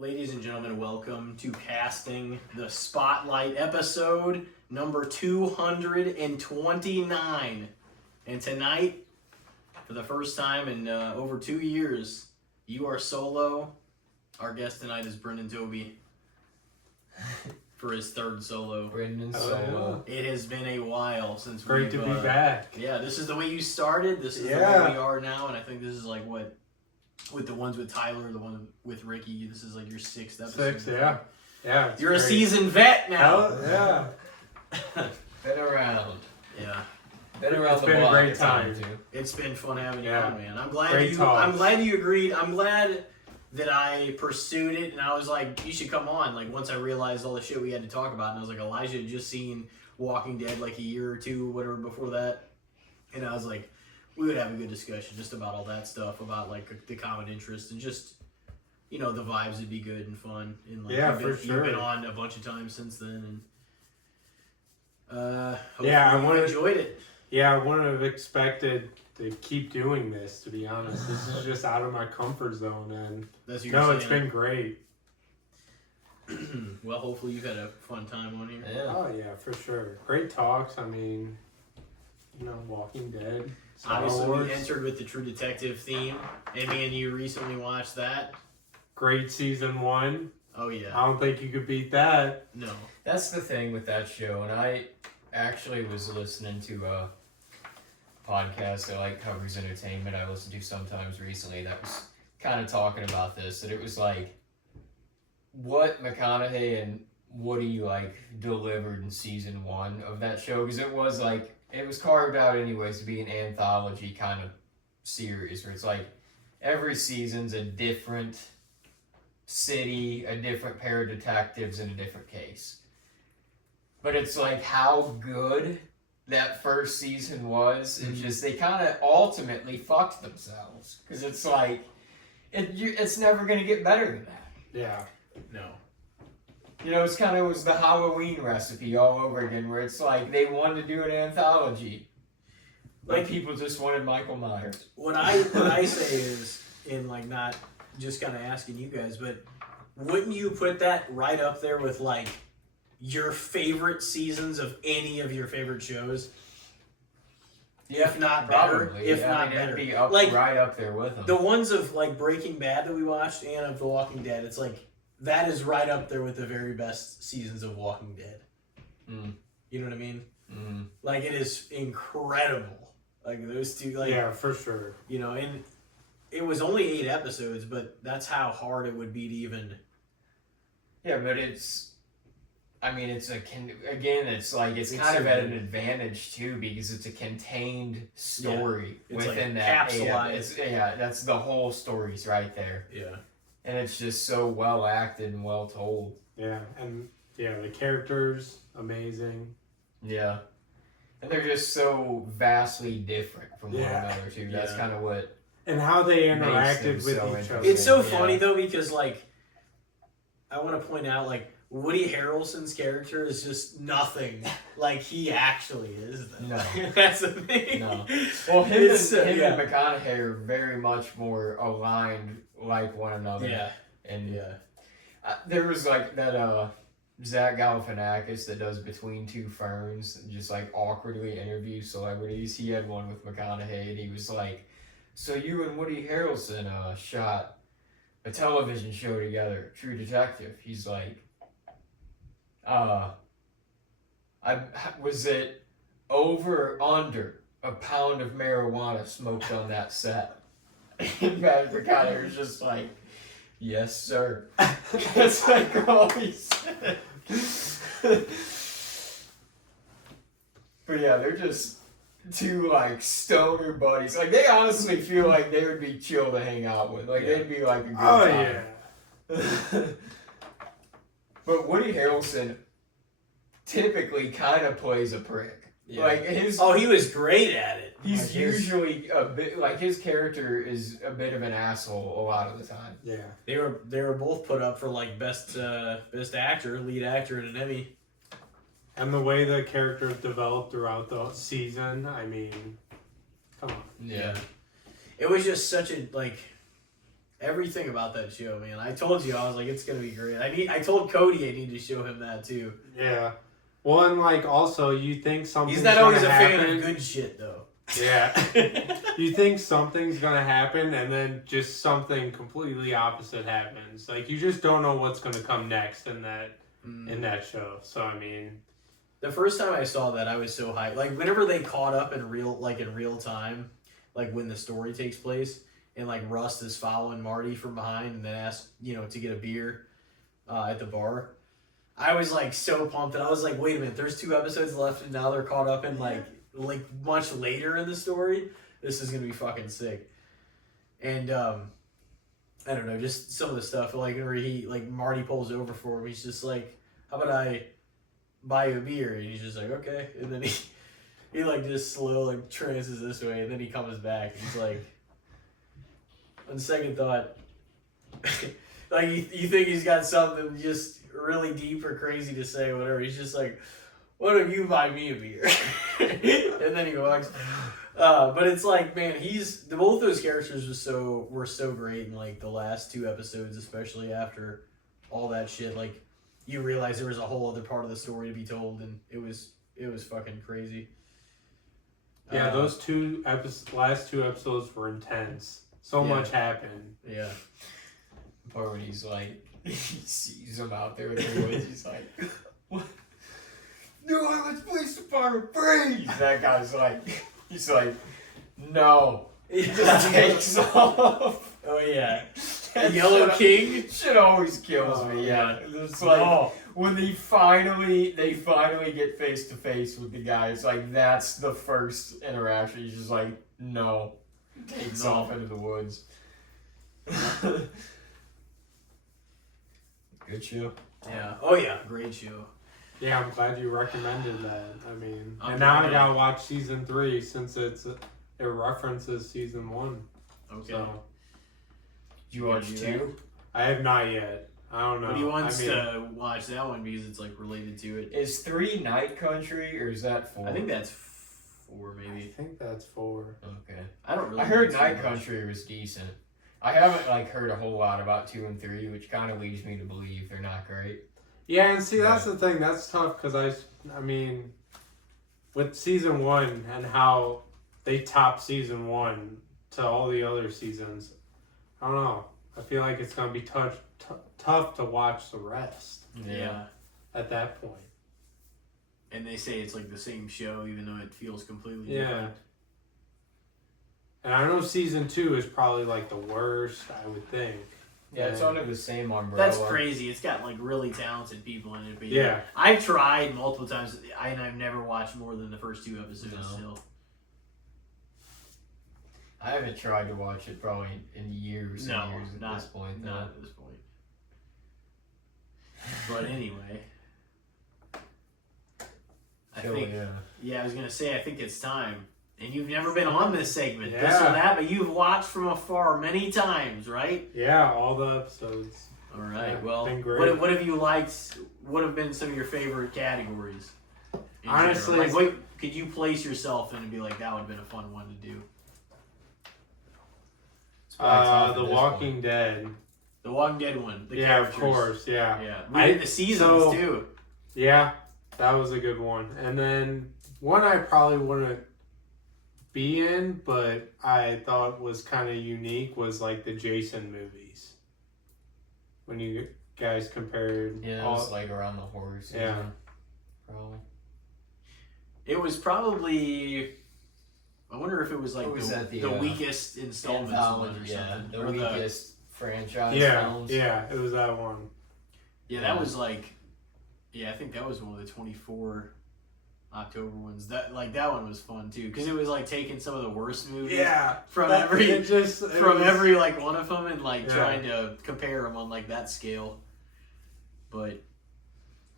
Ladies and gentlemen, welcome to Casting the Spotlight, episode number 229. And tonight, for the first time in over 2 years, you are solo. Our guest tonight is Brendan Tobey for his third solo. Brendan solo. It has been a while since Great to be back. Yeah, this is the way you started. This is the way we are now, and I think this is like what, with the ones with Tyler, the one with Ricky, this is like your sixth episode. Yeah. You're a seasoned vet now. Yeah. Been around. Yeah. Been around It's the been a block great a time. too. It's been fun having you Yeah. on, man. I'm glad Great you. talks. I'm glad you agreed. I'm glad that I pursued it, and I was like, you should come on. Like once I realized all the shit we had to talk about, and I was like, Elijah had just seen Walking Dead like a year or two, whatever before that, and I was like, we would have a good discussion just about all that stuff, about like the common interest and just, you know, the vibes would be good and fun. And like, you've been on a bunch of times since then, and hopefully you enjoyed it. Yeah, I wouldn't have expected to keep doing this, to be honest. This is just out of my comfort zone, and it's been great. Well, hopefully you've had a fun time on here. Yeah. Oh yeah, for sure. Great talks. I mean, you know, Walking Dead. Obviously, we entered with the True Detective theme. Amy and you recently watched that. Great season 1. Oh, yeah. I don't think you could beat that. No. That's the thing with that show, and I actually was listening to a podcast that like covers entertainment I listen to sometimes recently that was kind of talking about this, that it was like what McConaughey and Woody like delivered in season 1 of that show, because it was like, it was carved out anyways to be an anthology kind of series where it's like every season's a different city, a different pair of detectives in a different case. But it's like how good that first season was. It's just they kind of ultimately fucked themselves, because it's like it's never gonna get better than that. Yeah. No. You know, it was the Halloween recipe all over again, where it's like they wanted to do an anthology, like people just wanted Michael Myers. What I say is, in like not just kind of asking you guys, but wouldn't you put that right up there with like your favorite seasons of any of your favorite shows? Yeah, if not better, probably. if not better, it'd be like right up there with them. The ones of like Breaking Bad that we watched and of The Walking Dead, it's like that is right up there with the very best seasons of Walking Dead. You know what I mean? Like it is incredible. Like those two, like yeah, for sure. You know, and it was only 8 episodes, but that's how hard it would be to even. Yeah, but it's like it's kind of at an advantage too, because it's a contained story within like that. Capsulized. That's the whole story's right there. Yeah. And it's just so well acted and well told. Yeah, and the characters, amazing. Yeah. And they're just so vastly different from one another too. That's kind of what. And how they interacted with each other. It's so funny though, because like I want to point out, like Woody Harrelson's character is just nothing like he actually is. Though. No. That's the thing. No. Well, him and McConaughey are very much more aligned like one another. Yeah. And there was like that Zach Galifianakis that does Between Two Ferns, just like awkwardly interview celebrities. He had one with McConaughey, and he was like, "So you and Woody Harrelson shot a television show together, True Detective." He's like, was it over or under a pound of marijuana smoked on that set?" And Matt McConaughey was just like, "Yes, sir." That's like all he said. But yeah, they're just two like stoner buddies. Like they honestly feel like they would be chill to hang out with. Like they'd be like a good time. Yeah. But Woody Harrelson typically kind of plays a prick. Yeah. Like he was great at it. He's like usually a bit like his character is a bit of an asshole a lot of the time. Yeah, they were both put up for like best actor, lead actor, and an Emmy. And the way the characters developed throughout the season, I mean, come on. Yeah. It was just such a like everything about that show, man. I told you, I was like, it's gonna be great. I told Cody I need to show him that too. Yeah. Well, and like also, you think something's He's not always a happen. fan of good shit though. Yeah. You think something's gonna happen, and then just something completely opposite happens. Like you just don't know what's gonna come next in that show. So I mean, the first time I saw that, I was so hyped. Like whenever they caught up in real time, like when the story takes place, and like Rust is following Marty from behind, and then asks to get a beer at the bar. I was like so pumped, and I was like, wait a minute, there's 2 episodes left, and now they're caught up in like much later in the story. This is gonna be fucking sick. And I don't know, just some of the stuff like where Marty pulls over for him. He's just like, how about I buy you a beer? And he's just like, okay. And then he like just slow like trances this way, and then he comes back. And he's like, on second thought, like you think he's got something just really deep or crazy to say, or whatever. He's just like, why don't you buy me a beer? And then he walks. But it's like, man, both those characters were so great in like the last 2 episodes, especially after all that shit. Like you realize there was a whole other part of the story to be told, and it was fucking crazy. Yeah, those last 2 episodes were intense. So much happened. Yeah. The part when he's like, he sees him out there in the woods, he's like, what? New Orleans Police Department, freeze! That guy's like, he's like, no. He just takes off. Oh yeah. The Yellow King? Shit always kills me, yeah. It's like, when they finally get face to face with the guy, it's like, that's the first interaction. He's just like, no. Takes off into the woods. Good show. Yeah. Oh yeah, great show. Yeah, I'm glad you recommended that. I mean, and now I gotta watch season 3 since it references season 1. Okay. So, Did you watch 2? I have not yet. I don't know. But he wants to watch that one because it's like related to it. Is 3 Night Country or is that 4? I think that's 4 maybe. I think that's 4. Okay. I don't really. I heard Night Country was decent. I haven't heard a whole lot about 2 and 3, which kind of leads me to believe they're not great. Yeah, and see, that's the thing. That's tough because I mean, with season 1 and how they top season 1 to all the other seasons, I don't know. I feel like it's gonna be tough to watch the rest. Yeah. At that point. And they say it's like the same show, even though it feels completely different. And I know season 2 is probably like the worst, I would think. Yeah, it's under the same umbrella. That's crazy. It's got like really talented people in it. But I've tried multiple times, and I've never watched more than the first 2 episodes still. I haven't tried to watch it probably in years and years at this point. Not at this point. But anyway. I was going to say, I think it's time. And you've never been on this segment, this or that, but you've watched from afar many times, right? Yeah, all the episodes. All right, well, what have you liked? What have been some of your favorite categories? Honestly, like, what could you place yourself in and be like, that would have been a fun one to do? The Walking Dead. The Walking Dead one. The characters. Of course, yeah. Yeah, we did the seasons too. Yeah, that was a good one. And then one I probably wouldn't be in, but I thought was kind of unique was like the Jason movies. When you guys compared, it was like around the horror season. Yeah, probably. It was probably. I wonder if it was like the weakest installment one or something. The weakest franchise films. Yeah, it was that one. Yeah, that was like. Yeah, I think that was one of the 24 October ones. That one was fun too, because it was like taking some of the worst movies from every like one of them and like trying to compare them on like that scale. But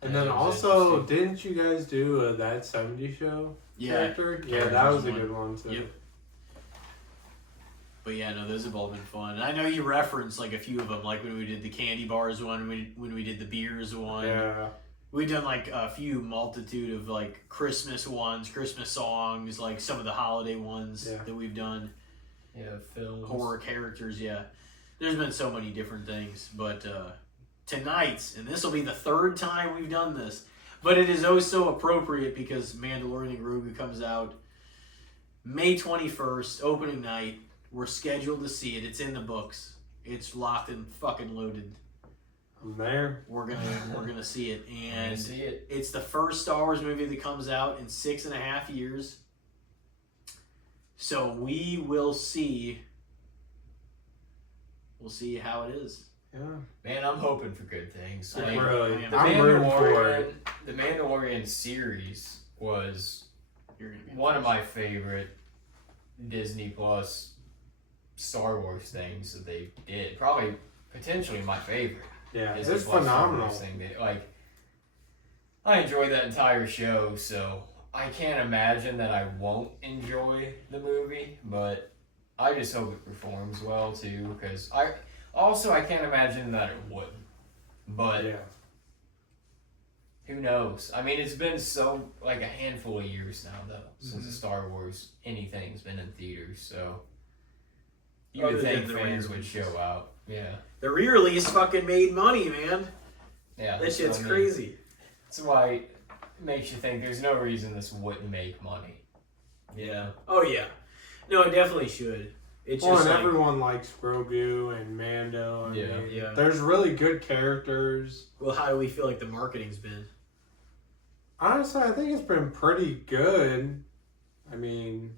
and then also, didn't you guys do a That 70s Show character? Yeah, that was a good one too. Yep. But yeah, no, those have all been fun. And I know you referenced like a few of them, like when we did the candy bars one, when we did the beers one. Yeah. We've done like a few multitude of like Christmas ones, Christmas songs, like some of the holiday ones that we've done. Yeah, films. Horror characters, yeah. there's been so many different things, but tonight, and this will be the third time we've done this, but it is oh so appropriate because Mandalorian Grogu comes out May 21st, opening night. We're scheduled to see it. It's in the books. It's locked and fucking loaded. I'm there. We're gonna see it, and see it. it's the first Star Wars movie that comes out in 6.5 years. So we will see. We'll see how it is. Yeah. Man, I'm hoping for good things. I Like, am. Really. the I'm rooting for it. The Mandalorian series was You're gonna be one of my favorite Disney Plus Star Wars things that they did. Probably, potentially my favorite. Yeah, Disney it's Plus Star phenomenal. Wars thing. Like, I enjoyed that entire show, so I can't imagine that I won't enjoy the movie, but I just hope it performs well too, because I can't imagine that it wouldn't. But Yeah. who knows? I mean, it's been so, like, a handful of years now, though, since the Star Wars anything's been in theaters, so you Other would think than the fans would re-releases. show out. Yeah. The re-release fucking made money, man. Yeah. That shit's I mean, crazy. That's why it makes you think there's no reason this wouldn't make money. Yeah. Oh yeah. No, it definitely should. It's Well, just and like, everyone likes Grogu and Mando. I Yeah. mean, Yeah. There's really good characters. well, how do we feel like the marketing's been? Honestly, I think it's been pretty good. I mean,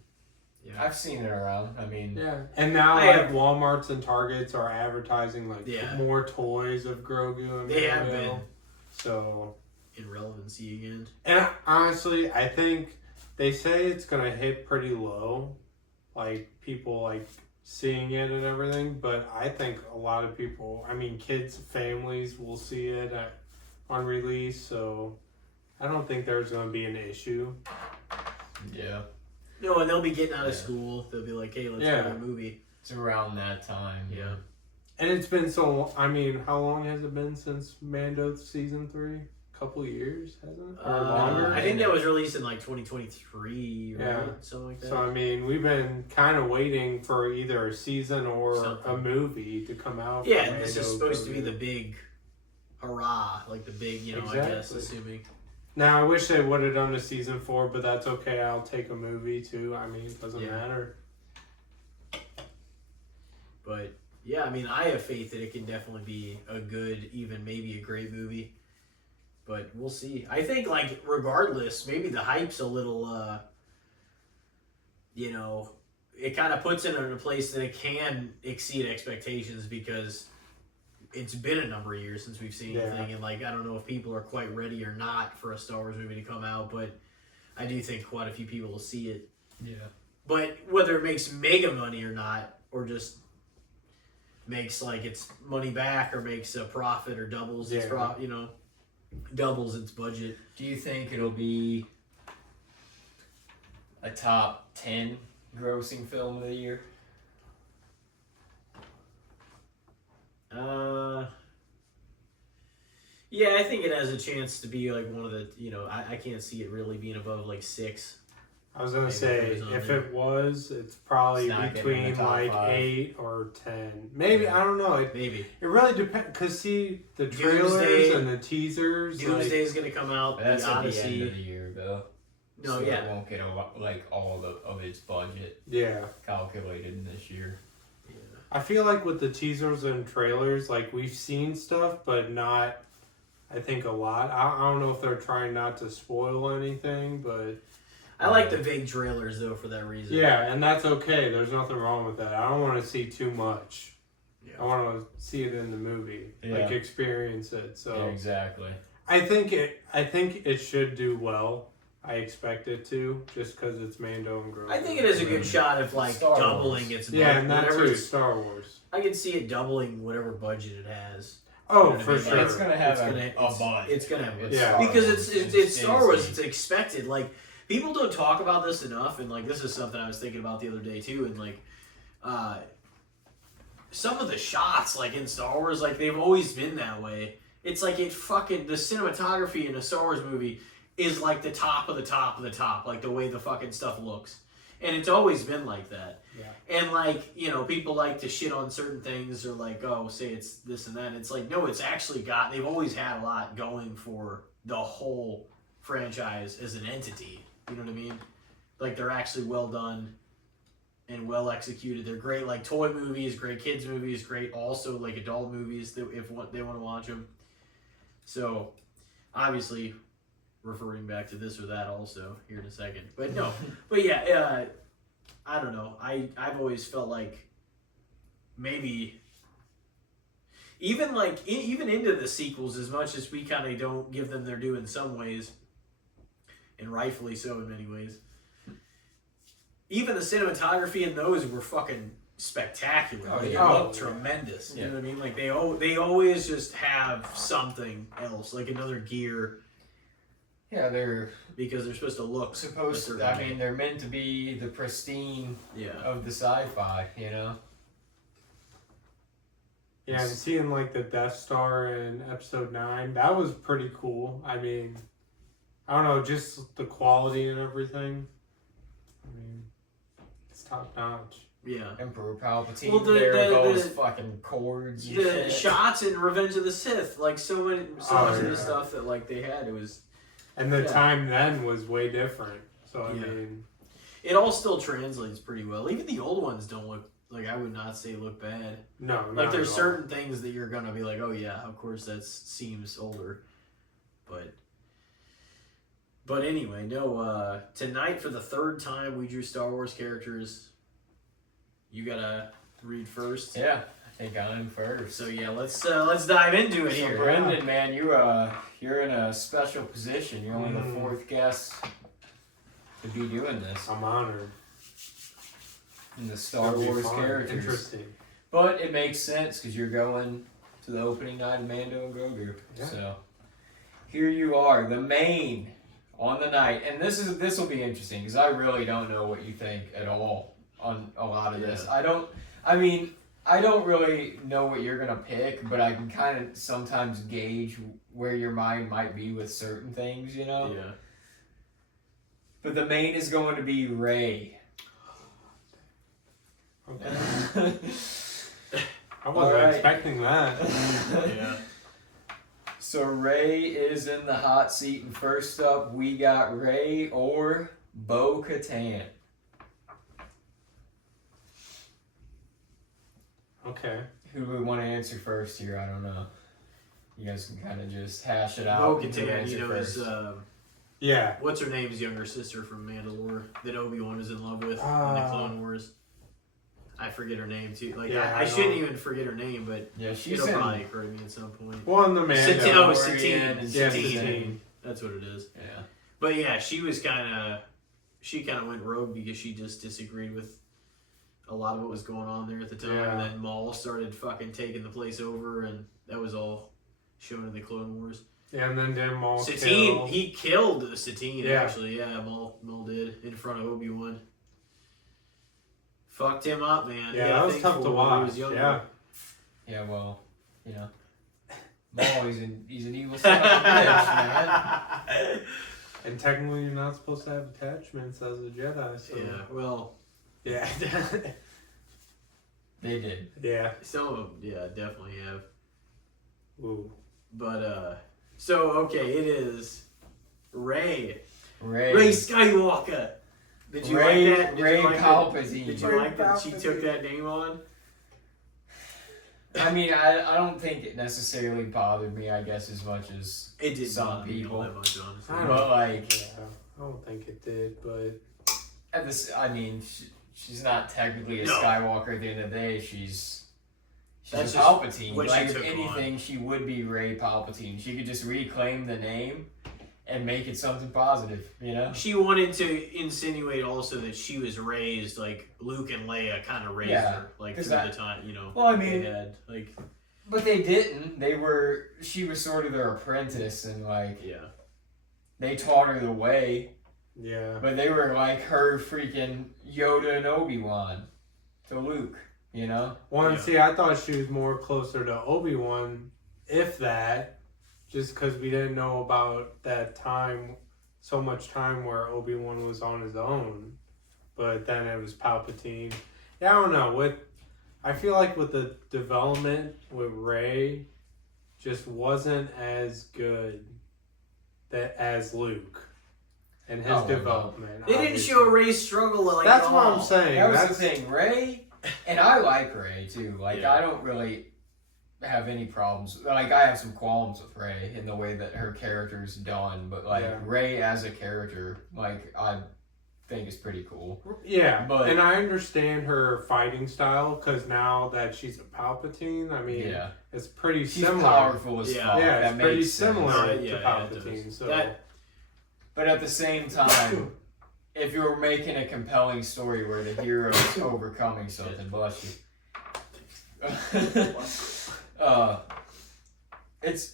Yeah. I've seen it around. I mean, yeah. And now, I like, have- Walmarts and Targets are advertising, like, Yeah. more toys of Grogu and They have Mando. been So, in relevancy again. and honestly, I think they say it's going to hit pretty low. Like, people, like, seeing it and everything. But I think a lot of people, I mean, kids, families will see it on release. So, I don't think there's going to be an issue. yeah. No, and they'll be getting out of Yeah. school. They'll be like, "Hey, let's Yeah. go to a movie." It's around that time. Yeah. And it's been so. I mean, how long has it been since Mando season 3? A couple years, hasn't it? Or longer. I think that was released in like 2023, right? Yeah. Something like that. So I mean, we've been kind of waiting for either a season or Something. a movie to come out. yeah, for and this is Mando supposed to be Grogu. the big hurrah, like the big, I guess, Exactly. assuming. Now I wish they would have done a season 4, but that's okay. I'll take a movie too. I mean, it doesn't Yeah. matter. But yeah, I mean, I have faith that it can definitely be a good, even maybe a great movie. But we'll see. I think, like, regardless, maybe the hype's a little, it kind of puts it in a place that it can exceed expectations because it's been a number of years since we've seen anything. And, like, I don't know if people are quite ready or not for a Star Wars movie to come out, but I do think quite a few people will see it. Yeah. But whether it makes mega money or not, or just makes like its money back or makes a profit or doubles its doubles its budget. Do you think it'll be a top 10 grossing film of the year? Yeah, I think it has a chance to be like one of the, I can't see it really being above like 6. I was gonna Maybe say it was on if there. it was, it's probably It's not getting in between the top like 5. 8 or 10. Maybe Yeah. I don't know. It Maybe. really depends. Cause see the trailers Doomsday- and the teasers. Doomsday is going to come out. That's the at Odyssey. the end of the year, though. No, So yeah. it won't get all of its budget Yeah. calculated in this year. I feel like with the teasers and trailers, like we've seen stuff, but not. I think a lot. I don't know if they're trying not to spoil anything, but I like the vague trailers though for that reason. yeah, and that's okay. There's nothing wrong with that. I don't want to see too much. Yeah. I want to see it in the movie, like Yeah. experience it. So Yeah, exactly. I think it should do well. I expect it to, just because it's Mando and Grogu. I think it is a good shot of like Star Wars. doubling its budget. Yeah, and that whatever too, it's- Star Wars. I can see it doubling whatever budget it has. Oh, You know what I for mean? sure. It's gonna have It's gonna- a it's- budget. it's gonna have- Yeah. Star Because Wars. it's Star Wars, Disney. it's expected. Like, people don't talk about this enough, and like this is something I was thinking about the other day too, and like some of the shots like in Star Wars, like they've always been that way. It's like the cinematography in a Star Wars movie is like the top of the top of the top, like the way the fucking stuff looks. And it's always been like that. Yeah. And like, you know, people like to shit on certain things or like, oh, say it's this and that. It's like, no, it's actually they've always had a lot going for the whole franchise as an entity. You know what I mean? Like, they're actually well done and well executed. They're great, like, toy movies, great kids movies, great also, like, adult movies if they want to watch them. So, obviously, referring back to this or that also here in a second. But no, but yeah, I don't know. I've always felt like maybe even even into the sequels, as much as we kind of don't give them their due in some ways, and rightfully so in many ways. Even the cinematography in those were fucking spectacular. Oh, Like, yeah. it looked tremendous. Yeah. You know what I mean? Like they always just have something else, like another gear, Yeah, they're because they're supposed to look supposed a certain to. I way. mean, they're meant to be the pristine Yeah. of the sci-fi. You know. Yeah, and seeing like the Death Star in Episode 9, that was pretty cool. I mean, I don't know, just the quality and everything. I mean, it's top notch. Yeah. Emperor Palpatine Well, there with all his the fucking cords and the shit. shots in Revenge of the Sith, like so much of yeah. the stuff that like they had, it was. And the Yeah. time then was way different. So, I Yeah. mean, It all still translates pretty well. Even the old ones don't look like, I would not say look bad. no. Like not there's at all. certain things that you're gonna be like, oh yeah, of course that seems older, but anyway, no. Tonight for the third time we drew Star Wars characters. You gotta read first. Yeah, I think I'm first. So yeah, let's dive into it So here. Brendan, man, you're in a special position. You're only the fourth guest to be doing this I'm honored. in the Star It'll be Wars fun. characters. Interesting. But it makes sense because you're going to the opening night of Mando and Grogu. Yeah. So here you are, the main on the night, and this will be interesting because I really don't know what you think at all on a lot of this. Yeah. I don't really know what you're gonna pick, but I can kind of sometimes gauge where your mind might be with certain things, you know. Yeah. But the main is going to be Rey. Okay. I wasn't Alright. expecting that. Yeah. So Rey is in the hot seat, and first up we got Rey or Bo-Katan. Okay. Who do we want to answer first here? I don't know. You guys can kind of just hash it out. Bo-Katan, Who answer you know, is first? Yeah. what's her name's younger sister from Mandalore that Obi-Wan is in love with in the Clone Wars. I forget her name too. Like Yeah, I shouldn't even forget her name, but Yeah, she's it'll in probably occur to me at some point. Well, in the Mando. Satine. Oh, Mandalorian Satine. and Yeah, Satine. Satine. That's what it is. Yeah. But yeah, she kind of went rogue because she just disagreed with a lot of what was going on there at the time. Yeah. And then Maul started fucking taking the place over, and that was all shown in the Clone Wars. Yeah, and then did Maul Satine, kill. he killed Satine, Yeah. actually. Yeah, Maul did, in front of Obi-Wan. Fucked him up, man. Yeah, that was think tough to for when he watch. was younger. Yeah. Yeah, well, you know. Maul, he's an evil son of a bitch, man. And technically, you're not supposed to have attachments as a Jedi. So. Yeah, well, Yeah. They did. Yeah. some of them, yeah, definitely have. Ooh. But, so, okay, it is Rey. Ray Skywalker. Did you Ray, like that? Did Ray you like Palpatine. Did you Ray like that she Palpatine. took that name on? I mean, I don't think it necessarily bothered me, I guess, as much as It did some bother me people. all that much, honestly. I don't But, like, Yeah. I don't think it did, but. at this, I mean, she's not technically a No. Skywalker at the end of the day. She's That's a just Palpatine. what she Like, if took anything, she would be Ray Palpatine. She could just reclaim the name and make it something positive, you know? She wanted to insinuate also that she was raised like Luke and Leia kind of raised Yeah, her, like 'cause through I- the time, you know. Well, I mean- they had like But they didn't. She was sort of their apprentice, and, like, yeah, they taught her the way. Yeah. But they were like her freaking Yoda and Obi-Wan to Luke, you know? Well, and Yeah. see, I thought she was more closer to Obi-Wan, if that, just because we didn't know about that time, so much time where Obi-Wan was on his own. but then it was Palpatine. Yeah, I don't know. I feel like with the development with Rey, just wasn't as good as Luke and his development. They didn't show Rey's struggle like That's at what all. I'm saying. That was That's the thing. Rey, and I like Rey too. Like, Yeah. I don't really have any problems. Like, I have some qualms with Rey in the way that her character's done, but like Rey as a character, like, I think is pretty cool. Yeah, but and I understand her fighting style because now that she's a Palpatine, I mean, it's pretty she's similar. powerful as fuck. Yeah, that it's pretty makes similar sense. to Palpatine. So, but at the same time, if you were making a compelling story where the hero is overcoming something, bless you.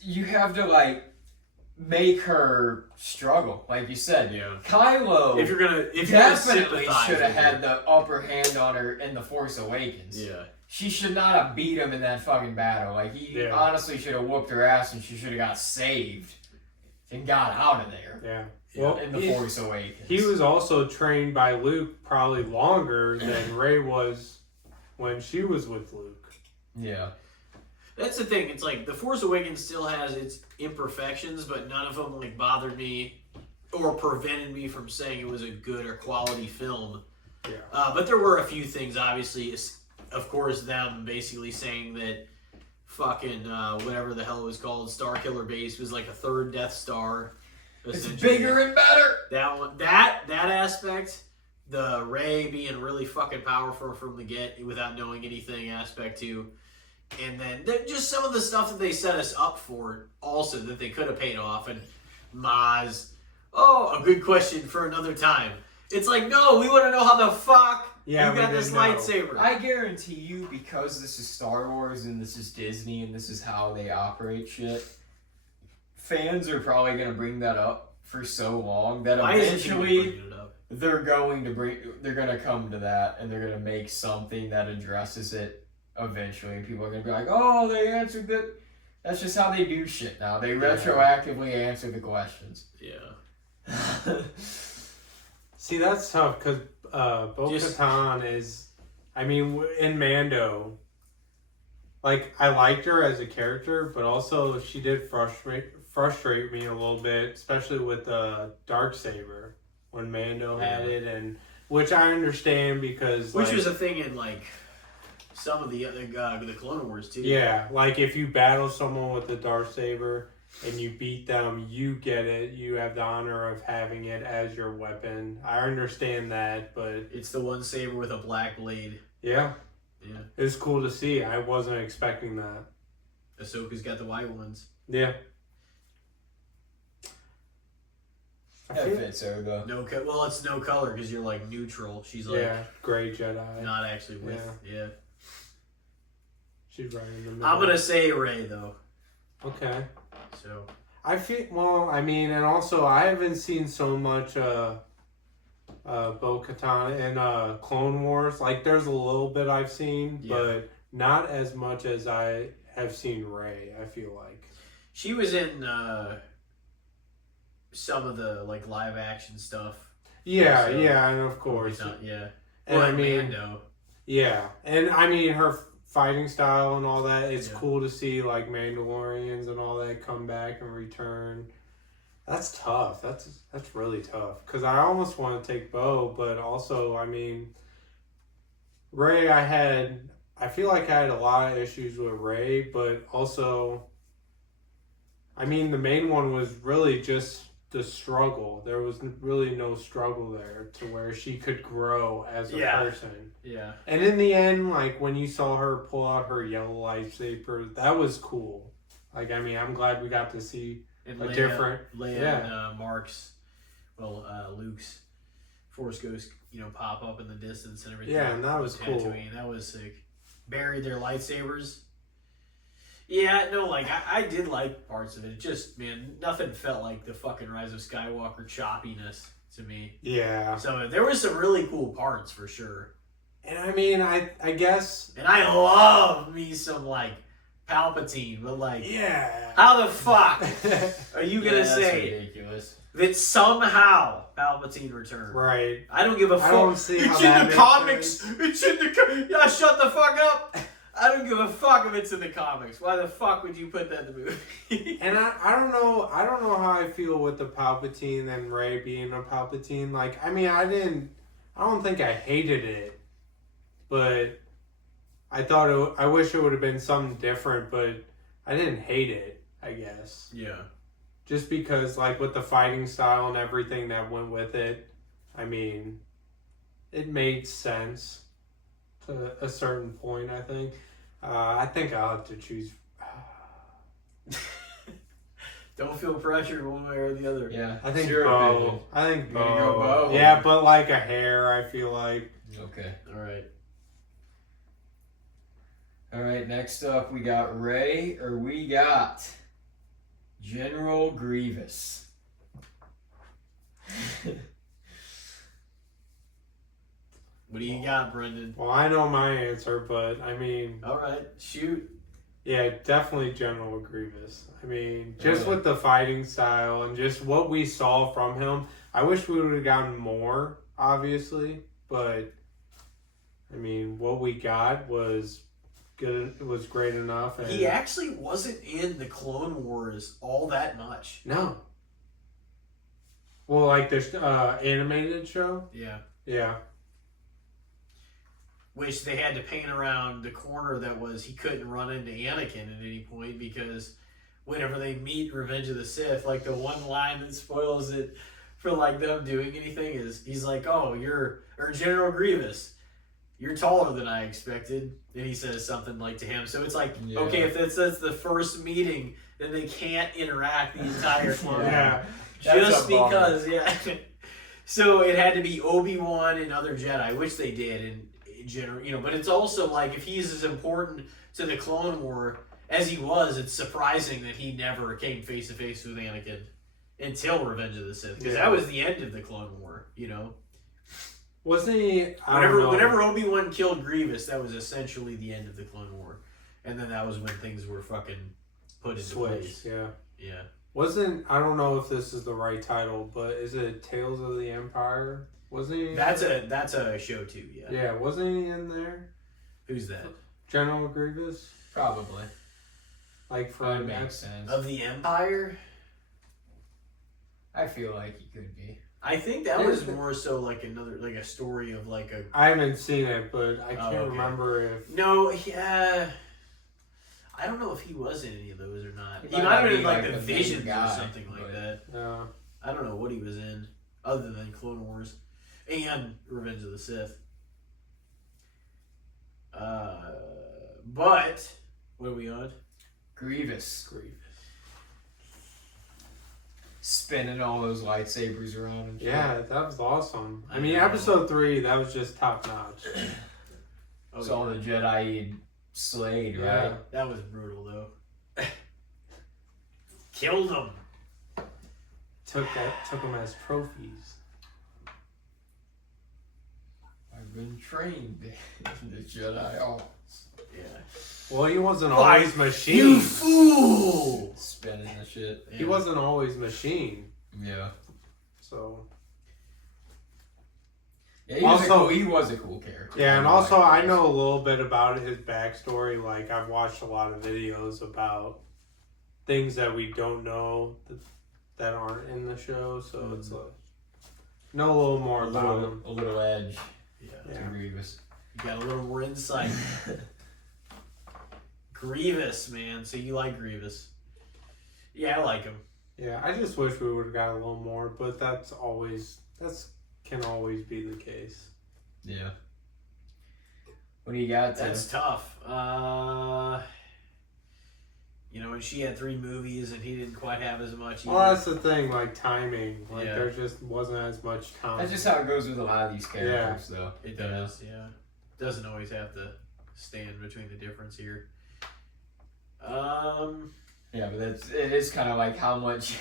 You have to like make her struggle, like you said. Yeah. Kylo, If you're gonna definitely sympathize should have with had her. the upper hand on her in the Force Awakens. Yeah. She should not have beat him in that fucking battle. Like, he honestly should have whooped her ass, and she should have got saved and got out of there. Yeah. Well, in the Force Awakens, he was also trained by Luke probably longer than Rey was when she was with Luke. Yeah. That's the thing. It's like the Force Awakens still has its imperfections, but none of them like bothered me or prevented me from saying it was a good or quality film. Yeah. But there were a few things, obviously. Of course, them basically saying that fucking whatever the hell it was called, Starkiller Base was like a third Death Star. It's bigger and better. That one, that aspect, the Rey being really fucking powerful from the get without knowing anything aspect too. And then just some of the stuff that they set us up for also that they could have paid off. And Maz, a good question for another time. It's like, no, we want to know how the fuck you got this lightsaber. I guarantee you, because this is Star Wars and this is Disney and this is how they operate shit, fans are probably going to bring that up for so long that eventually they're going to come to that and they're going to make something that addresses it. Eventually, people are going to be like, oh, they answered that. That's just how they do shit now. They retroactively answer the questions. Yeah. See, that's tough because Bo-Katan is, I mean, in Mando, like, I liked her as a character, but also she did frustrate me a little bit, especially with the Darksaber when Mando had it, and which I understand because which was a thing in like some of the other the Clone Wars too. Yeah, like if you battle someone with the Darksaber and you beat them, you get it. You have the honor of having it as your weapon. I understand that, but it's the one saber with a black blade. Yeah. Yeah. It was cool to see. I wasn't expecting that. Ahsoka's got the white ones. Yeah. That fits her though. Well, it's no color because you're like neutral. She's like gray Jedi. Not actually with. Yeah. She's right in the middle. I'm gonna say Rey though. Okay. So. I feel I mean, and also I haven't seen so much Bo-Katan in Clone Wars. Like, there's a little bit I've seen, but not as much as I have seen Rey. I feel like she was in some of the like live action stuff. Yeah, and of course, And I mean, Mando. And I mean her fighting style and all that. It's cool to see like Mandalorians and all that come back and return. That's tough. That's really tough because I almost want to take Bo, but also I mean, Rey. I feel like I had a lot of issues with Rey, but also, I mean, the main one was really just the struggle. There was really no struggle there to where she could grow as a person. Yeah. And in the end, like when you saw her pull out her yellow lightsaber, that was cool. Like, I mean, I'm glad we got to see and different Leia and Luke's Force Ghost, pop up in the distance and everything. Yeah, and that was cool. That was sick. Buried their lightsabers. Yeah, no, like, I did like parts of it. Just, man, nothing felt like the fucking Rise of Skywalker choppiness to me. Yeah. So there was some really cool parts for sure. And I mean, I guess... And I love me some, like, Palpatine, but like, Yeah. how the fuck are you gonna that's say ridiculous. that somehow Palpatine returned? Right. I don't give a fuck. I don't see how it's that in the makes comics. sense. It's in the yeah. Shut the fuck up. I don't give a fuck if it's in the comics. Why the fuck would you put that in the movie? And I don't know how I feel with the Palpatine and Rey being a Palpatine. Like, I mean, I don't think I hated it, but I wish it would have been something different, but I didn't hate it, I guess. Yeah. Just because, like, with the fighting style and everything that went with it, I mean, it made sense to a certain point, I think. I think I'll have to choose. Don't feel pressured one way or the other. Yeah. I think Sure, Bo. opinion. I think You're gonna go Bo. Bo? Yeah, but like a hair, I feel like. Okay. All right. Alright, next up we got we got General Grievous. What do you got, Brendan? Well, I know my answer, but I mean, All right, shoot. yeah, definitely General Grievous. I mean, just Really? with the fighting style and just what we saw from him, I wish we would have gotten more, obviously, but I mean, what we got was good. It was great enough. And He actually wasn't in the Clone Wars all that much. no. Well, like this animated show. Yeah. Yeah. Which they had to paint around the corner that was he couldn't run into Anakin at any point because whenever they meet Revenge of the Sith, like the one line that spoils it for like them doing anything is he's like, "Oh, you're General Grievous. You're taller than I expected." And he says something like to him. So it's like, Yeah. okay, if that's the first meeting, then they can't interact the entire Clone Yeah. That's just a bummer. because, yeah. So it had to be Obi-Wan and other Jedi, which they did in general, you know. But it's also like if he's as important to the Clone War as he was, it's surprising that he never came face to face with Anakin until Revenge of the Sith, because that was the end of the Clone War, you know. Wasn't he? I don't know. Whenever Obi-Wan killed Grievous, that was essentially the end of the Clone War, and then that was when things were fucking put into place. Switch. Yeah. Yeah. Wasn't, I don't know if this is the right title, but is it Tales of the Empire? Wasn't he? That's a show too. Yeah. Yeah, wasn't he in there? Who's that? General Grievous? Probably. Like for That makes sense. Of the Empire? I feel like he could be. I think that was more so like a story of like a. I haven't seen it, but I can't okay. remember if. No, yeah. I don't know if he was in any of those or not. He might might not have been be, in like like, the the main Visions or guy, something like but- that. Yeah. I don't know what he was in, other than Clone Wars and Revenge of the Sith. But what are we on? Grievous. Grievous. Spinning all those lightsabers around and shit. Yeah, that was awesome. I I mean, know. episode 3, that was just top notch. It's all the Jedi he'd slayed, Yeah. right? That was brutal though. Killed him. Took them as trophies. I've been trained in the Jedi arts. Yeah. Well, he wasn't Why, always You machine. fool! Spinning the shit. He wasn't always machine. Yeah. So. Yeah, he was, Also- he was a cool character. Yeah, and I also like I him. know a little bit about his backstory. Like, I've watched a lot of videos about things that we don't know that aren't in the show. So it's like, know a little more about him. a little edge Yeah. Yeah. to Grievous. You got a little more insight. Grievous, man. So you like Grievous? Yeah, I like him. Yeah, I just wish we would have got a little more, but that's can always be the case. Yeah. What do you got? That's tough. You know, and she had 3 movies, and he didn't quite have as much. Well, either. that's the thing, like timing. Like Yeah. there just wasn't as much time. That's just how it goes with a lot of these characters, though. It does, yeah. Doesn't always have to stand between the difference here. Yeah, but it is kind of like how much.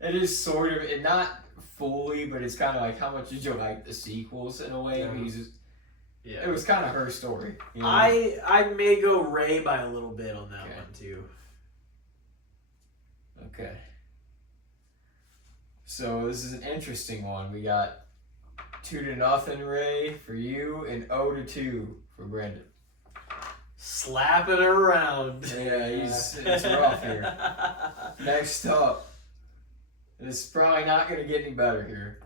It is sort of, and not fully, but it's kind of like how much did you like the sequels in a way? Yeah. Because Yeah. It was kind of her story. You know? I may go Rey by a little bit on that one too. Okay. So this is an interesting one. We got 2-0 Ray for you and 0-2 for Brendan. Slapping her around. Yeah, it's rough here. Next up, it's probably not going to get any better here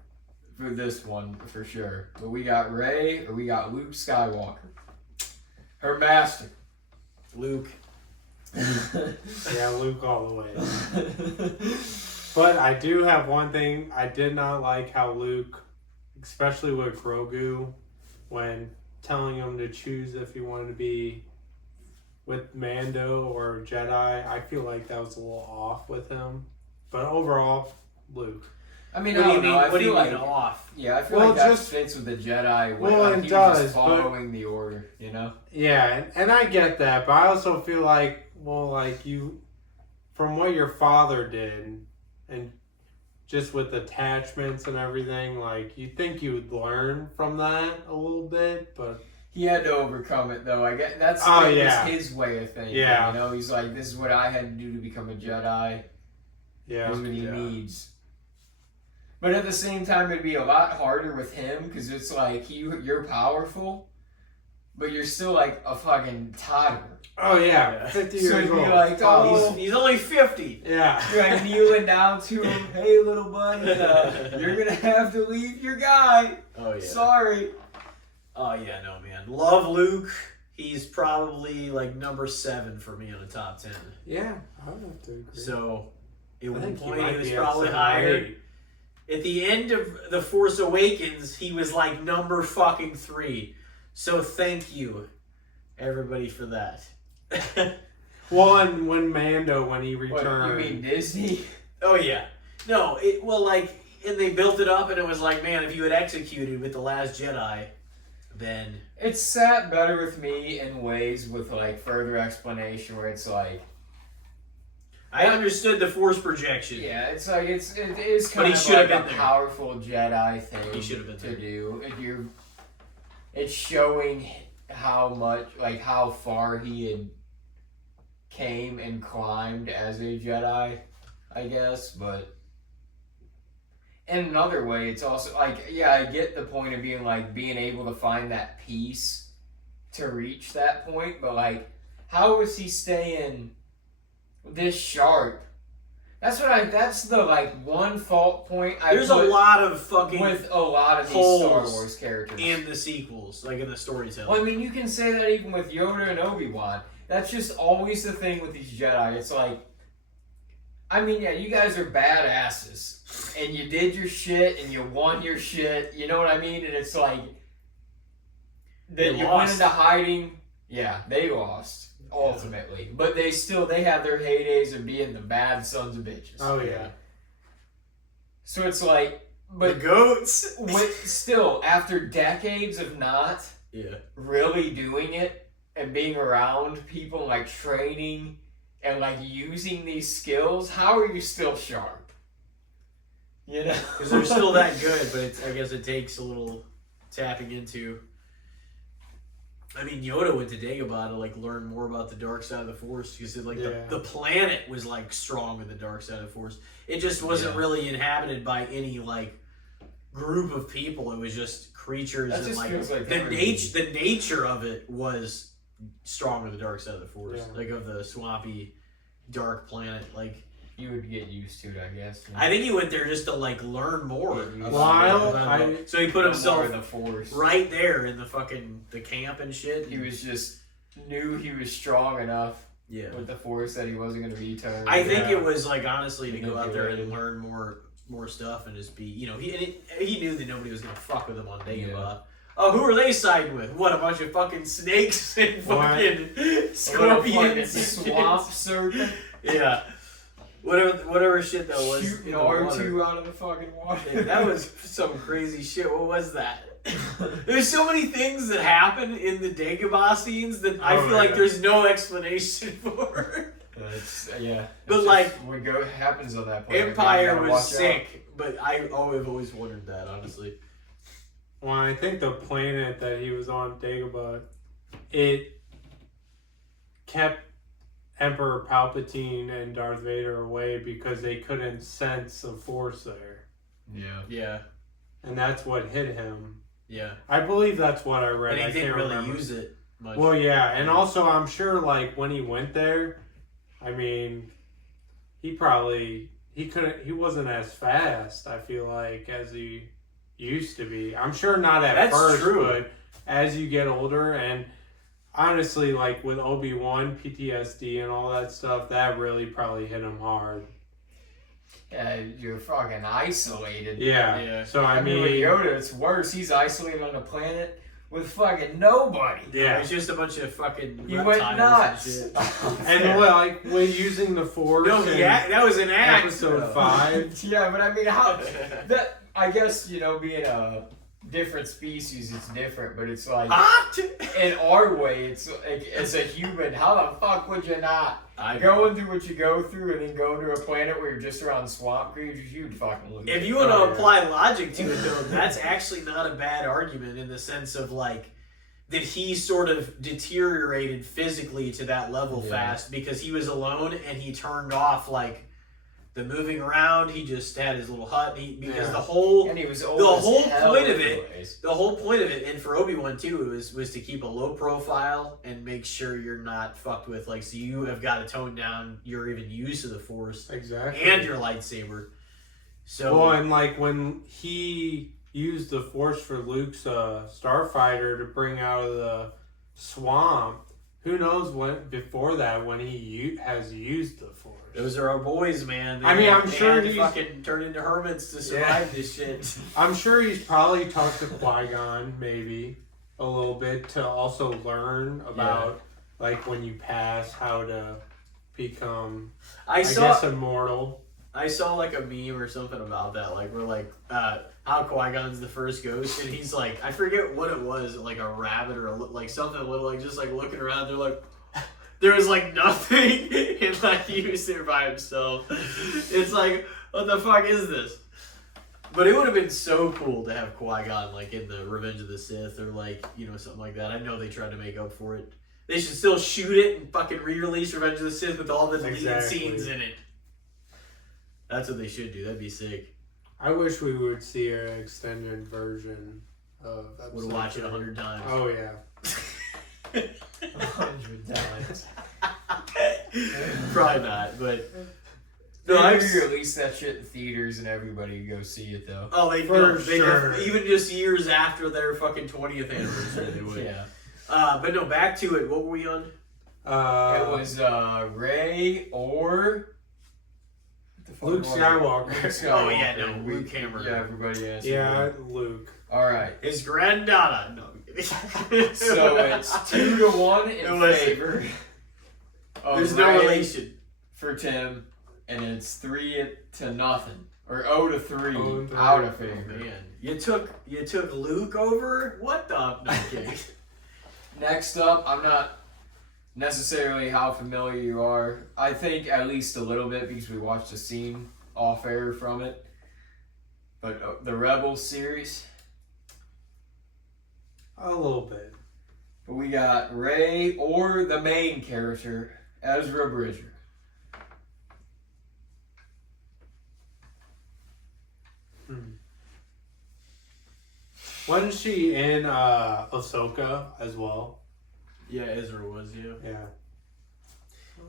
for this one for sure. But we got Ray or we got Luke Skywalker. Her master. Luke. Yeah, Luke all the way. But I do have one thing. I did not like how Luke, especially with Grogu, when telling him to choose if he wanted to be with Mando or Jedi, I feel like that was a little off with him. But overall, Luke. I mean, What do you mean? I What do you feel mean like off? Yeah, I feel Well, like that just- fits with the Jedi. Well, like it he was does, just following the order, you know? Yeah, and I get that, but I also feel like, well, like you, from what your father did, and just with attachments and everything, like you think you would learn from that a little bit, but He had to overcome it, though. I get that's his way of thinking. Yeah. You know, he's like, this is what I had to do to become a Jedi. yeah, This is what he Yeah. needs. But at the same time, it'd be a lot harder with him because it's like you're powerful, but you're still like a fucking toddler. oh yeah, Yeah. 50 So years it'd be old. like, oh, He's only 50. Yeah, you're like kneeling down to him. Hey, little buddy, you're gonna have to leave your guy. Oh yeah. Sorry. Oh yeah, no man. Love Luke. He's probably like number 7 for me on the top 10. yeah, I would have to agree. So at I one think point might he was be at probably 7 or higher. 8. At the end of The Force Awakens, he was like number fucking 3. So thank you, everybody, for that. Well, and when he What, returned, you mean Disney? Oh yeah. No, and they built it up and it was like, man, if you had executed with The Last Jedi, then It sat better with me in ways with like further explanation where it's like, I understood the Force projection. yeah, it's like it is But kind he of should like have a been there. powerful Jedi thing He should have been to there. do. It's showing how much, like how far he had came and climbed as a Jedi, I guess. But in another way, it's also like, yeah, I get the point of being like being able to find that peace to reach that point, but like, how is he staying this sharp? That's the like one fault point I There's a put lot of fucking with a lot of these holes Star Wars characters. in the sequels, like in the storytelling. Well, I mean, you can say that even with Yoda and Obi-Wan. That's just always the thing with these Jedi. It's like, I mean, yeah, you guys are badasses, and you did your shit, and you won your shit. You know what I mean? And it's like They that you went lost. into hiding. Yeah, they lost ultimately, but they have their heydays of being the bad sons of bitches. oh yeah, So it's like, the but goats. still, after decades of not Yeah. really doing it and being around people, like training and like using these skills, how are you still sharp? You know, Because they're still that good, but I guess it takes a little tapping into. I mean, Yoda went to Dagobah to like learn more about the dark side of the Force. He said like Yeah. the planet was like strong with the dark side of the Force. It just wasn't Yeah. really inhabited by any like group of people. It was just creatures That and just like feels like the everything. the nature of it was strong with the dark side of the Force, Yeah. like of the swampy, dark planet. Like you would get used to it, I guess. You know? I think he went there just to like learn more. Get used to While it. So he put No himself more of the Force. right there in the fucking the camp and shit. He was just knew he was strong enough yeah. with the Force that he wasn't going to be turned. I think Yeah. it was like honestly to go out there and Manipulated. learn more stuff and just be he knew that nobody was gonna fuck with him on Dagobah. Yeah. Oh, who are they siding with? What, a bunch of fucking snakes and fucking scorpions and swamp shit? serpent. Yeah. Whatever shit that was. Shooting in the water. R2 out of the fucking water. Yeah, that was some crazy shit. What was that? There's so many things that happen in the Dagobah scenes that I Oh, feel like yeah. there's no explanation for. Yeah. But, It's like, just what happens on that point. Empire You gotta was watch out. sick, but I've always wondered that, honestly. Well, I think the planet that he was on, Dagobah, it kept Emperor Palpatine and Darth Vader away because they couldn't sense the Force there. Yeah. Yeah. And that's what hit him. Yeah. I believe that's what I read. And he I didn't can't really remember. use it much. Well, yeah, and also I'm sure like when he went there, I mean, he wasn't as fast, I feel like, as he used to be. I'm sure not at That's first, true. but as you get older, and honestly, like with Obi-Wan, PTSD and all that stuff, that really probably hit him hard. Yeah, you're fucking isolated. Yeah. Yeah. So I with mean, Yoda, it's worse. He's isolated on a planet with fucking nobody. yeah. It's just a bunch of fucking He reptiles went nuts. and shit. And like when using the Force, No, in that was an act. episode 5. Yeah, but I mean, how that? I guess being a different species, it's different. But it's like in our way, it's like as a human, how the fuck would you not going through what you go through and then go to a planet where you're just around swamp creatures? You'd fucking lose. If you want to apply logic to it, though, that's actually not a bad argument in the sense of like that he sort of deteriorated physically to that level fast because he was alone and he turned off like the moving around. He just had his little hut. Because the whole and he was old the as whole hell point of anyways. the whole point of it, and for Obi-Wan too, was to keep a low profile and make sure you're not fucked with. Like, so you have got to tone down your even use of the Force Exactly. and your lightsaber. So Well, and like when he used the Force for Luke's starfighter to bring out of the swamp, who knows what before that when he has used the Force. those are our boys, man. I mean, I'm they sure had to he's- fucking turn into hermits to survive this shit. I'm sure he's probably talked to Qui-Gon maybe a little bit to also learn about like when you pass how to become I guess immortal. I saw like a meme or something about that. Like we're like how Qui-Gon's the first ghost, and he's like, I forget what it was, like a rabbit or like something little, like just like looking around. They're like, there was like nothing, and like he was there by himself. It's like, what the fuck is this? But it would have been so cool to have Qui-Gon like in the Revenge of the Sith or like something like that. I know they tried to make up for it. They should still shoot it and fucking re-release Revenge of the Sith with all the deleted scenes in it. That's what they should do. That'd be sick. I wish we would see an extended version of that. Would watch it 100 times. Oh yeah. 100 times. Probably not, but No, I've maybe release that shit in theaters and everybody go see it though. Oh, they For do. They sure. even just years after their fucking 20th anniversary, they would. Yeah. But no, back to it. What were we on? It was Ray or Luke Skywalker. Oh, yeah, no, Luke Hammer. Yeah, everybody asked. Yeah, Luke. All right. His granddaughter. No, I'm kidding. So it's 2-1 in Listen. favor. Of There's no Ray relation. for Tim, and it's 3-0 or 0-3 0-3. out of Oh, favor. man, you took Luke over. What the? No, I'm kidding. Next up, I'm not necessarily how familiar you are. I think at least a little bit because we watched a scene off air from it. But the Rebels series. A little bit. But we got Ray or the main character, Ezra Bridger. Wasn't she in Ahsoka as well? Yeah, Ezra was. Yeah. Yeah.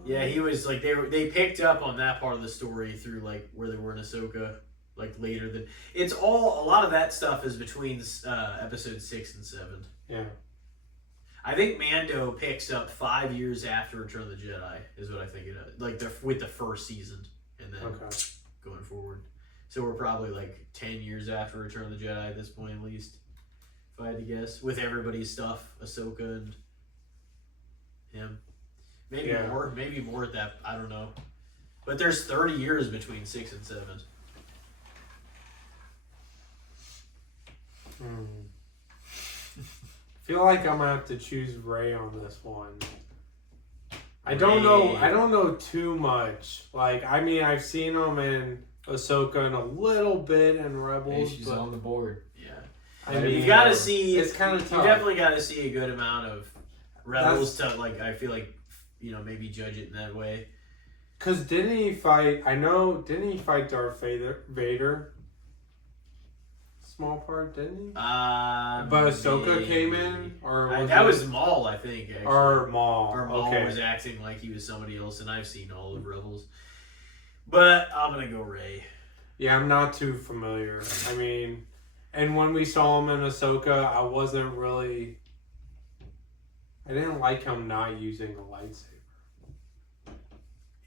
Yeah, he was like they picked up on that part of the story through like where they were in Ahsoka, like later than it's all a lot of that stuff is between episode 6 and 7. Yeah. I think Mando picks up 5 years after Return of the Jedi is what I think it is. Like with the first season and then going forward. So we're probably like 10 years after Return of the Jedi at this point at least, if I had to guess, with everybody's stuff, Ahsoka and him. Maybe more at that. I don't know. But there's 30 years between 6 and 7. Feel like I'm gonna have to choose Ray on this one. I don't know too much. Like, I mean, I've seen him in Ahsoka and a little bit in Rebels. Hey, she's but on the board. Yeah. You got to see. It's kind of You tough. definitely got to see a good amount of Rebels to like. I feel like maybe judge it in that way. Cause didn't he fight? Didn't he fight Darth Vader? Small part, didn't he? But Ahsoka came in, or that was Maul, I think. Actually. Or Maul. Or Maul okay. was acting like he was somebody else, and I've seen all of Rebels. But I'm gonna go Rey. Yeah, I'm not too familiar. I mean, and when we saw him in Ahsoka, I wasn't really. I didn't like him not using a lightsaber.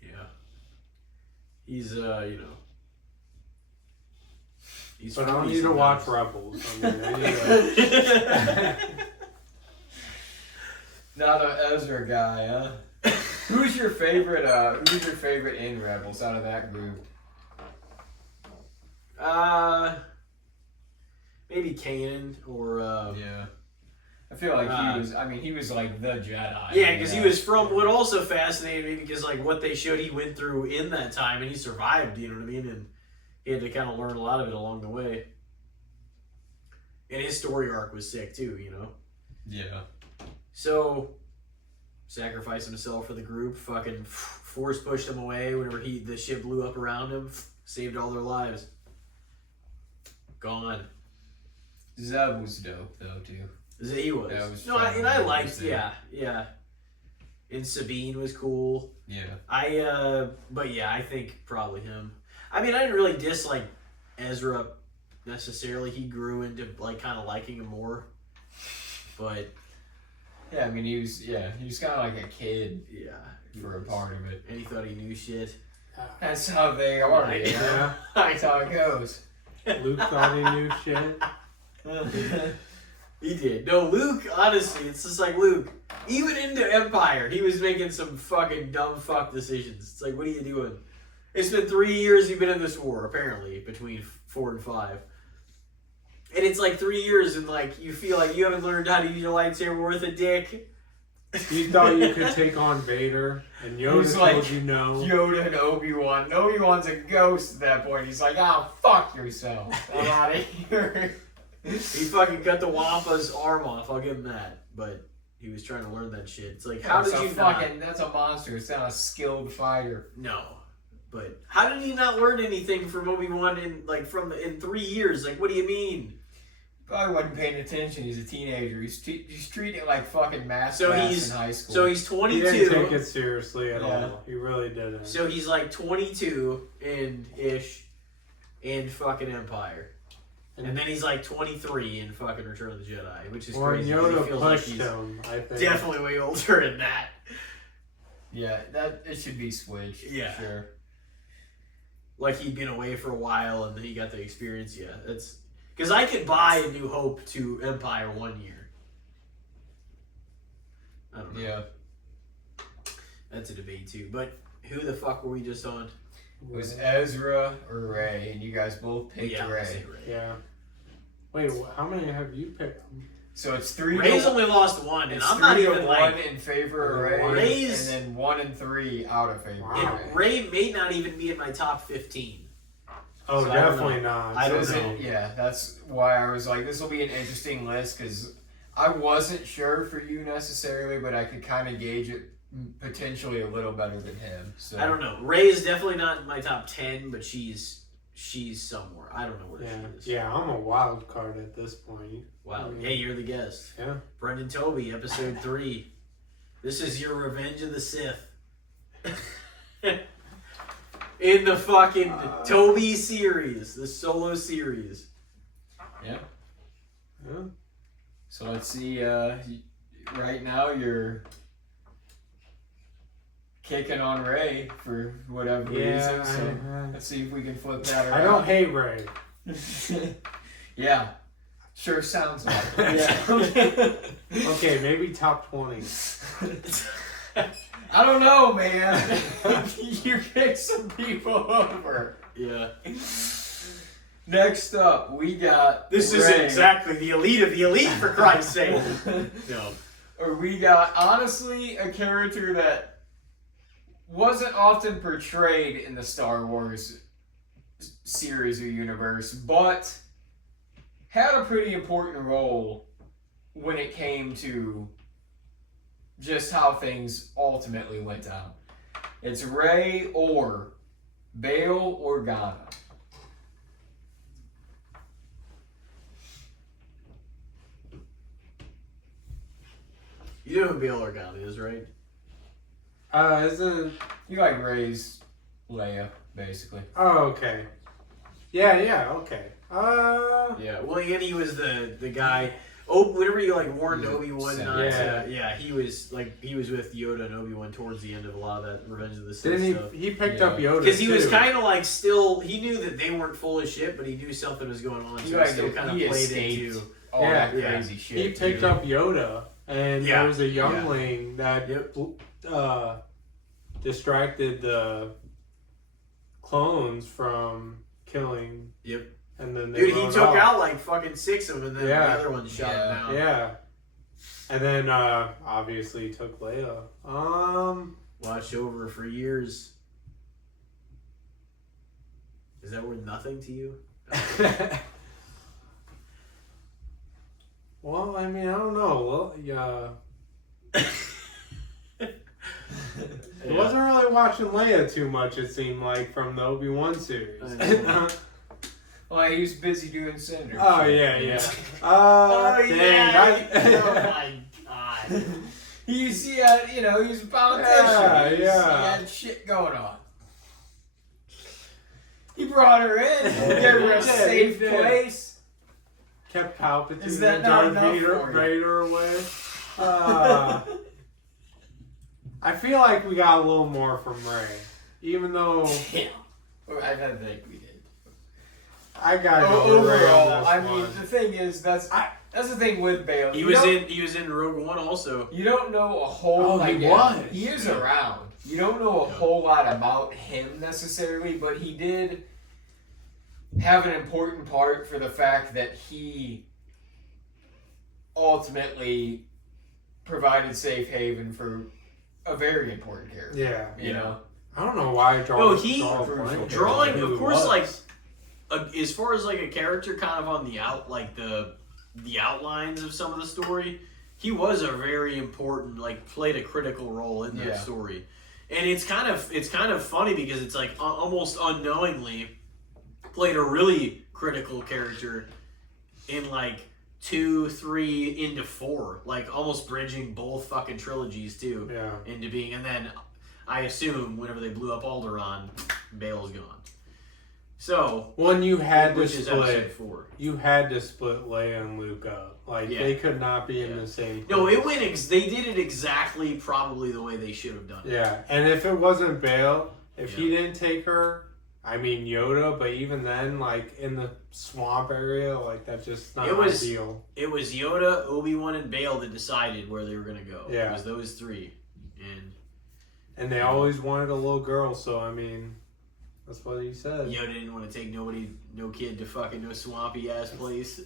Yeah. He's He's but I don't need to watch Rebels. I mean, Not an Ezra guy, huh? Who's your favorite in Rebels out of that group? Maybe Kanan or Yeah. I feel like he was like the Jedi. Yeah, because he was from what also fascinated me because like what they showed he went through in that time and he survived, you know what I mean? And he had to kind of learn a lot of it along the way. And his story arc was sick too, Yeah. So, sacrificed himself for the group, fucking force pushed him away whenever the ship blew up around him, saved all their lives. Gone. Zeb was dope though too. He was. I liked, yeah. And Sabine was cool. Yeah. But yeah, I think probably him. I mean, I didn't really dislike Ezra necessarily. He grew into like kind of liking him more. But yeah, I mean, he was kind of like a kid. Yeah. For a part of it, and he thought he knew shit. That's how they are. Yeah. That's how it goes. Luke thought he knew shit. He did. No, Luke, honestly, it's just like Luke. Even into Empire, he was making some fucking dumb fuck decisions. It's like, what are you doing? It's been 3 years you've been in this war, apparently, between 4 and 5. And it's like 3 years and like you feel like you haven't learned how to use your lightsaber worth a dick. You thought you could take on Vader, and Yoda told you no. Yoda and Obi-Wan. Obi-Wan's a ghost at that point. He's like, fuck yourself. I'm out of here. He fucking cut the Wampa's arm off, I'll give him that. But he was trying to learn that shit. It's like, how did you not? That's a monster. It's not a skilled fighter. No. But how did he not learn anything from Obi-Wan in 3 years? Like, what do you mean? Probably wasn't paying attention. He's a teenager. He's treating it like fucking math class in high school. So he's 22. He didn't take it seriously at all. He really didn't. So he's like 22 ish in fucking Empire. And then he's like 23 in fucking Return of the Jedi, which is crazy. Yoda he feels pushed like him, I think. Definitely way older than that. Yeah, it should be switched. Yeah. Sure. Like he'd been away for a while and then he got the experience. Yeah, that's... Because I could buy A New Hope to Empire 1 year. I don't know. Yeah. That's a debate too. But who the fuck were we just on? It was Ezra or Rey, and you guys both picked Rey. Yeah. Wait, how many have you picked? So it's 3. Rey's only lost 1, and I'm not even like 1 in favor of Rey, Rey's, and then 1 and 3 out of favor. Wow. And Rey may not even be in my top 15. Oh, So definitely not. I don't know. Yeah, that's why I was like, this will be an interesting list, because I wasn't sure for you necessarily, but I could kind of gauge it potentially a little better than him. So I don't know. Rey is definitely not in my top 10, but she's somewhere. I don't know where she is. Yeah, I'm a wild card at this point. Wow. Hey, you're the guest. Yeah. Brendan Tobey, episode 3. This is your Revenge of the Sith. In the fucking Tobey series, the solo series. Yeah. Yeah. So let's see. Right now you're kicking on Rey for whatever reason. So let's see if we can flip that around. I don't hate Rey. Yeah. Sure sounds like it. Yeah. Okay, maybe top 20. I don't know, man. You picked some people over. Yeah. Next up, we got This Rey. isn't exactly the elite of the elite, for Christ's sake. No. Or we got, honestly, a character that wasn't often portrayed in the Star Wars series or universe, but had a pretty important role when it came to just how things ultimately went down. It's Rey or Bail or Ghana. You know who Bail Organa is, right? Isn't... You like Rey's Leia, basically. Oh, okay. Yeah, okay. Yeah, well, and he was the guy. Oh, whenever you like warned Obi-Wan not to, he was with Yoda and Obi-Wan towards the end of a lot of that Revenge of the Sith stuff. He picked up Yoda because he was kind of like still. He knew that they weren't full of shit, but he knew something was going on. So he still kind of played into all that crazy shit. He picked up Yoda, and there was a youngling that distracted the clones from killing. Yep. And then he took out like fucking 6 of them, and then the other one shot him down. Yeah. And then obviously took Leia. Watched over for years. Is that worth nothing to you? Well, I mean, I don't know. Well, yeah. I wasn't really watching Leia too much, it seemed like, from the Obi-Wan series. Well, he was busy doing Senator. Oh, yeah. Oh my God. He was a politician. He had shit going on. He brought her in, gave her a safe place. Kept Palpatine Is that and not Darth enough Vader away. I feel like we got a little more from Rey. Even though... Damn. I don't think we did. I got overall. I mean, the thing is, that's the thing with Bale. He was in Rogue One also. You don't know a whole. He is around. You don't know a whole lot about him necessarily, but he did have an important part for the fact that he ultimately provided safe haven for a very important character. Yeah. You know. I don't know why drawing. Of course, like. As far as like a character kind of on the the outlines of some of the story, he was a very important, like, played a critical role in that story. And it's kind of funny because it's like almost unknowingly played a really critical character in like 2, 3 into 4, like almost bridging both fucking trilogies too into being. And then I assume whenever they blew up Alderaan, Bale's gone. So when you had to split, you had to split Leia and Luke up. Like they could not be in the same place. No, it went. They did it exactly, probably the way they should have done it. Yeah, and if it wasn't Bale, if he didn't take her, I mean Yoda. But even then, like in the swamp area, like that's just not ideal. It was Yoda, Obi-Wan, and Bale that decided where they were gonna go. Yeah, it was those 3, and they always wanted a little girl. So I mean. That's what he said. Yoda didn't want to take no kid to fucking no swampy ass place.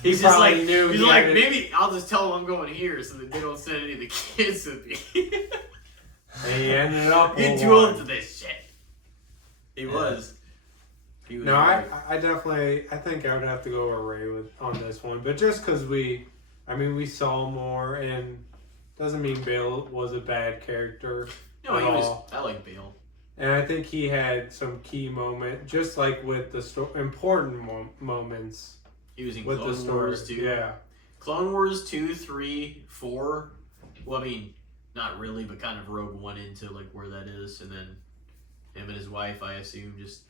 He's just like, maybe I'll just tell them I'm going here so that they don't send any of the kids with me. And he ended up getting too old to this shit. He was. No, I definitely, I think I would have to go with Rey on this one, but just because we saw more, and doesn't mean Bale was a bad character. No, I like Bale. And I think he had some key moment, just like with the important moments. He was in Clone Wars too. Yeah. Clone Wars 2, 3, 4. Well, I mean, not really, but kind of Rogue One into like where that is, and then him and his wife, I assume, just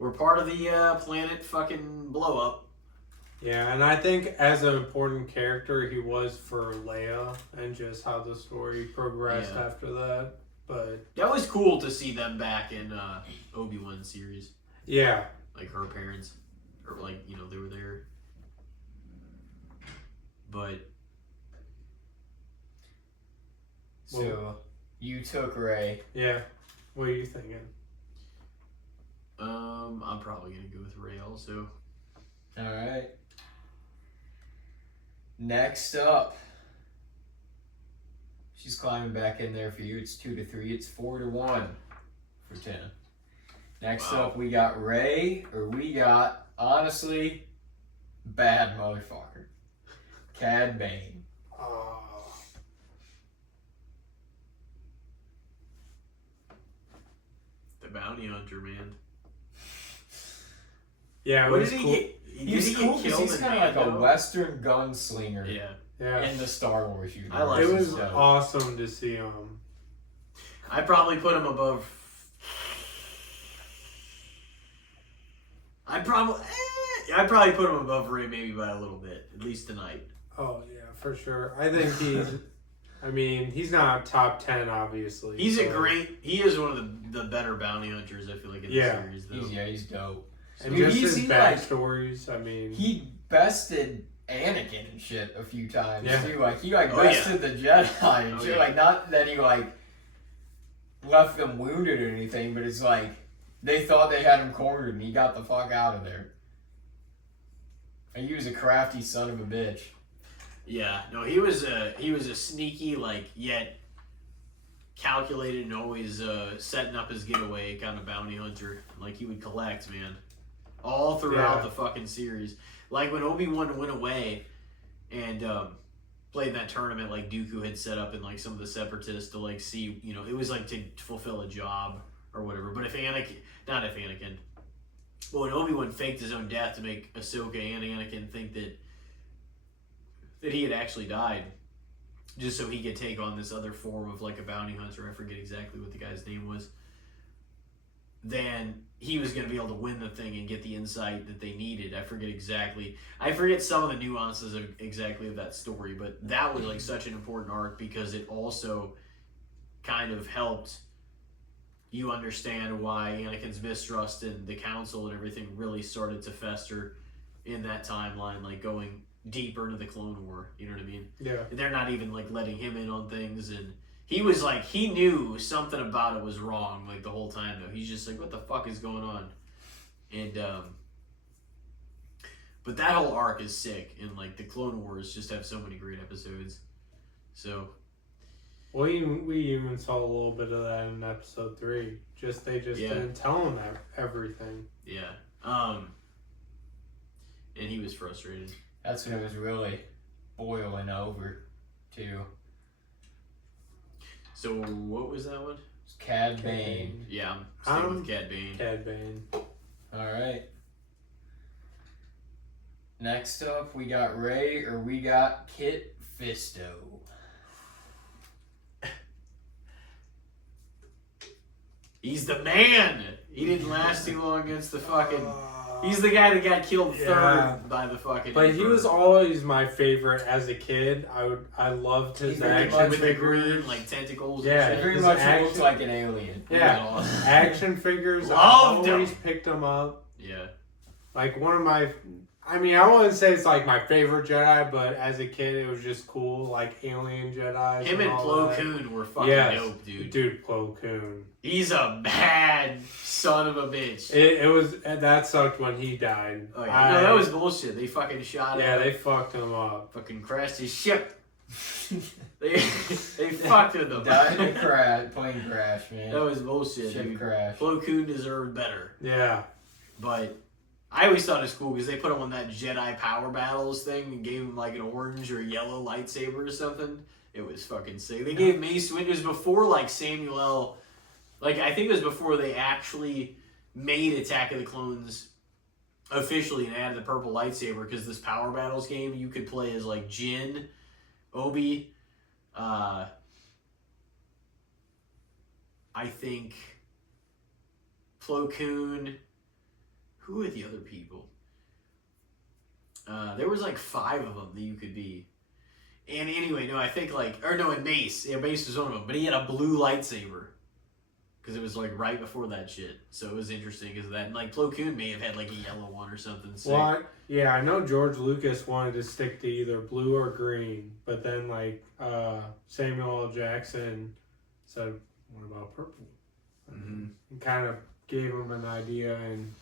were part of the planet fucking blow up. Yeah, and I think as an important character, he was for Leia, and just how the story progressed after that. But that was cool to see them back in Obi-Wan series. Yeah. Like her parents. Or like, they were there. But so you took Rey. Yeah. What are you thinking? I'm probably gonna go with Rey also. Alright. Next up. She's climbing back in there for you. It's 2-3. It's 4-1 for Tina. Next up, we got Rey, or we got, honestly, bad motherfucker. Cad Bane. The bounty hunter, man. Yeah, it What was did he cool. get? He's cool because he's kind of like a Western gunslinger Yeah, in the Star Wars universe. I like it was so. awesome to see him. I'd probably put him above. I'd probably put him above Ray maybe by a little bit, at least tonight. Oh yeah, for sure. I think he's. I mean, he's not top 10, obviously. He is one of the better bounty hunters, I feel like, in the series, though. He's dope. And Dude, just his like, backstories, I mean... He bested Anakin and shit a few times, too. Like, he, bested the Jedi and shit. Like, not that he, left them wounded or anything, but it's like, they thought they had him cornered and he got the fuck out of there. And he was a crafty son of a bitch. Yeah, no, he was a sneaky, yet calculated and always setting up his getaway kind of bounty hunter. Like, he would collect, man. All throughout the fucking series. Like, when Obi-Wan went away and played that tournament, like, Dooku had set up and, some of the Separatists to, see, it was, to fulfill a job or whatever. But but when Obi-Wan faked his own death to make Ahsoka and Anakin think that he had actually died, just so he could take on this other form of a bounty hunter. I forget exactly what the guy's name was. Then he was going to be able to win the thing and get the insight that they needed. I forget some of the nuances of that story, but that was such an important arc because it also kind of helped you understand why Anakin's mistrust in the council and everything really started to fester in that timeline, going deeper into the Clone War, you know what I mean? Yeah. And they're not even letting him in on things, and he was he knew something about it was wrong the whole time though. He's just what the fuck is going on? And but that whole arc is sick, and the Clone Wars just have so many great episodes. So we even saw a little bit of that in episode 3. They didn't tell him everything. Yeah. And he was frustrated. That's when it was really boiling over, too. So what was that one? It's Cad Bane. Yeah, I'm staying with Cad Bane. Cad Bane. Alright. Next up, we got Rey or we got Kit Fisto. He's the man! He didn't last too long against the fucking... He's the guy that got killed third by the fucking... But he was always my favorite as a kid. I loved his action with figures. the green, tentacles Yeah, and shit. Very much looks like an alien. Yeah, action figures. I Loved always him. picked them up. Yeah. One of my... I mean, I wouldn't say it's my favorite Jedi, but as a kid, it was just cool. Alien Jedi. Him and Plo Koon were fucking dope, dude. Dude, Plo Koon. He's a bad son of a bitch. It was... That sucked when he died. Oh, yeah. No, that was bullshit. They fucking shot him. Yeah, they fucked him up. Fucking crashed his ship. they fucked with him. Died in a plane crash, man. That was bullshit, Ship dude. crash. Plo Koon deserved better. Yeah. But I always thought it was cool because they put him on that Jedi Power Battles thing and gave him an orange or yellow lightsaber or something. It was fucking sick. They gave Mace Windu, it was before Samuel L. I think it was before they actually made Attack of the Clones officially and added the purple lightsaber, because this Power Battles game you could play as Jin, Obi, I think Plo Koon. Who are the other people? There was 5 of them that you could be. And anyway, no, I think and Mace. Yeah, Mace was one of them. But he had a blue lightsaber. Because it was right before that shit. So it was interesting because of that. And Plo Koon may have had a yellow one or something. So. Well, I know George Lucas wanted to stick to either blue or green. But then Samuel L. Jackson said, what about purple? Mm-hmm. And kind of gave him an idea, and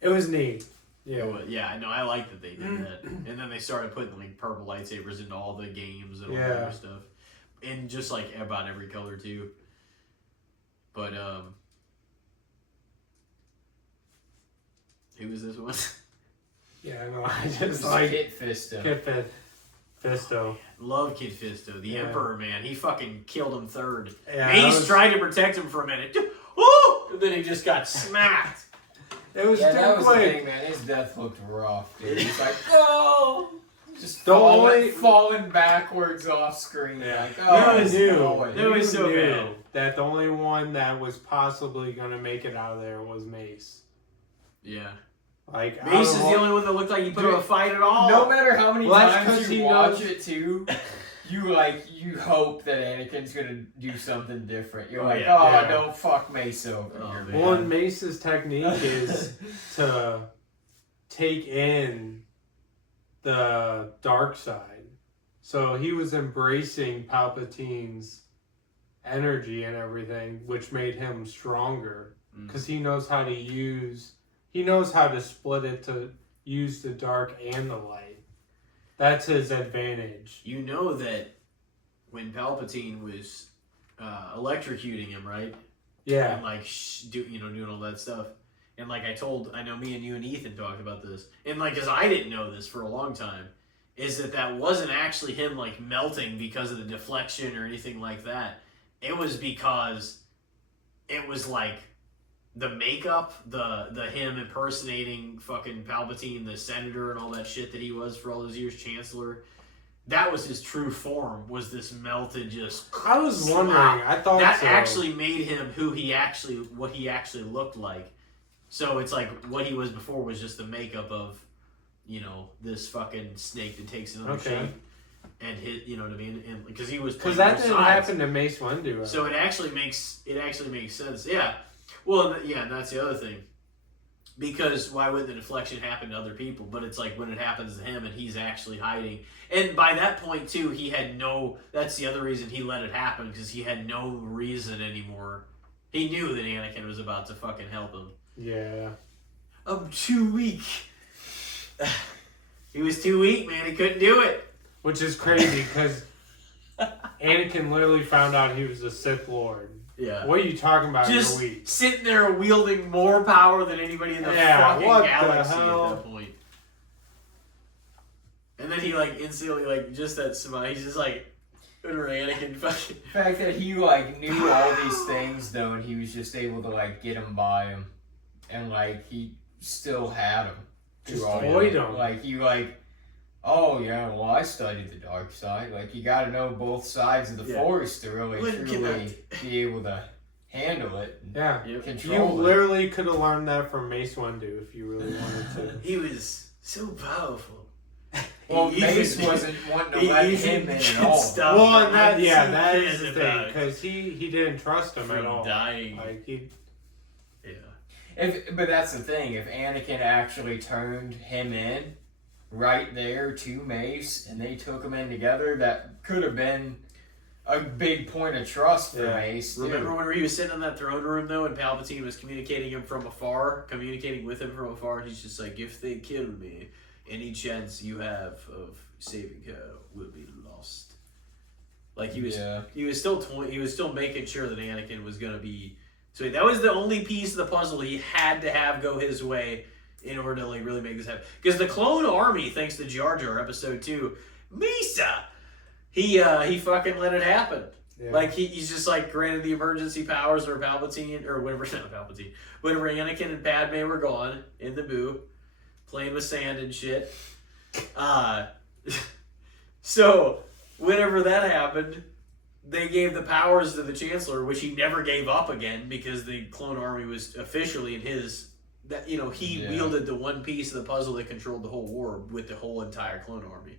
it was neat. Yeah. Yeah, I know. I like that they did that. And then they started putting purple lightsabers into all the games and all that other stuff. And just about every color too. But who was this one? Yeah, no, I just It's like Kit Fisto. Fisto. Love Kid Fisto, the Emperor, man. He fucking killed him third. Yeah, Mace tried to protect him for a minute. Woo! And then he just got smacked. It was Yeah, too that was the quick. thing, man. His death looked rough, dude. He's like, oh! Just The only- falling backwards off screen. Yeah. Like, oh, It was so bad. That the only one that was possibly going to make it out of there was Mace. Yeah. Like Mace is the only one that looked like he put up a fight at all. No matter how many Well, that's times 'cause you he watch knows- it, too, you hope that Anakin's gonna do something different. You're like, yeah. oh, Yeah. don't fuck Mace over Oh, here, man. man. Well, and Mace's technique is to take in the dark side. So he was embracing Palpatine's energy and everything, which made him stronger. Because he knows how to split it to use the dark and the light. That's his advantage. You know that when Palpatine was electrocuting him, right? Yeah. And like, doing all that stuff. And like I know me and you and Ethan talked about this. And like, cause I didn't know this for a long time, is that wasn't actually him like melting because of the deflection or anything like that. It was because it was like the makeup, the him impersonating fucking Palpatine, the senator and all that shit that he was for all those years, Chancellor. That was his true form, was this melted just... I was wondering, I thought that so. actually made him what he actually looked like. So it's like what he was before was just the makeup of, this fucking snake that takes another shape. And hit, you know what I mean? And because he was Because playing that both didn't sides. happen to Mace Windu. So it actually makes sense. Yeah. Well, yeah, and that's the other thing. Because why would the deflection happen to other people? But it's like when it happens to him and he's actually hiding. And by that point, too, that's the other reason he let it happen, because he had no reason anymore. He knew that Anakin was about to fucking help him. Yeah. I'm too weak. He was too weak, man. He couldn't do it. Which is crazy, because Anakin literally found out he was a Sith Lord. Yeah. What are you talking about? Just You're weak. sitting there wielding more power than anybody in the fucking what the galaxy hell? at that point. And then he like instantly just that smile. He's just like, Anakin fucking. The fact that he knew all these things though, and he was just able to get him by him, and he still had him. Just through all toyed of it. him. Oh yeah, well I studied the dark side. You got to know both sides of the Force to really truly be able to handle it. And Yeah. Yep. You control it. literally could have learned that from Mace Windu if you really wanted to. He was so powerful. Well, He Mace even- wasn't wanting to he let even him in did at all. stuff. Well, and that I'm that so is the pissed thing, about because he didn't trust him at from all. dying. Yeah. But that's the thing. If Anakin actually turned him in right there to Mace, and they took him in together, that could have been a big point of trust for Mace. Too. Remember when he was sitting in that throne room though, and Palpatine was communicating with him from afar, and he's just like, "If they kill me, any chance you have of saving her will be lost." Like he was still making sure that Anakin was gonna be. So that was the only piece of the puzzle he had to have go his way in order to really make this happen. Because the clone army, thanks to Jar Jar episode 2, Misa, he fucking let it happen. Yeah. He's just granted the emergency powers, or Palpatine, or whatever, not Palpatine, whenever Anakin and Padme were gone in the boo, playing with sand and shit. So whenever that happened, they gave the powers to the Chancellor, which he never gave up again, because the clone army was officially in his. He wielded the one piece of the puzzle that controlled the whole war with the whole entire clone army.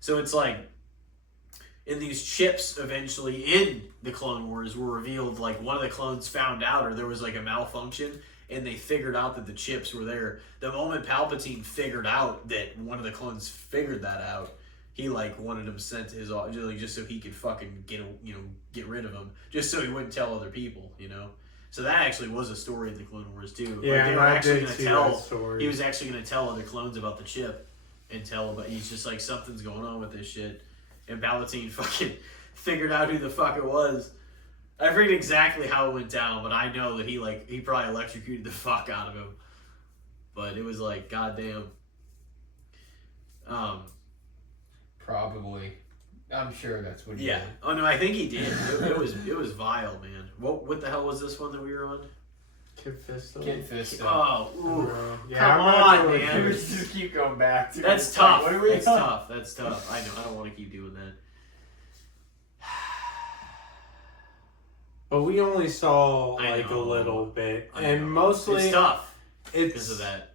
So it's in these chips eventually in the Clone Wars were revealed, one of the clones found out, or there was a malfunction, and they figured out that the chips were there. The moment Palpatine figured out that one of the clones figured that out, he wanted him sent to his office, just so he could fucking get rid of him, just so he wouldn't tell other people, So that actually was a story in the Clone Wars too. Yeah, they were I actually did gonna see tell. that story. He was actually going to tell other clones about the chip, and tell about. He's just something's going on with this shit, and Palpatine fucking figured out who the fuck it was. I forget exactly how it went down, but I know that he probably electrocuted the fuck out of him. But it was goddamn. Probably. I'm sure that's what he Yeah. did. Oh no, I think he did. It was vile, man. What the hell was this one that we were on? Kid Fisto. Kid Fisto. Oh, ooh. Yeah, Come I'm not on, doing man. We Kid just keep going back to it. That's It's tough. Like, what are we That's on? tough. That's tough. I know. I don't want to keep doing that. But we only saw I like know. a little bit, I and know. mostly It's tough it's because of that.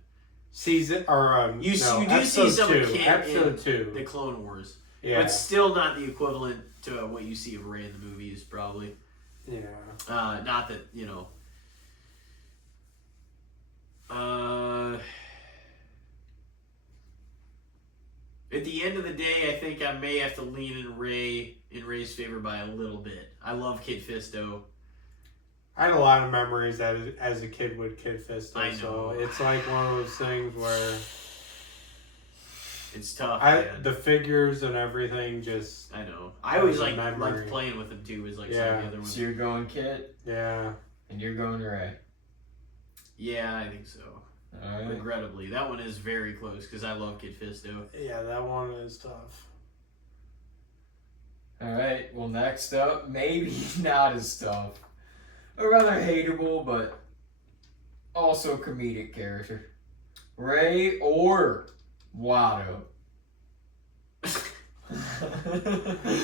season or You do episode see some two, of Kit episode in two. the Clone Wars, Yeah, but still not the equivalent to what you see of Rey in the movies. Probably. yeah. Not that At the end of the day, I think I may have to lean in Rey's favor by a little bit. I love Kid Fisto. I had a lot of memories as a kid with Kid Fisto, I know. so it's like one of those things where It's tough. Man. the figures and everything just I know. I always That was a liked memory. playing with them too. Is like some Yeah. of the other ones. So you're going Kit, yeah. and you're going Ray. Yeah, I think so. Alright. Regrettably, that one is very close because I love Kid Fisto. Yeah, that one is tough. Alright, well, next up, maybe not as tough. A rather hateable, but also comedic character. Ray or Watto?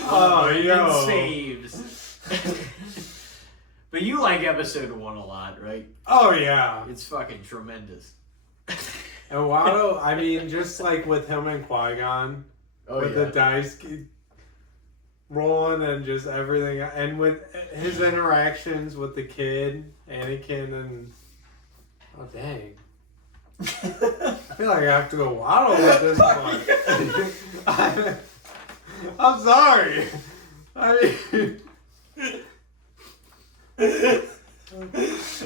Oh, Brendan yo. saves. But you like episode 1 a lot, right? Oh yeah. It's fucking tremendous. And Watto, I mean, just like with him and Qui-Gon, with the dice rolling and just everything, and with his interactions with the kid, Anakin, and oh dang, I feel like I have to go Watto with this one. I'm sorry. I mean.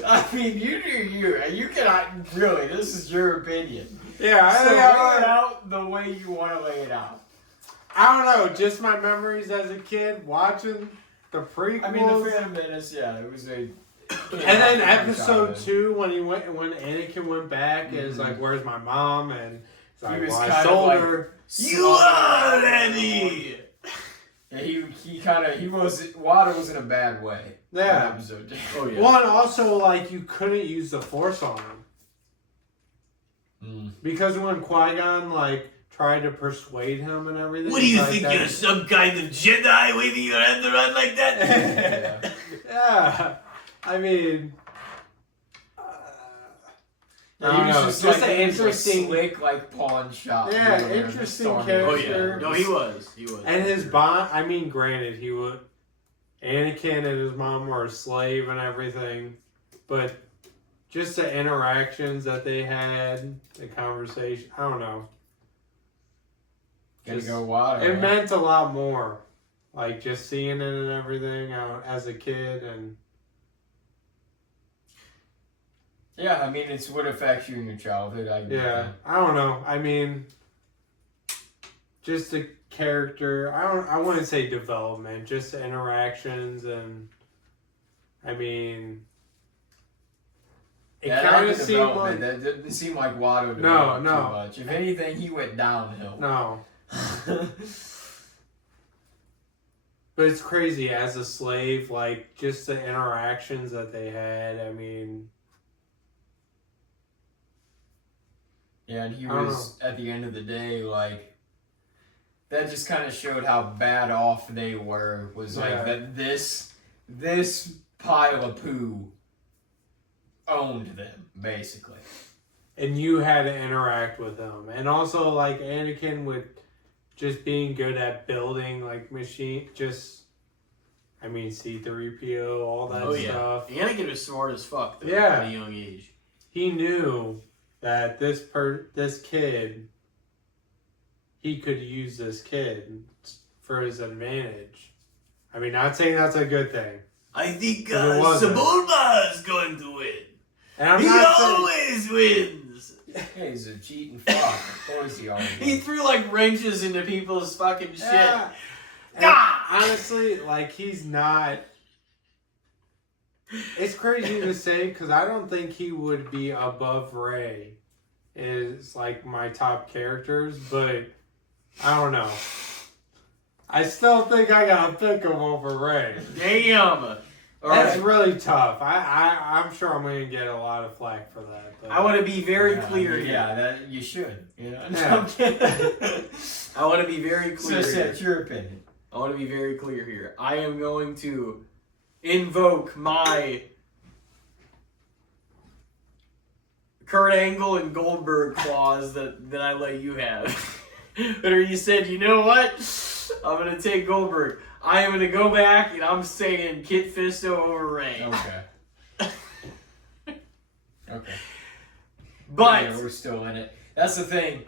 I mean, you do you. You cannot really. This is your opinion. Yeah, So lay it out the way you want to lay it out. I don't know, just my memories as a kid watching the prequels. I mean, the Phantom Menace. Yeah, it was a. And then episode 2 when Anakin went back is like, where's my mom? And it's like, He was well, I kind of sold like- her. You are ready! Yeah, he was Watto was in a bad way. Yeah. in episode 2. Oh yeah. Well, and also like you couldn't use the Force on him because when Qui-Gon like tried to persuade him and everything. What do you like think? that- You're some kind of Jedi waving your hand around like that? Yeah. Yeah, I mean. I He don't was know. just Just like an interesting, interesting- slick, like pawn shop. Yeah, dealer in the interesting Star Wars. Oh character. yeah. No, he was. He was. And his bond, I mean, granted, he would. Anakin and his mom were a slave and everything, but just the interactions that they had, the conversation, I don't know. Gonna Just- go Watto. It right? meant a lot more. Like, just seeing it and everything as a kid, and Yeah, I mean, it's what affects you in your childhood. I get yeah, that. I don't know. I mean, just the character. I wouldn't say development, just the interactions, and I mean, it Yeah, kind not of the seemed like development. That didn't seem like Watto developed No. too much. If anything, he went downhill. no. But it's crazy as a slave, like just the interactions that they had. I mean, Yeah, and he I don't was, at the end of the day, like, that just kind of showed how bad off they were. Was like Yeah. that this pile of poo owned them, basically. and you had to interact with them, and also like Anakin with just being good at building like machine, just I mean C-3PO, all that Oh yeah. stuff. Anakin was smart as fuck though, Yeah. at a young age. He knew that this kid, he could use this kid for his advantage. I mean, not saying that's a good thing. I think But it wasn't. Sebulba is going to win. And I'm He not saying, always wins. Hey, he's a cheating fuck. Of course he always He wins. threw like wrenches into people's fucking shit. yeah. And Ah! honestly, like he's not. It's crazy to say because I don't think he would be above Rey. Is like my top characters, but I don't know. I still think I gotta pick him over Ray. Damn. That's really tough. I'm sure I'm gonna get a lot of flack for that. But I want to be very clear here. Yeah, that you should. You know? Yeah. I want to be very clear. So here. that's your opinion. I want to be very clear here. I am going to invoke my Kurt Angle and Goldberg clause that I let you have. Where you said, you know what? I'm going to take Goldberg. I am going to go back and I'm saying Kit Fisto over Ray. Okay. Okay. But yeah, we're still in it. That's the thing.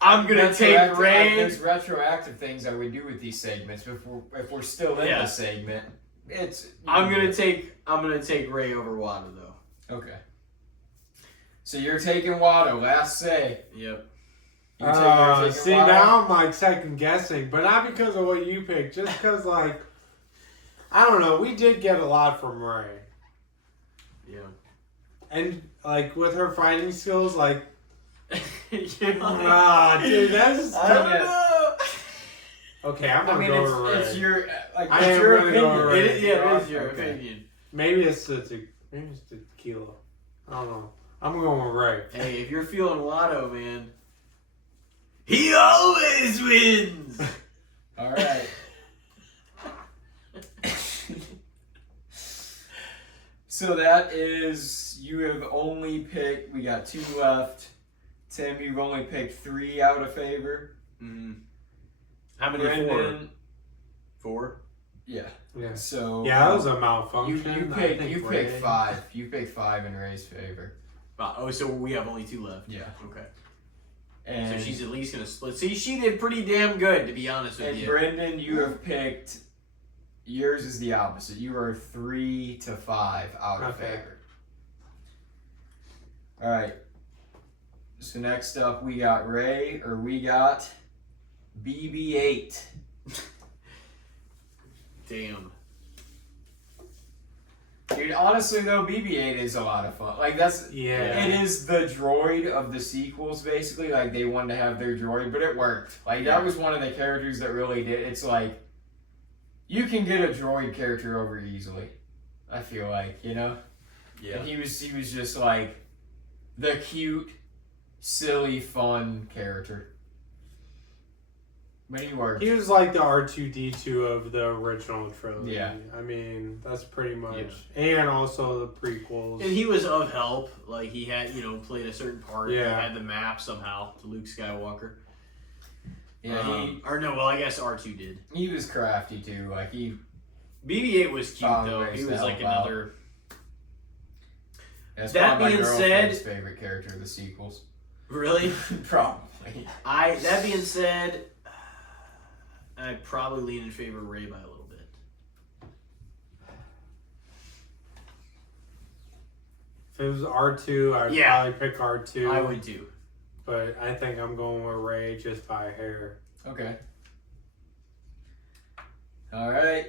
I'm going to take Ray. There's retroactive things I would do with these segments. If we're still in the segment, I'm gonna take Ray over Wada though. Okay. So you're taking Wada. Last say. Yep. See, now I'm like second guessing, but not because of what you picked, just because like I don't know. We did get a lot from Ray. Yeah. And like with her fighting skills, like. Dude, that's. I don't know. Okay, I'm gonna go to Ray. It's your I am gonna go to Ray. It is your opinion. Maybe it's the tequila. I don't know. I'm going with Ray. Hey, if you're feeling Watto, man, he always wins. All right. So that is, you have only picked, we got 2 left. Tim, you've only picked 3 out of favor. Mm. How many? Brendan, 4? Yeah. Yeah. So yeah, that was a malfunction. You picked 5. You picked 5 in Ray's favor. Oh, so we have only 2 left. Yeah. Okay. And so she's at least gonna split. See, she did pretty damn good, to be honest with you. Brendan, you have picked. Yours is the opposite. You are 3 to 5 out of favor. All right. So next up, we got Ray, or we got BB-8. Damn. Dude, honestly though, BB-8 is a lot of fun. Like it is the droid of the sequels, basically. Like they wanted to have their droid, but it worked. Like that was one of the characters that really did. It's like you can get a droid character over easily. I feel like, you know. Yeah. And he was just like the cute, silly, fun character. But he worked. He was like the R2-D2 of the original trilogy. Yeah. I mean, that's pretty much. Yeah. And also the prequels. And he was of help. Like, he had, played a certain part. Yeah. He had the map somehow to Luke Skywalker. Yeah, I guess R2 did. He was crafty too. Like BB-8 was cute though. He was like another. That's that probably being my said, girlfriend's favorite character of the sequels. Really? Probably. That being said, I probably lean in favor of Ray by a little bit. If it was R2, I'd probably pick R2. I would too. But I think I'm going with Ray just by a hair. Okay. All right.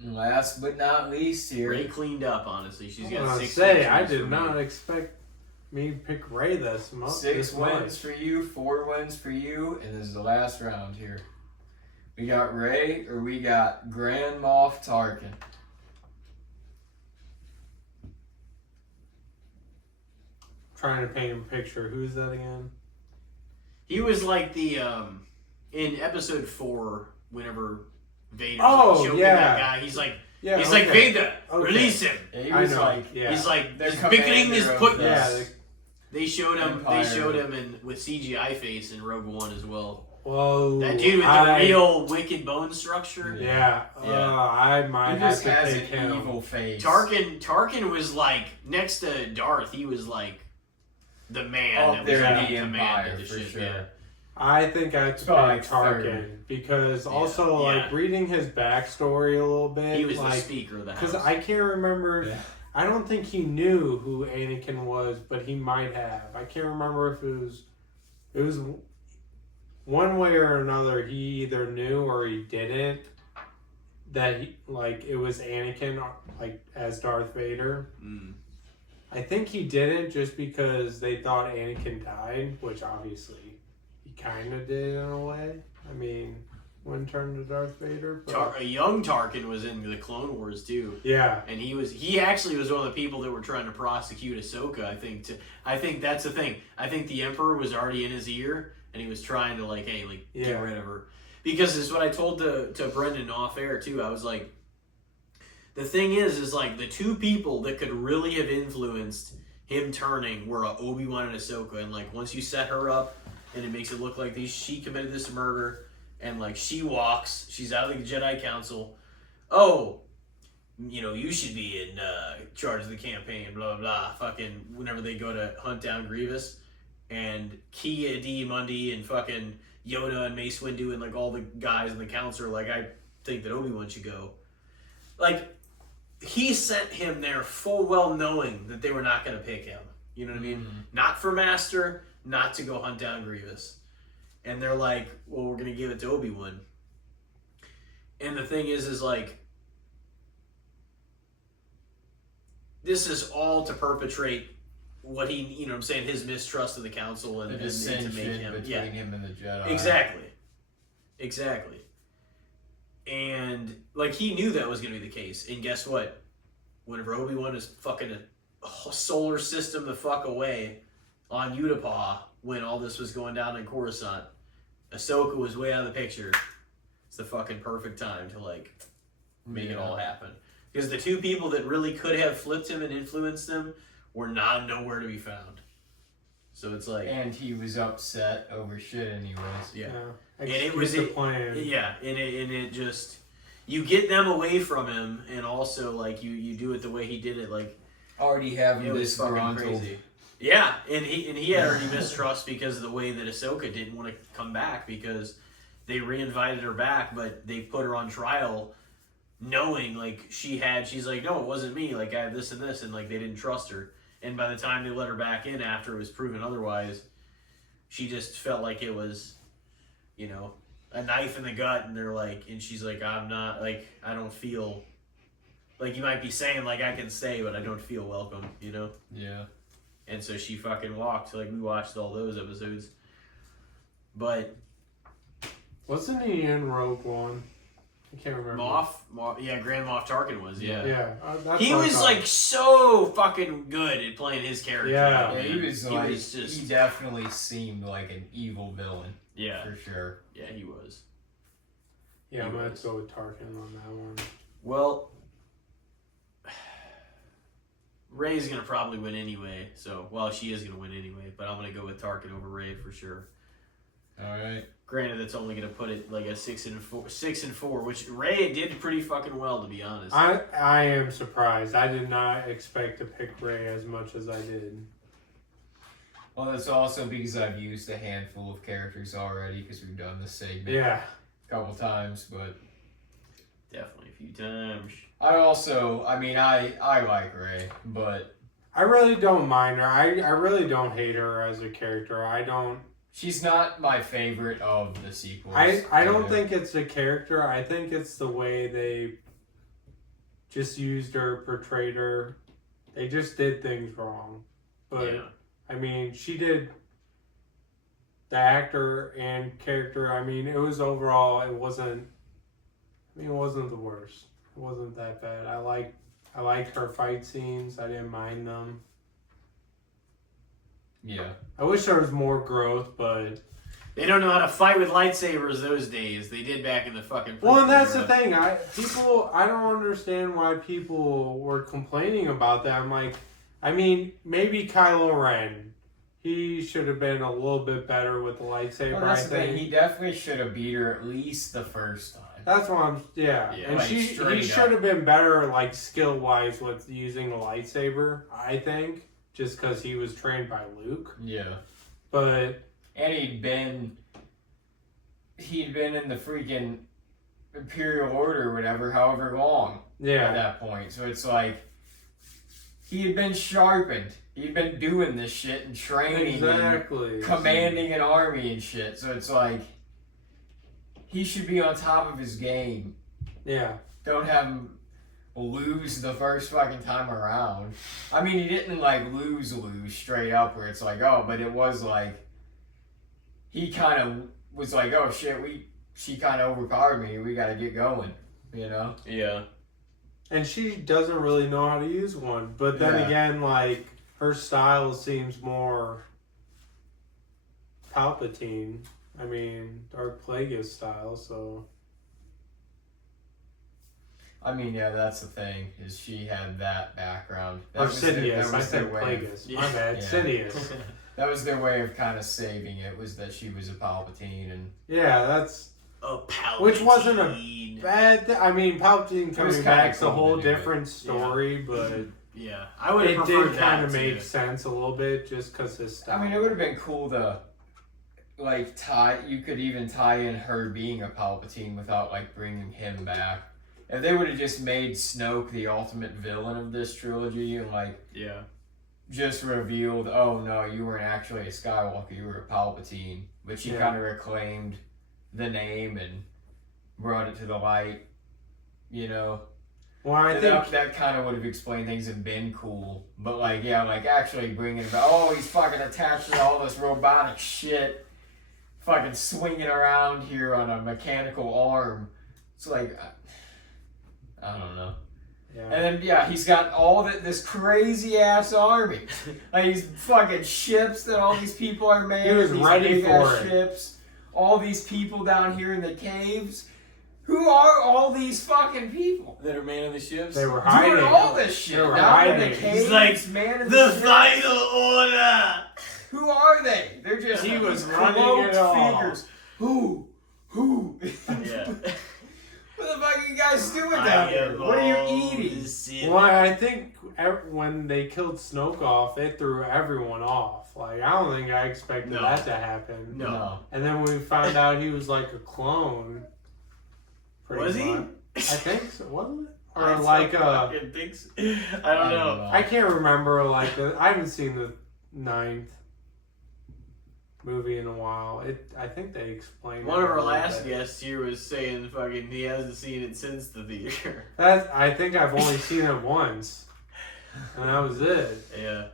And last but not least here. Ray cleaned up, honestly. She's got 6 I did not expect me to pick Ray this much. 6 wins for you, 4 wins for you, and this is the last round here. We got Ray, or we got Grand Moff Tarkin. Trying to paint a picture. Who's that again? He was like the in episode 4, whenever Vader choking that guy. He's like, like Vader, release him. Yeah, he was he's like, he's bickering his put. They showed him. Empire. They showed him with CGI face in Rogue One as well. Whoa! That dude with the real wicked bone structure. Yeah. I might have to has pick an him. evil face. Tarkin was like next to Darth. He was like the man that was in command of the ship. Sure. Yeah. I think I'd pick Tarkin because also like reading his backstory a little bit. He was like, the speaker of the house. Because I can't remember. Yeah. I don't think he knew who Anakin was, but he might have. I can't remember if it was one way or another. He either knew or he didn't that it was Anakin as Darth Vader. Mm. I think he didn't just because they thought Anakin died, which obviously he kind of did in a way. I mean, when turned to Darth Vader. But... A young Tarkin was in the Clone Wars too. Yeah. And he actually was one of the people that were trying to prosecute Ahsoka, I think. I think that's the thing. I think the Emperor was already in his ear, and he was trying to, like, hey, like, get rid of her. Because it's what I told to Brendan off air too. I was like, the thing is like, the two people that could really have influenced him turning were Obi-Wan and Ahsoka. And, like, once you set her up, and it makes it look like she committed this murder, and, like, she's out of the Jedi Council. Oh, you know, you should be in charge of the campaign, blah, blah, blah. Fucking, whenever they go to hunt down Grievous, and Kia D. Mundi and fucking Yoda and Mace Windu and, like, all the guys in the council are like, I think that Obi-Wan should go. Like, he sent him there full well knowing that they were not going to pick him. You know what I mean? Not for Master, not to go hunt down Grievous. And they're like, well, we're going to give it to Obi-Wan. And the thing is like, this is all to perpetrate what he, you know what I'm saying, his mistrust of the council and the to dissension make him between him and the Jedi. Exactly. And, like, he knew that was going to be the case. And guess what? Whenever Obi-Wan is fucking a solar system the fuck away on Utapau, when all this was going down in Coruscant, Ahsoka was way out of the picture. It's the fucking perfect time to, like, make it all happen. Because the two people that really could have flipped him and influenced him were nowhere to be found. So it's like... And he was upset over shit anyways. Yeah. And it was the plan. Yeah, and it just... You get them away from him, and also, like, you do it the way he did it, like... Already having this fucking crazy. Yeah, and he had already mistrust because of the way that Ahsoka didn't want to come back, because they re-invited her back, but they put her on trial knowing, like, she's like, no, it wasn't me, like, I have this and this, and, like, they didn't trust her. And by the time they let her back in after it was proven otherwise, she just felt like it was, you know, a knife in the gut, and they're like, and she's like, I'm not, like, I don't feel, like, you might be saying, like, I can stay, but I don't feel welcome, you know? Yeah. And so she fucking walked, like, we watched all those episodes. But... Wasn't he in Rogue One? I can't remember. Yeah, Grand Moff Tarkin was, yeah. Yeah. He was, like, so fucking good at playing his character. Yeah. Yeah, he was like, just... he definitely seemed like an evil villain. Yeah. For sure. Yeah, he was. Yeah, I'm going to have to go with Tarkin on that one. Well, Rey's going to probably win anyway. So, well, she is going to win anyway. But I'm going to go with Tarkin over Rey for sure. Alright. Granted, it's only going to put it like a 6-4, which Rey did pretty fucking well, to be honest. I am surprised. I did not expect to pick Rey as much as I did. Well, that's also because I've used a handful of characters already, because we've done this segment a couple times, but... Definitely a few times. I like Rey, but... I really don't mind her. I really don't hate her as a character. She's not my favorite of the sequels. I don't think it's the character. I think it's the way they just used her, portrayed her. They just did things wrong. But, yeah. I mean, she did the actor and character. I mean, it was overall, it wasn't the worst. It wasn't that bad. I liked her fight scenes. I didn't mind them. Yeah. I wish there was more growth, but... They don't know how to fight with lightsabers those days. They did back in the fucking... Well, and that's the thing. I don't understand why people were complaining about that. I'm like, I mean, maybe Kylo Ren. He should have been a little bit better with the lightsaber, Well, that's I the thing. think. He definitely should have beat her at least the first time. That's what I'm... Yeah. And like, he should have been better, like, skill-wise with using the lightsaber, I think. Just because he was trained by Luke. Yeah. But... And he'd been in the freaking Imperial Order or whatever, however long at that point. So it's like, he had been sharpened. He'd been doing this shit and training and commanding an army and shit. So it's like, he should be on top of his game. Yeah. Don't have him lose the first fucking time around. I mean, he didn't like lose straight up where it's like, oh, but it was like, he kind of was like, oh shit, she kind of overpowered me. We got to get going, you know? Yeah. And she doesn't really know how to use one. But then again, like, her style seems more Palpatine. I mean, Darth Plagueis style, so... I mean, yeah, that's the thing, is she had that background. Or Sidious. I said Plagueis. My bad. Yeah. Sidious. That was their way of kind of saving it, was that she was a Palpatine. And Yeah, that's... A Palpatine. Which wasn't a bad... I mean, Palpatine coming back's a whole different story, but... Yeah, I would have It preferred did kind of that, make too. sense a little bit, just because his style. I mean, it would have been cool to, like, you could even tie in her being a Palpatine without, like, bringing him back. If they would have just made Snoke the ultimate villain of this trilogy and, like, Yeah. just revealed, oh no, you weren't actually a Skywalker, you were a Palpatine. But she kind of reclaimed the name and brought it to the light, you know? Well, I think that kind of would have explained things and been cool. But, like, yeah, like, actually bringing about, oh, he's fucking attached to all this robotic shit, fucking swinging around here on a mechanical arm. It's like, I don't know. Yeah. And then, yeah, he's got all this crazy-ass army. Like, these fucking ships that all these people are made. He was these ready big-ass for it. ships. All these people down here in the caves. Who are all these fucking people? That are manning the ships? They were hiding. Doing all this shit. They were Down in the hiding. caves, He's like, manning The ships. final order! Who are they? They're just He was these running cloaked it all. figures. Who? Yeah. What the fuck are you guys doing down here? What are you eating? Well, I think when they killed Snoke off, it threw everyone off. Like, I don't think I expected that to happen. No. And then when we found out he was like a clone. Was he? much. I think so, wasn't it? Or I like fucking think so. I don't know. I can't remember, like, I haven't seen the 9th movie in a while. I think they explained One it of a our little last bit. guests here was saying fucking he hasn't seen it since the theater. I think I've only seen it once. And that was it. Yeah.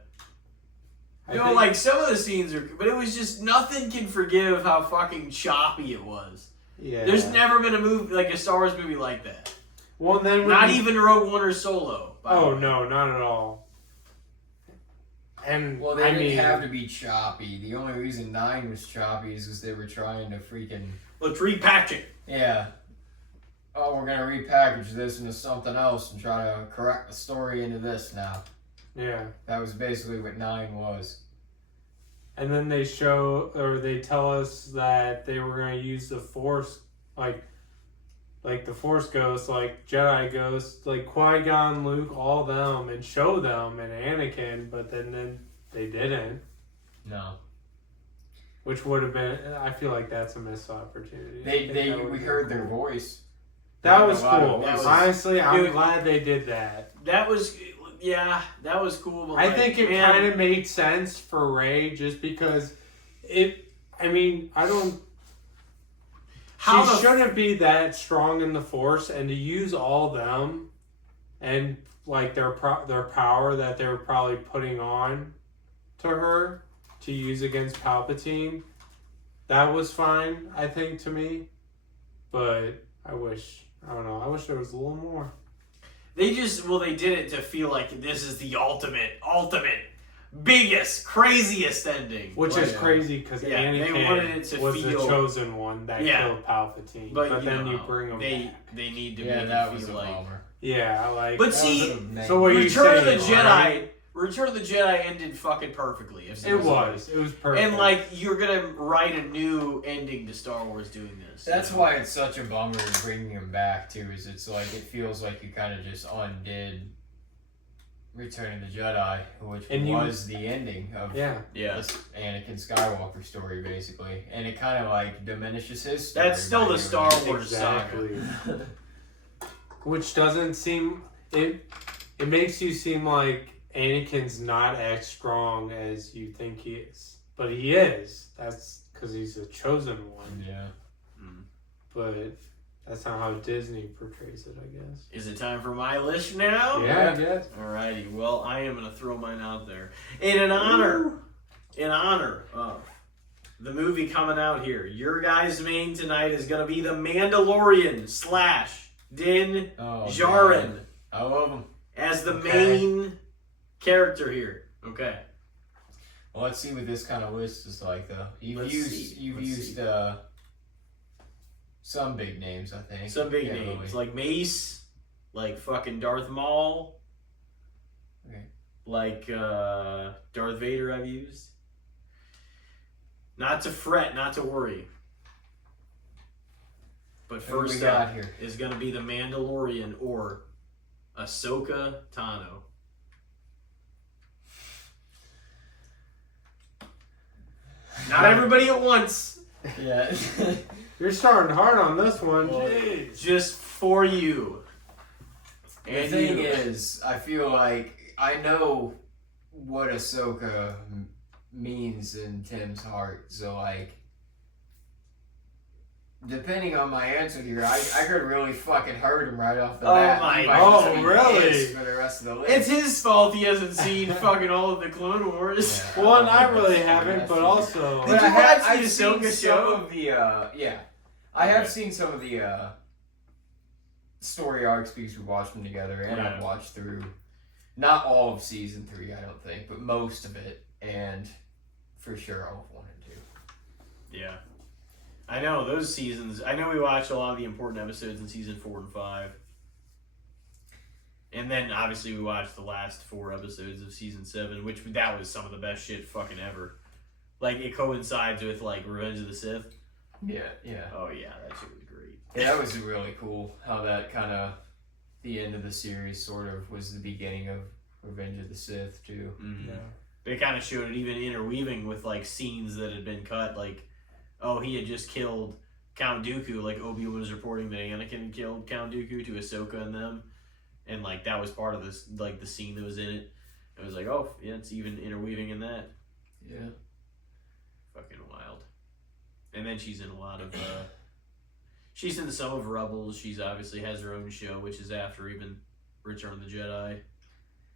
I You know, think- like, some of the scenes are... But it was just... Nothing can forgive how fucking choppy it was. Yeah. There's never been a movie, like a Star Wars movie like that. Well, then when Not you- even Rogue One or Solo. by the Oh, way. no, not at all. And, Well, they I didn't mean... have to be choppy. The only reason 9 was choppy is because they were trying to freaking... Let's repack it. Yeah. Oh, we're gonna repackage this into something else and try to correct the story into this now. Yeah. That was basically what 9 was. And then they tell us that they were going to use the Force, like the Force ghosts, like Jedi ghosts, like Qui-Gon, Luke, all them, and show them and Anakin, but then they didn't. No. Which would have been, I feel like that's a missed opportunity. We heard their voice. That was a lot of cool. voices. Honestly, I'm Dude. glad they did that. That was... Yeah, that was cool. But I like, think it man, kind of made sense for Rey just because I don't... How she the shouldn't be that strong in the Force, and to use all them and like their power that they were probably putting on to her to use against Palpatine, that was fine, I think, to me. But I wish there was a little more. They did it to feel like this is the ultimate, biggest, craziest ending. Which is crazy because Yeah, they wanted it Anakin to was the feel- chosen one that killed Palpatine. But then you bring him back. They need to Yeah, make that it was a feel like... bummer. Yeah, like... But That see, was a so what are you Return of the saying, Jedi... right? Return of the Jedi ended fucking perfectly. It was perfect. And like, you're gonna write a new ending to Star Wars doing this. That's why it's such a bummer bringing him back too. Is it's like it feels like you kind of just undid Return of the Jedi, which was the ending of this Anakin Skywalker story, basically, and it kind of like diminishes his story. That's still the Star Wars Exactly. saga. Which doesn't seem... It makes you seem like Anakin's not as strong as you think he is. But he is. That's because he's a chosen one. Yeah. But that's not how Disney portrays it, I guess. Is it time for my list now? Yeah, I guess. Alrighty. Well, I am gonna throw mine out there. In honor of the movie coming out here. Your guys' main tonight is going to be The Mandalorian / Din Djarin. God. I love him. As the main character here. Okay. Well, let's see what this kind of list is like, though. You've used some big names, I think. Some big names. Like Mace, like fucking Darth Maul. Okay. Like Darth Vader I've used. Not to fret, not to worry. But first up is going to be The Mandalorian or Ahsoka Tano. Not everybody at once. Yeah. You're starting hard on this one. Jeez. Just for you. The thing is, I feel like I know what Ahsoka means in Tim's heart, so like, depending on my answer here, I could really fucking hurt him right off the bat. Oh, really? For the rest of the list. It's his fault he hasn't seen fucking all of the Clone Wars. Yeah. Well, I really haven't, but also... Did you watch the Ahsoka show? I have seen some of the story arcs because we watched them together, and I've watched through not all of season 3, I don't think, but most of it, and for sure all of 1 and 2. Yeah. I know, those seasons, I know we watched a lot of the important episodes in season 4 and 5. And then, obviously, we watched the last 4 episodes of season 7, which that was some of the best shit fucking ever. Like, it coincides with, like, Revenge of the Sith. Yeah. Oh, yeah, that shit was great. Yeah, that was really cool, how that kind of, the end of the series sort of was the beginning of Revenge of the Sith, too. Mm-hmm. Yeah. They kind of showed it even interweaving with, like, scenes that had been cut, like, oh, he had just killed Count Dooku, like, Obi-Wan was reporting that Anakin killed Count Dooku to Ahsoka and them, and, like, that was part of this, like, the scene that was in it. It was like, oh, yeah, it's even interweaving in that. Yeah. Fucking wild. And then she's in a lot of, she's in some of Rebels. She's obviously has her own show, which is after even Return of the Jedi.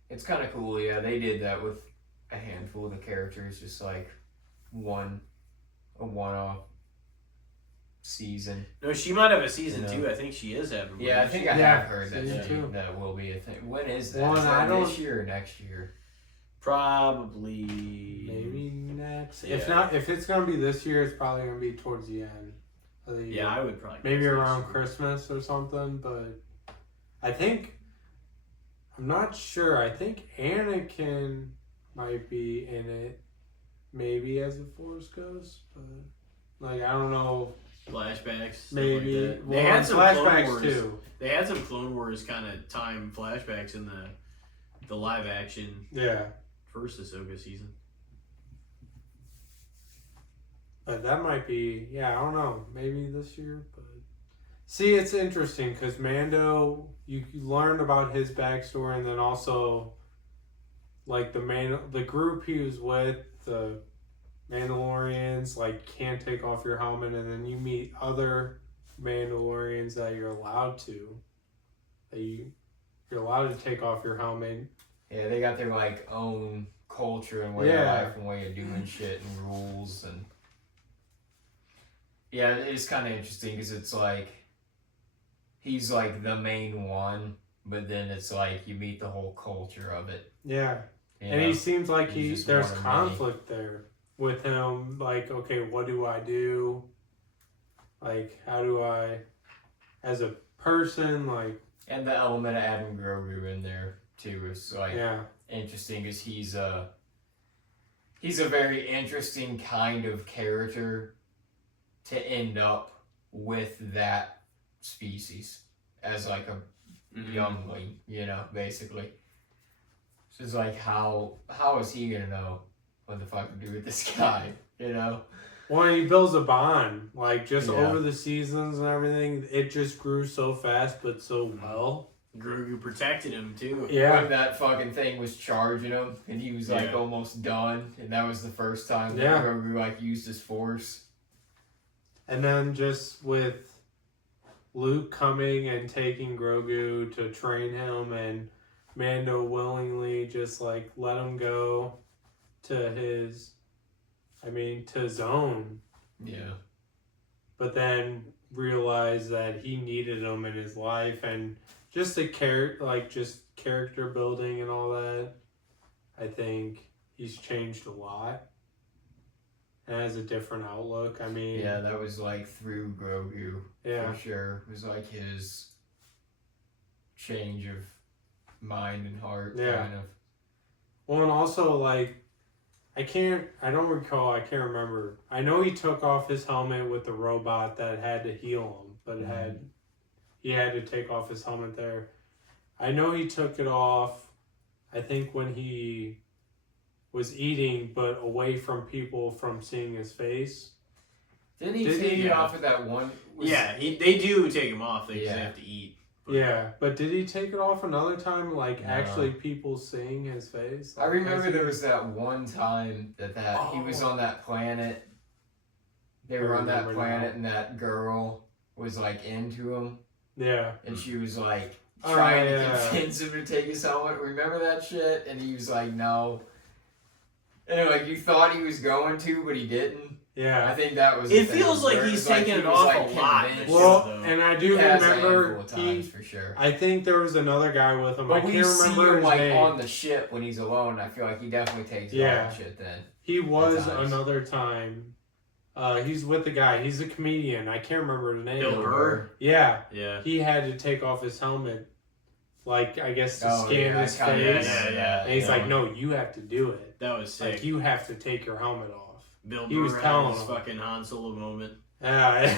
It's kind of cool, yeah. They did that with a handful of the characters, just like a one-off season. No, she might have a season 2. I think she is having one. Yeah, I think I have heard that that will be a thing. When is that? Well, is that this year or next year? Probably. Maybe next. Yeah. If not, if it's gonna be this year, it's probably gonna be towards the end of the year. Yeah, I would probably. Maybe around Christmas or something, but I think I'm not sure. I think Anakin might be in it, maybe as the Force Ghost, but like I don't know. Flashbacks. Maybe like they had some flashbacks too. They had some Clone Wars kind of time flashbacks in the live action. Yeah. First Ahsoka season. But that might be, I don't know, maybe this year. But see, it's interesting because Mando, you learned about his backstory, and then also, like the group he was with, the Mandalorians, like can't take off your helmet, and then you meet other Mandalorians that you're allowed to. That you're allowed to take off your helmet. Yeah, they got their like own culture and way of life and way of doing shit and rules and. Yeah, it is kind of interesting because it's like he's like the main one, but then it's like you meet the whole culture of it. Yeah, and he seems like there's conflict there with him. Like, okay, what do I do? Like, how do I, as a person, like. And the element of Adam Grogu in there too is like interesting because he's a very interesting kind of character to end up with that species as like a youngling, basically. So it's like how is he gonna know what the fuck to do with this guy, Well, he builds a bond, like just over the seasons and everything. It just grew so fast, but so well. Grogu protected him too. Yeah. When that fucking thing was charging him, and he was like almost done, and that was the first time that Grogu like used his force. And then just with Luke coming and taking Grogu to train him, and Mando willingly just like let him go to his to his own. Yeah. But then realized that he needed him in his life, and just character building and all that. I think he's changed a lot and has a different outlook. Yeah, that was like through Grogu. Yeah. For sure. It was like his change of mind and heart, kind of. Well, and also, like, I can't remember. I know he took off his helmet with the robot that had to heal him, but he had to take off his helmet there. I know he took it off, I think, when he was eating, but away from people from seeing his face. Didn't he take it off at that one? They do take him off. They have to eat. But... Yeah, but did he take it off another time, like actually people seeing his face? I remember there was that one time that he was on that planet. They were on that planet and that girl was like into him. Yeah. And she was like trying to convince him to take his helmet. Remember that shit? And he was like, no. And like you thought he was going to, but he didn't. Yeah. I think that was. It feels like he's taking it off a lot. Well, and I do remember times for sure. I think there was another guy with him. But I can't we see remember him his like name. on the ship when he's alone. I feel like he definitely takes all that shit then. He was another time. He's with the guy. He's a comedian. I can't remember his name. Bill Burr. Yeah. Yeah. He had to take off his helmet, like I guess to scan his kinda, face. Yeah. And he's like, "No, you have to do it. That was sick. Like you have to take your helmet off." Bill He Burr was had telling his him. fucking Han Solo moment. Yeah.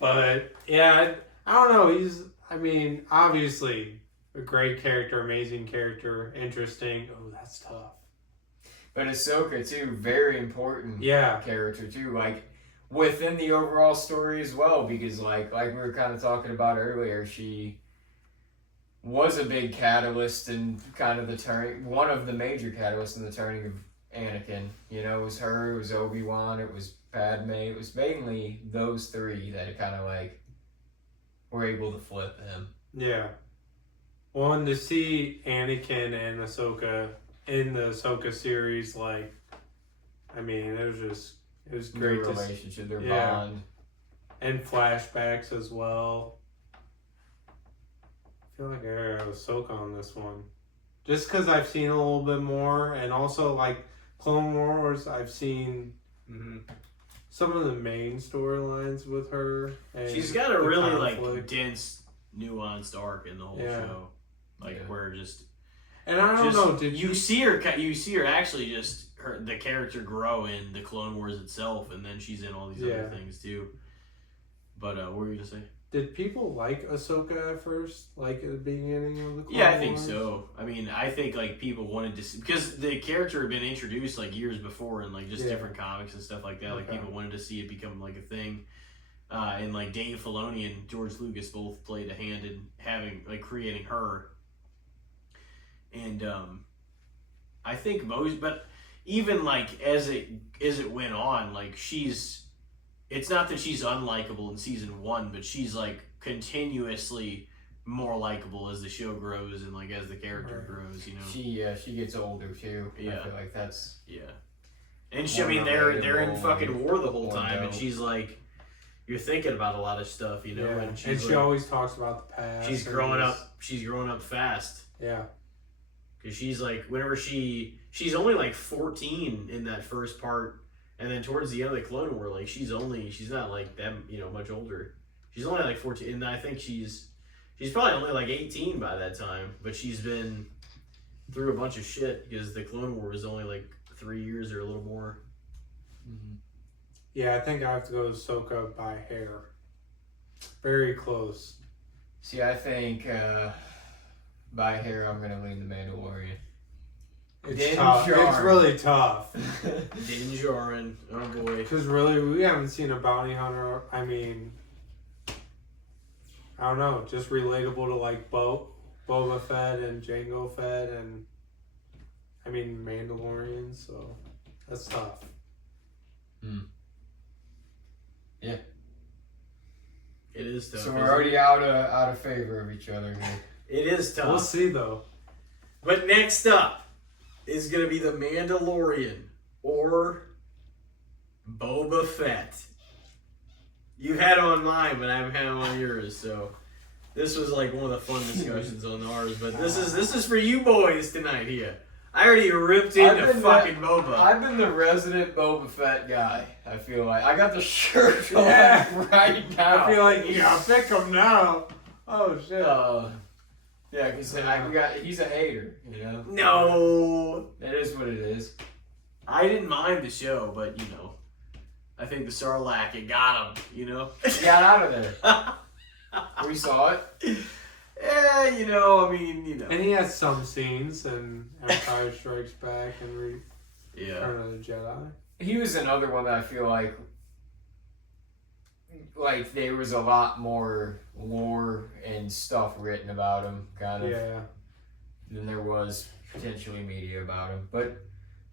But yeah, I don't know. He's, obviously a great character, amazing character, interesting. Oh, that's tough. But Ahsoka too, very important character too, like within the overall story as well, because like we were kind of talking about earlier, she was a big catalyst in kind of the turning, one of the major catalysts in the turning of Anakin. You know, it was her, it was Obi-Wan, it was Padme, it was mainly those three that kind of like were able to flip him. Yeah. Well, and to see Anakin and Ahsoka in the Ahsoka series, like, it was great Their relationship, their bond. And flashbacks as well. I feel like I got Ahsoka on this one. Just because I've seen a little bit more, and also, like, Clone Wars, I've seen some of the main storylines with her. And she's got a really, like, dense, nuanced arc in the whole show. Like, where just... And I don't know, you see her actually just the character grow in the Clone Wars itself, and then she's in all these other things too. But what were you gonna say? Did people like Ahsoka at first, like at the beginning of the Clone Wars? Yeah, I think so. I think like people wanted to see, because the character had been introduced like years before in like just different comics and stuff like that. Like people wanted to see it become like a thing. And like Dave Filoni and George Lucas both played a hand in creating her. And I think but even like as it went on, like it's not that she's unlikable in season 1, but she's like continuously more likable as the show grows and like as the character grows, you know. She gets older too. I feel like that's and she, they're in fucking war the whole time, and she's like, you're thinking about a lot of stuff, you know. And she always talks about the past. She's growing up fast. Yeah. Because she's like, she's only like 14 in that first part, and then towards the end of the Clone War, like she's not like them, you know, much older. She's only like 14, and I think she's probably only like 18 by that time, but she's been through a bunch of shit because the Clone War was only like 3 years or a little more. Mm-hmm. Yeah, I think I have to go Ahsoka by hair. Very close. See, I think by hair I'm gonna lean the Mandalorian. It's tough. It's really tough. Din Djarin, oh boy. Because really, we haven't seen a bounty hunter. I don't know, just relatable to like Boba Fett and Jango Fett and Mandalorian. So that's tough. Yeah. It is tough. So we're already out of favor of each other here. It is tough. We'll see though. But next up is going to be the Mandalorian or Boba Fett. You've had on mine, but I haven't had on yours, so this was like one of the fun discussions on ours. But this is for you boys tonight here. I already ripped into fucking Boba. I've been the resident Boba Fett guy. I feel like I got the shirt on right now. I feel like you gotta pick him now. Oh shit. Yeah, because he's a hater, you know. No, That is what it is. I didn't mind the show, but you know, I think the Sarlacc, it got him. You know, He got out of there. We saw it. Yeah, you know, I mean, you know. And he has some scenes in Empire Strikes Back and Return of the Jedi. He was another one that I feel like there was a lot more lore and stuff written about him, kind of, than there was potentially media about him. But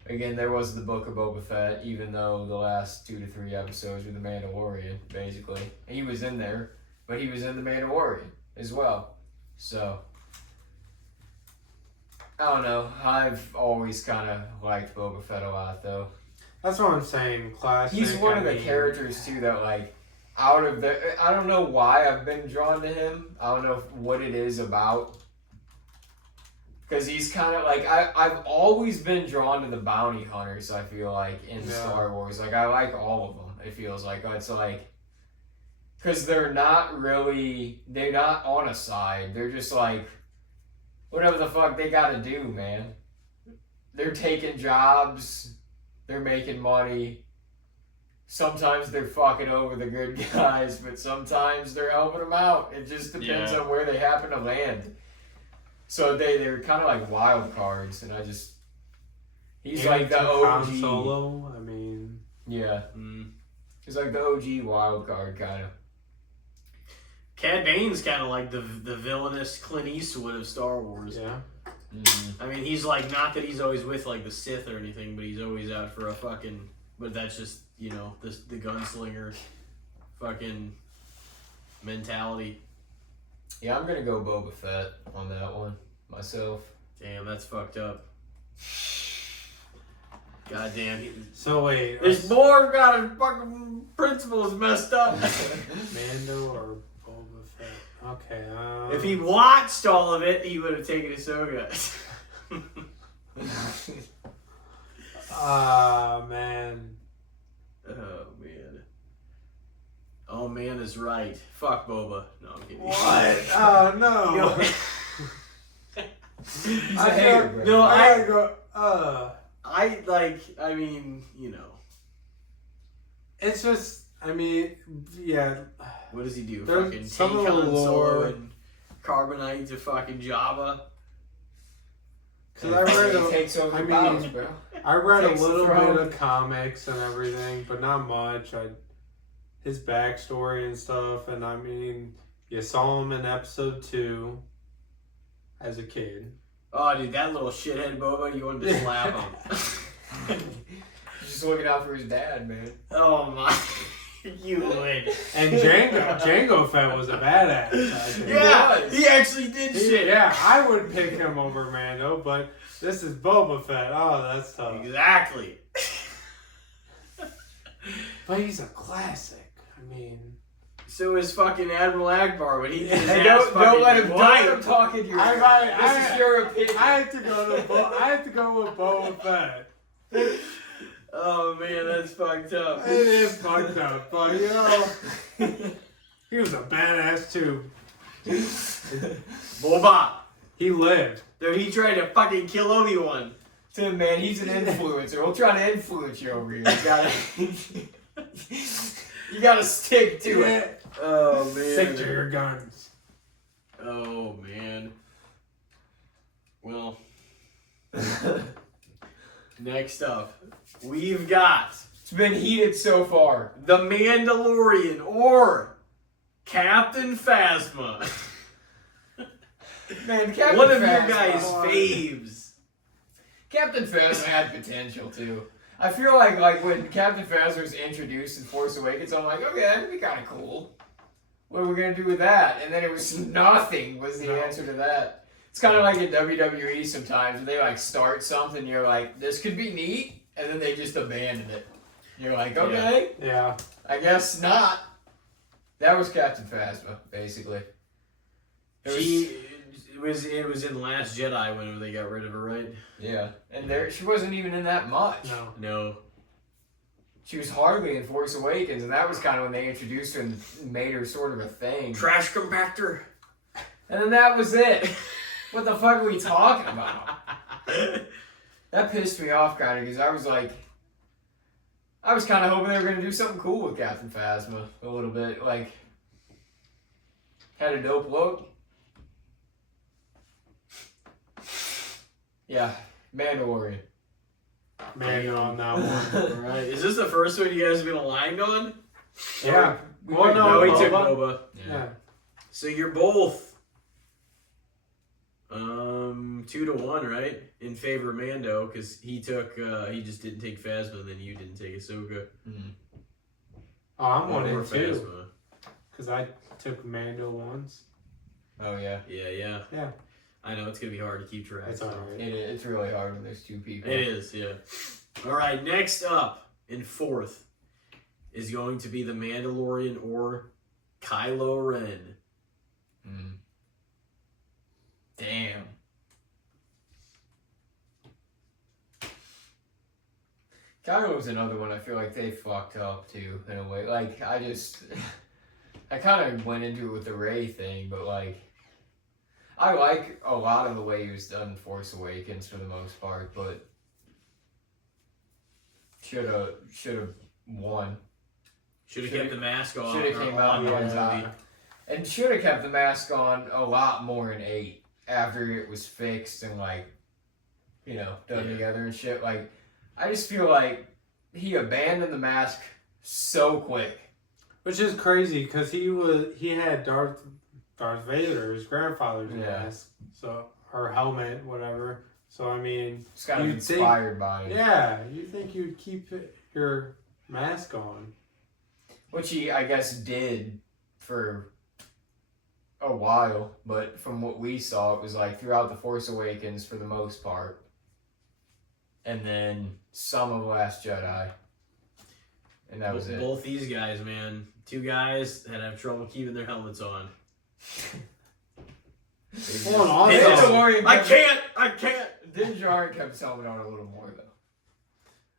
again, there was the Book of Boba Fett, even though the last 2 to 3 episodes were the Mandalorian, basically. He was in there, but he was in the Mandalorian as well. So, I don't know. I've always kind of liked Boba Fett a lot, though. That's what I'm saying. Classic. He's one of the characters, too, that, out of the... I don't know why I've been drawn to him. I don't know what it is about. Because he's kind of I've always been drawn to the bounty hunters, I feel like, in Star Wars. I like all of them, it feels like. It's because they're not on a side. They're just whatever the fuck they gotta do, man. They're taking jobs. They're making money. Sometimes they're fucking over the good guys, but sometimes they're helping them out. It just depends on where they happen to land. So they're kind of like wild cards, and he's like the OG. Solo, I mean. Yeah. He's like the OG wild card, kind of. Cad Bane's kind of like the villainous Clint Eastwood of Star Wars. Yeah. I mean, he's not that he's always with the Sith or anything, but he's always out for a fucking. But that's just the gunslinger, fucking mentality. Yeah, I'm gonna go Boba Fett on that one myself. Damn, that's fucked up. Goddamn. So wait. This board got his fucking principles messed up. Mando or Boba Fett? Okay. If he watched all of it, he would have taken Ahsoka. Man. Oh, man. Oh, man is right. Fuck Boba. No, I'm kidding. What? Oh, no. He's a hater, bro. No, I mean, you know. It's just, I mean, yeah. What does he do? There's Fucking take some of the Han Solo lore. and carbonite to fucking Jabba? Because I read He takes over the powers, bro. I read a Takes the little throne. bit of comics and everything, but not much. His backstory and stuff, and I mean, you saw him in episode 2 as a kid. Oh, dude, that little shithead Boba, you wanted to slap him. He's just looking out for his dad, man. Oh, my. You would. And Jango Fett was a badass. I think. Yeah, he actually did shit. Yeah, I would pick him over Mando, but this is Boba Fett. Oh, that's tough. Exactly. But he's a classic. I mean, So is fucking Admiral Akbar, but he did his Hey, ass don't let him fucking talk in your ear. I- This is your opinion. I have to go with Boba Fett. Oh man, that's fucked up. It is fucked up, but you know, he was a badass too. Boba. He lived. Dude, he tried to fucking kill Obi-Wan. Tim, man, he's an influencer. We'll try to influence you over here. You gotta stick to it. Oh man. Stick to your guns. Oh man. Well, next up, we've got It's been heated so far. the Mandalorian or Captain Phasma. Man, Captain One of your Phasma- guys' faves. Captain Phasma had potential too. I feel like when Captain Phasma was introduced in Force Awakens, I'm like, okay, that'd be kind of cool. What are we gonna do with that? And then it was nothing was the answer to that. It's kind of like in WWE sometimes, where they start something, you're like, this could be neat, and then they just abandon it. You're like, okay, Yeah. I guess not. That was Captain Phasma, basically. It was in Last Jedi when they got rid of her, right? Yeah, and she wasn't even in that much. No. She was hardly in Force Awakens, and that was kind of when they introduced her and made her sort of a thing. Trash compactor. And then that was it. What the fuck are we talking about? That pissed me off kind of because I was kind of hoping they were going to do something cool with Captain Phasma a little bit. Like, had a dope look. Yeah, Mandalorian. Man on that one. Alright. Is this the first one you guys have been aligned on? Yeah. Well, No, we took Boba. Boba. Yeah. So you're both 2-1, right? In favor of Mando, because he just didn't take Phasma, and then you didn't take Ahsoka. Mm. Oh, I'm one Or and two. Because I took Mando once. Oh, yeah. Yeah. Yeah. I know, it's going to be hard to keep track. It's alright. It's really hard when there's two people. It is, yeah. Alright, next up, in fourth, is going to be the Mandalorian or Kylo Ren. Mm. Damn. Kylo's another one I feel like they fucked up too, in a way. Like, I kind of went into it with the Rey thing, but like, I like a lot of the way he was done in Force Awakens for the most part, but should have won. Should have kept the mask on. Should have came out on on time. And should have kept the mask on a lot more in 8 after it was fixed and like, done together and shit. Like, I just feel like he abandoned the mask so quick. Which is crazy because he had Darth Vader, his grandfather's mask, or helmet, whatever. So I mean, It's kind of inspired by it. Yeah, you think you'd keep your mask on, which he, I guess, did for a while, but from what we saw, it was like throughout the Force Awakens for the most part, and then some of Last Jedi, and that was it. Both these guys, man, two guys that have trouble keeping their helmets on. Hold on, I can't. Din Djarin kept his helmet on a little more though.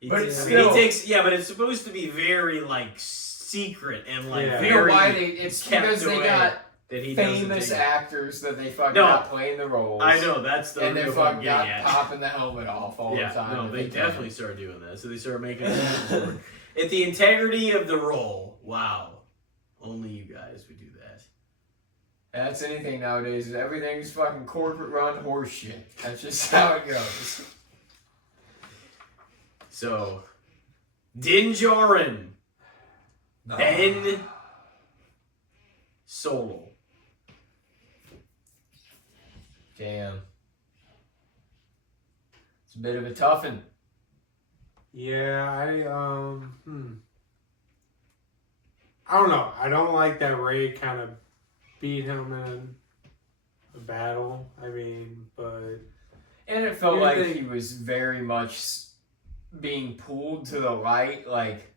But it's supposed to be very like secret and like very. You know why it's because they got that he famous actors that they fucking got playing the roles. I know that's the and they fucking got popping the helmet off all the time. No, they definitely started doing that. So they started making it at the integrity of the role. Wow, only you guys would do that. That's anything nowadays. Everything's fucking corporate run horse shit. That's just how it goes. So, Din Djarin, Ben Solo. Damn. It's a bit of a toughin'. Yeah, I don't know. I don't like that Rey kind of beat him in a battle. I mean, but... And it felt like he was very much being pulled to the right, like,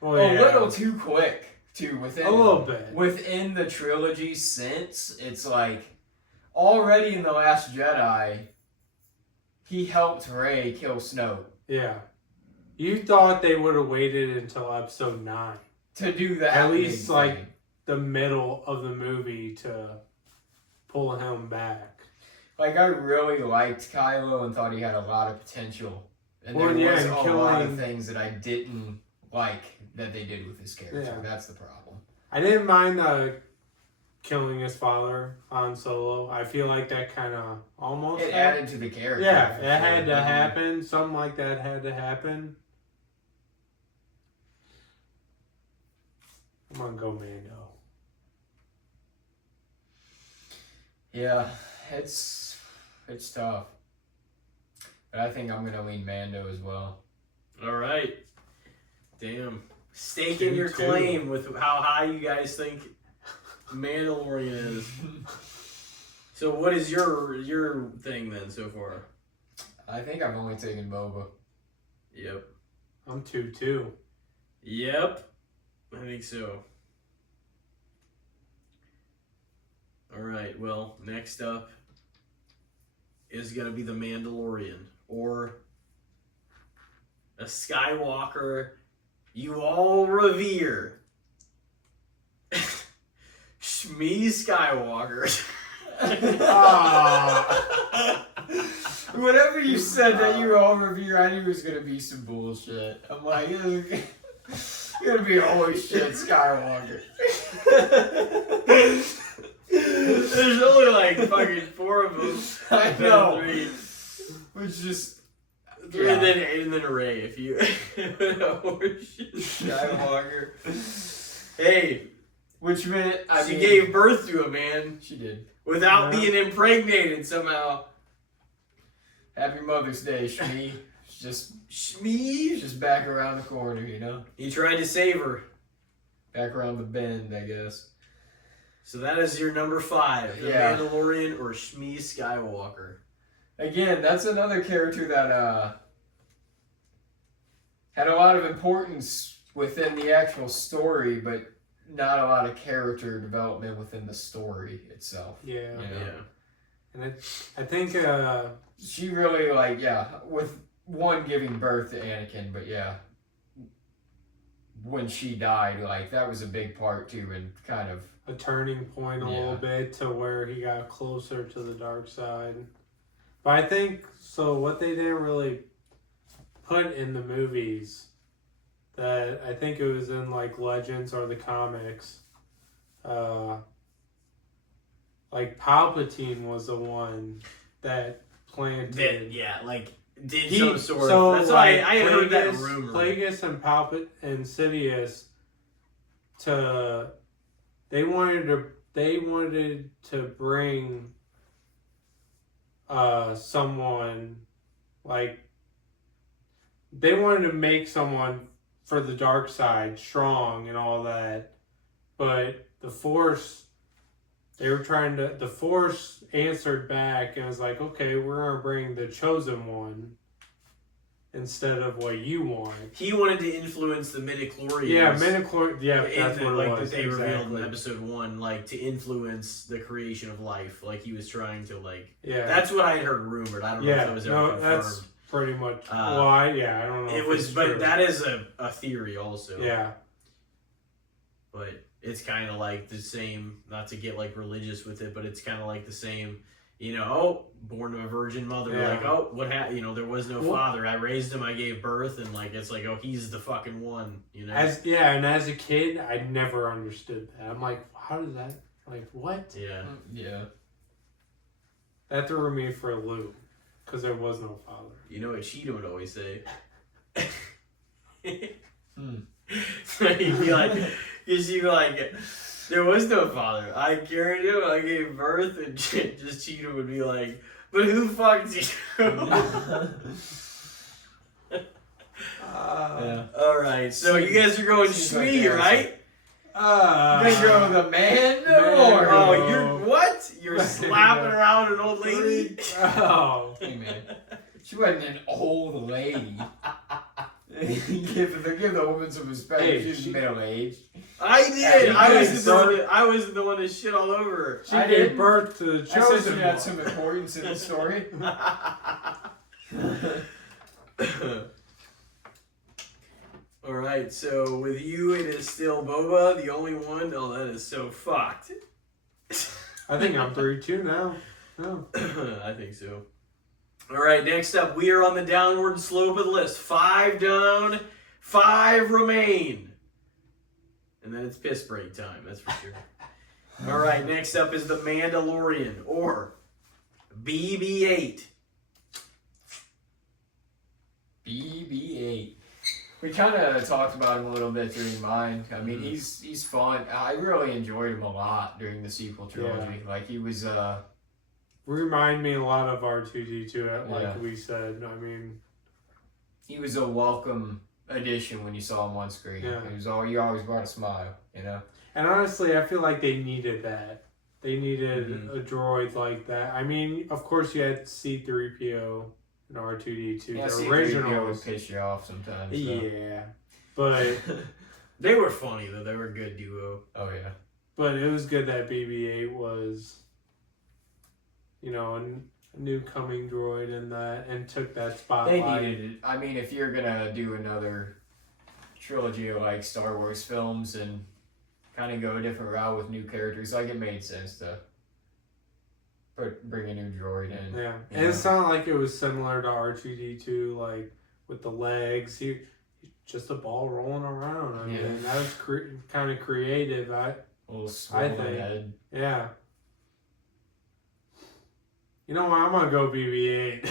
a little too quick, too, within... A little bit. Within the trilogy since, it's like, already in The Last Jedi, he helped Rey kill Snoke. Yeah. You thought they would have waited until episode 9. To do that. At least, like, the middle of the movie to pull him back. Like, I really liked Kylo and thought he had a lot of potential. And there was a lot of things that I didn't like that they did with his character. Yeah. That's the problem. I didn't mind killing his father on Solo. I feel like that kind of almost... It added to the character. Yeah, it had to happen. Something like that had to happen. I'm gonna go Mando. Yeah, it's tough. But I think I'm gonna lean Mando as well. All right. Damn. Staking your claim with how high you guys think Mandalorian is. So what is your thing then so far? I think I've only taken Boba. Yep. I'm 2-2. Yep, I think so. All right, well, next up is going to be the Mandalorian, or a Skywalker you all revere. Shmi Skywalker. Whenever you said that you were all revere, I knew it was gonna be some bullshit. I'm like, it's gonna be holy shit, Skywalker. There's only like fucking 4 of them. I know. 3. Which just And then Ray, if you Skywalker. Hey, which meant she gave birth to a man. She did. Without being impregnated somehow. Happy Mother's Day, Shmi. Shmi? Just back around the corner, you know? He tried to save her. Back around the bend, I guess. So that is your number 5. The Mandalorian or Shmi Skywalker. Again, that's another character that had a lot of importance within the actual story, but not a lot of character development within the story itself. Yeah. You know? Yeah. And I think she really with one giving birth to Anakin, but when she died, that was a big part too, and kind of a turning point a little bit to where he got closer to the dark side. But I think so. What they didn't really put in the movies, that I think it was in Legends or the comics, Palpatine was the one that planted. Did some sort so of. That's why I had heard that rumor. Plagueis and and Sidious they wanted to bring someone they wanted to make someone for the dark side strong and all that, but the Force answered back and was like, okay, we're gonna bring the chosen one instead of what you want. He wanted to influence the midichlorians. Yeah, midichlorians. Yeah, that's what it was. That they revealed in episode 1, to influence the creation of life. He was trying to Yeah. That's what I had heard rumored. I don't know if that was ever confirmed. That's pretty much. I don't know. It was, but that is a theory also. Yeah. But it's kind of the same. Not to get religious with it, but it's kind of the same. Born of a virgin mother. Yeah. What happened? There was no father. I raised him. I gave birth, and it's he's the fucking one. And as a kid, I never understood that. I'm like, how does that? What? Yeah. Yeah. That threw me for a loop because there was no father. You know what Cheetah would always say? Hmm. He'd be because she'd be there was no father. I carried him, I gave birth, and just Cheetah would be but who fucked you? Yeah. Alright, so you guys are going Shmi, right? You're the Mandalorian. Oh, you're what? You're slapping around an old lady? Oh. Hey, man. She wasn't an old lady. Give the woman some respect. Hey, She's middle-aged. I did. I was the one that shit all over her. She gave birth to the I said chosen she one. had some importance in the story. Alright, so with you it is still Boba, the only one. Oh, that is so fucked. I think I'm 3-2 now. Oh. I think so. Alright, next up, we are on the downward slope of the list. 5 down, 5 remain. And then it's piss break time, that's for sure. Alright, next up is the Mandalorian, or BB-8. BB-8. We kind of talked about him a little bit during mine. I mean, he's fun. I really enjoyed him a lot during the sequel trilogy. Yeah. He was Remind me a lot of R2-D2, we said. I mean, he was a welcome addition when you saw him on screen. Yeah. You always brought a smile, And honestly, I feel like they needed that. They needed a droid like that. I mean, of course, you had C-3PO and R2-D2. Yeah, the C-3PO originals. would piss you off sometimes. So. Yeah. But They were funny though. They were a good duo. Oh yeah. but it was good that BB-8 was, you know, a new coming droid in that and took that They spotlight. needed it. I mean, if you're gonna do another trilogy of like Star Wars films and kind of go a different route with new characters, like it made sense to bring a new droid in. Yeah, You and it know? sounded like it was similar to R2D2, like with the legs. He just a ball rolling around. I Yeah. mean, that was kind of creative. A little swollen think. head. Yeah. You know what? I'm gonna go BB-8.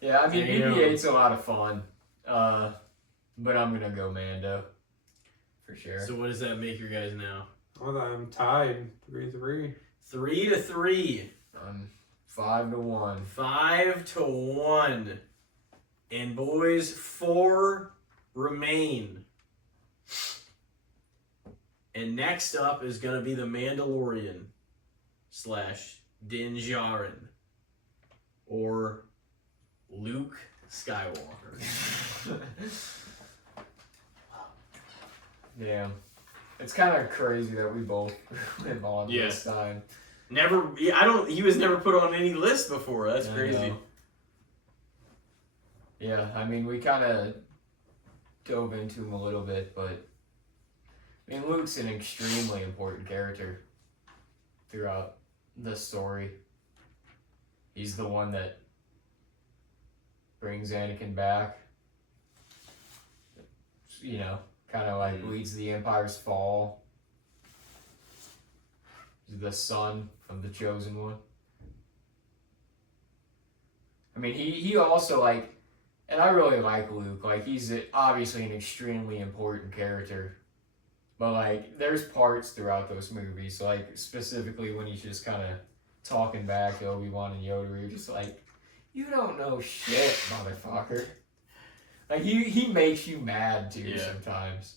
Yeah, I mean, Damn. BB-8's a lot of fun, but I'm gonna go Mando for sure. So what does that make your guys now? Well, I'm tied 3-3. 3-3. 5-1. 5-1. And boys, 4 remain. And next up is gonna be the Mandalorian / Din Djarin or Luke Skywalker. Yeah, it's kind of crazy that we both went on Yeah. this time. Never, he was never put on any list before. That's I crazy. know. Yeah, I mean, we kind of dove into him a little bit, but I mean, Luke's an extremely important character throughout the story. He's the one that brings Anakin back, you know, kind of like leads the Empire's fall. He's the son of the Chosen One. I mean, he also, like, and I really like Luke. Like, he's obviously an extremely important character. But, like, there's parts throughout those movies, like, specifically when he's just kind of talking back to Obi-Wan and Yoda, where you're just like, you don't know shit, motherfucker. Like, he makes you mad, too, Yeah. sometimes.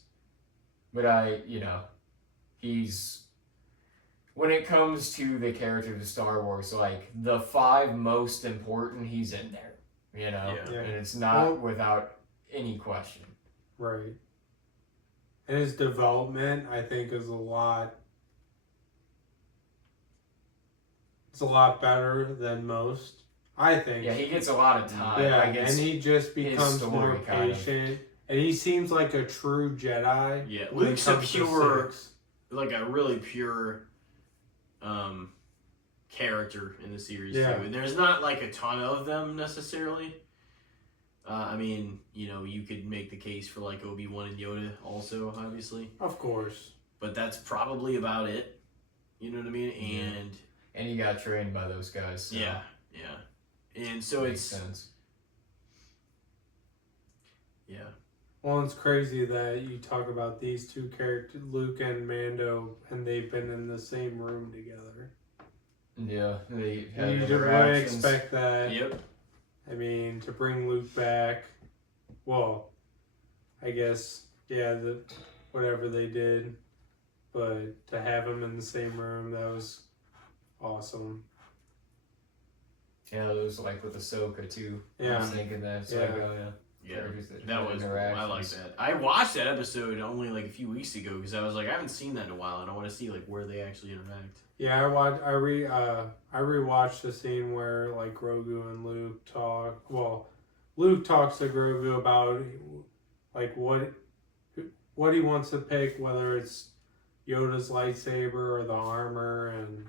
But he's... When it comes to the characters of Star Wars, like, the 5 most important, he's in there, you know? Yeah. And it's not without any question. Right. And his development, I think, is a lot. It's a lot better than most. I think. Yeah, he gets a lot of time. Yeah, Like, it's and he just becomes story, more kind of. patient, and he seems like a true Jedi. Yeah, when it Luke's a comes to pure, 6. like a really pure character in the series Yeah. too. And there's not like a ton of them necessarily. I mean, you could make the case for like Obi-Wan and Yoda also, obviously. Of course. But that's probably about it. You know what I mean? And And he got trained by those guys. So yeah. And so makes it's sense. yeah. Well, it's crazy that you talk about these two characters, Luke and Mando, and they've been in the same room together. Yeah, they You had would interactions. expect that. Yep. I mean, to bring Luke back, well, I guess, yeah, whatever they did, but to have him in the same room, that was awesome. Yeah, it was like with Ahsoka too. I Yeah. was thinking that. It's Yeah. like, oh yeah. Yeah. Characters that That have was cool. I like interactions. that. I watched that episode only like a few weeks ago because I was like, I haven't seen that in a while, and I want to see like where they actually interact. Yeah, I rewatched the scene where like Grogu and Luke talk. Well, Luke talks to Grogu about like what he wants to pick, whether it's Yoda's lightsaber or the armor, and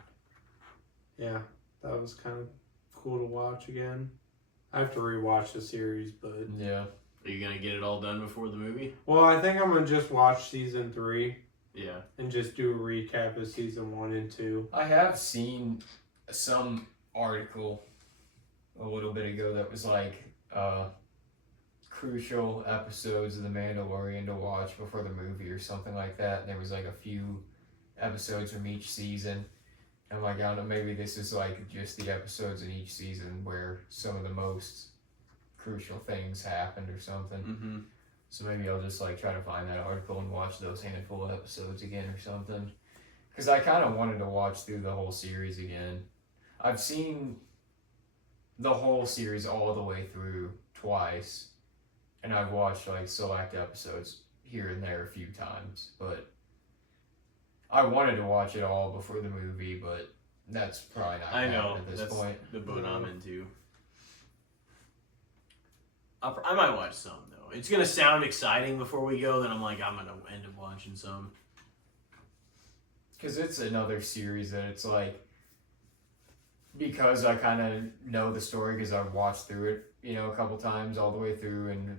yeah, that was kind of cool to watch again. I have to rewatch the series, but Yeah. Are you gonna get it all done before the movie? well, I think I'm gonna just watch season 3 Yeah. and just do a recap of season 1 and 2. I have seen some article a little bit ago that was like crucial episodes of The Mandalorian to watch before the movie or something like that. And there was like a few episodes from each season. I'm like, I don't know, maybe this is like just the episodes in each season where some of the most crucial things happened or something. Mm-hmm. So maybe I'll just like try to find that article and watch those handful of episodes again or something. Because I kind of wanted to watch through the whole series again. I've seen the whole series all the way through twice. and I've watched like select episodes here and there a few times, but I wanted to watch it all before the movie, but that's probably not I happening know at this that's point. the boat I'm into. I might watch some though. It's gonna sound exciting before we go. Then I'm like, I'm gonna end up watching some. Because it's another series that it's like, because I kind of know the story because I've watched through it, you know, a couple times all the way through, and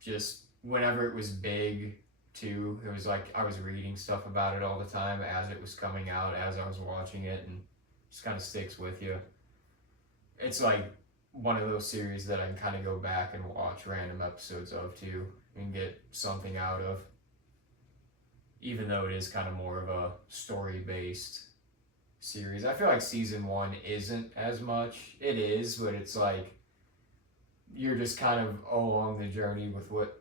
just whenever it was big too, it was like I was reading stuff about it all the time as it was coming out, as I was watching it, and just kind of sticks with you. It's like one of those series that I can kind of go back and watch random episodes of too and get something out of, even though it is kind of more of a story based series. I feel like season 1 isn't as much. It is, but it's like you're just kind of along the journey with what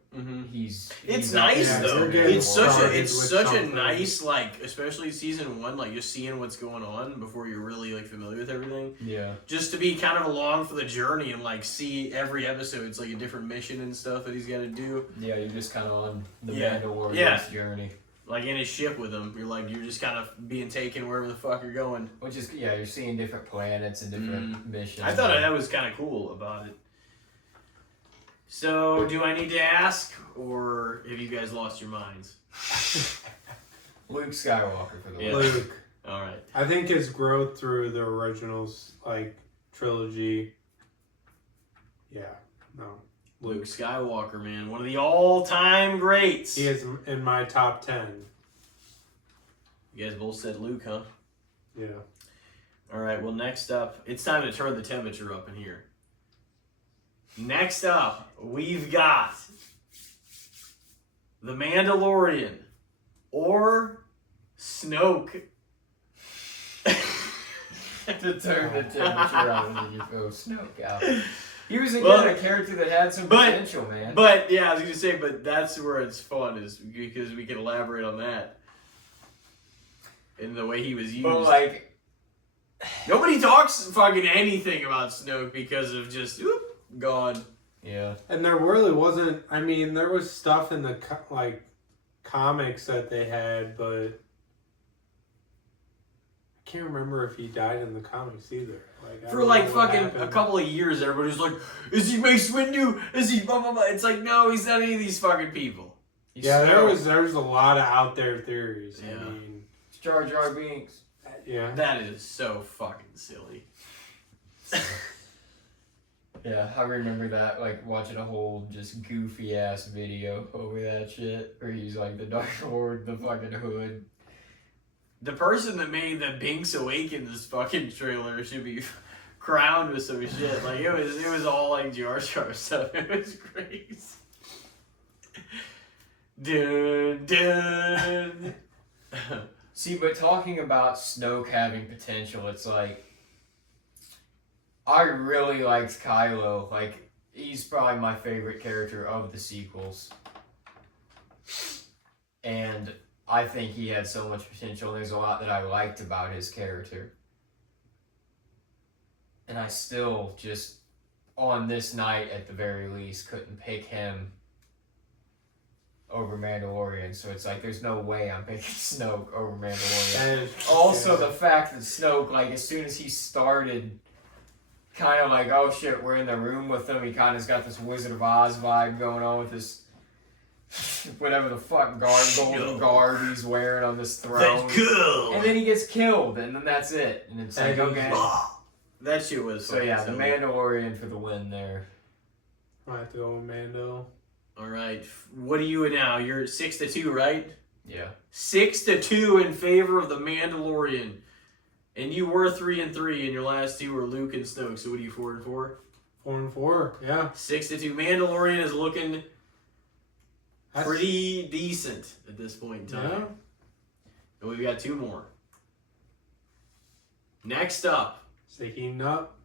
he's It's up nice to. though. getting It's such started with a something. nice, like, especially season 1, like just seeing what's going on before you're really like familiar with everything. Yeah. Just to be kind of along for the journey and like see every episode. It's like a different mission and stuff that he's got to do. Yeah, you're just kind of on the Yeah. Mandalorian's Yeah. journey. Like in his ship with him, you're just kind of being taken wherever the fuck you're going. Which is, yeah, you're seeing different planets and different missions. I thought that was kind of cool about it. So, do I need to ask, or have you guys lost your minds? Luke Skywalker for the Yeah. win. Luke. All right. I think his growth through the originals, like, trilogy. Yeah, no. Luke Skywalker, man. One of the all-time greats. He is in my top 10. You guys both said Luke, huh? Yeah. All right, well, next up, it's time to turn the temperature up in here. Next up, we've got The Mandalorian or Snoke. To turn the temperature up and then you throw Snoke out. He was Well, a character that had some but- potential, man. But, yeah, I was going to say, but that's where it's fun, is because we can elaborate on that. And the way he was used. But like, Nobody talks fucking anything about Snoke because of just, gone. yeah. And there really wasn't, I mean, there was stuff in the, comics that they had, but I can't remember if he died in the comics either. I For don't like know what fucking a happened. couple of years, everybody's like, is he Mace Windu? Is he blah blah blah? It's like, no, he's not any of these fucking people. He's Yeah, Snoke. there was a lot of out there theories. Yeah. I mean, It's Jar Jar Binks. yeah. That is so fucking silly. Yeah, I remember that, like, watching a whole just goofy-ass video over that shit, where he's, like, the Dark Lord, the fucking hood. The person that made the Binks Awakens fucking trailer should be crowned with some shit. Like it was all like Jar Jar stuff. It was crazy. Dun dun. See, but talking about Snoke having potential, it's like, I really liked Kylo. Like, he's probably my favorite character of the sequels. And I think he had so much potential, and there's a lot that I liked about his character. And I still just, on this night at the very least, couldn't pick him over Mandalorian. So it's like, there's no way I'm picking Snoke over Mandalorian. That is, Also, yeah. the fact that Snoke, like, as soon as he started, kind of like, oh shit, we're in the room with him, he kind of's got this Wizard of Oz vibe going on with this, whatever the fuck golden garb he's wearing on this throne. Let's go. And then he gets killed, and then that's it. And it's like, And okay. That shit was. So yeah, the silly. Mandalorian for the win there. I have to go with Mando. All right, what are you now? You're 6-2, right? Yeah. 6-2 in favor of the Mandalorian, and you were 3-3, and your last two were Luke and Snoke. So what are you 4-4? 4-4, yeah. 6-2. Mandalorian is looking That's- pretty decent at this point in time. Yeah. And we've got two more. Next up. Is it heating up?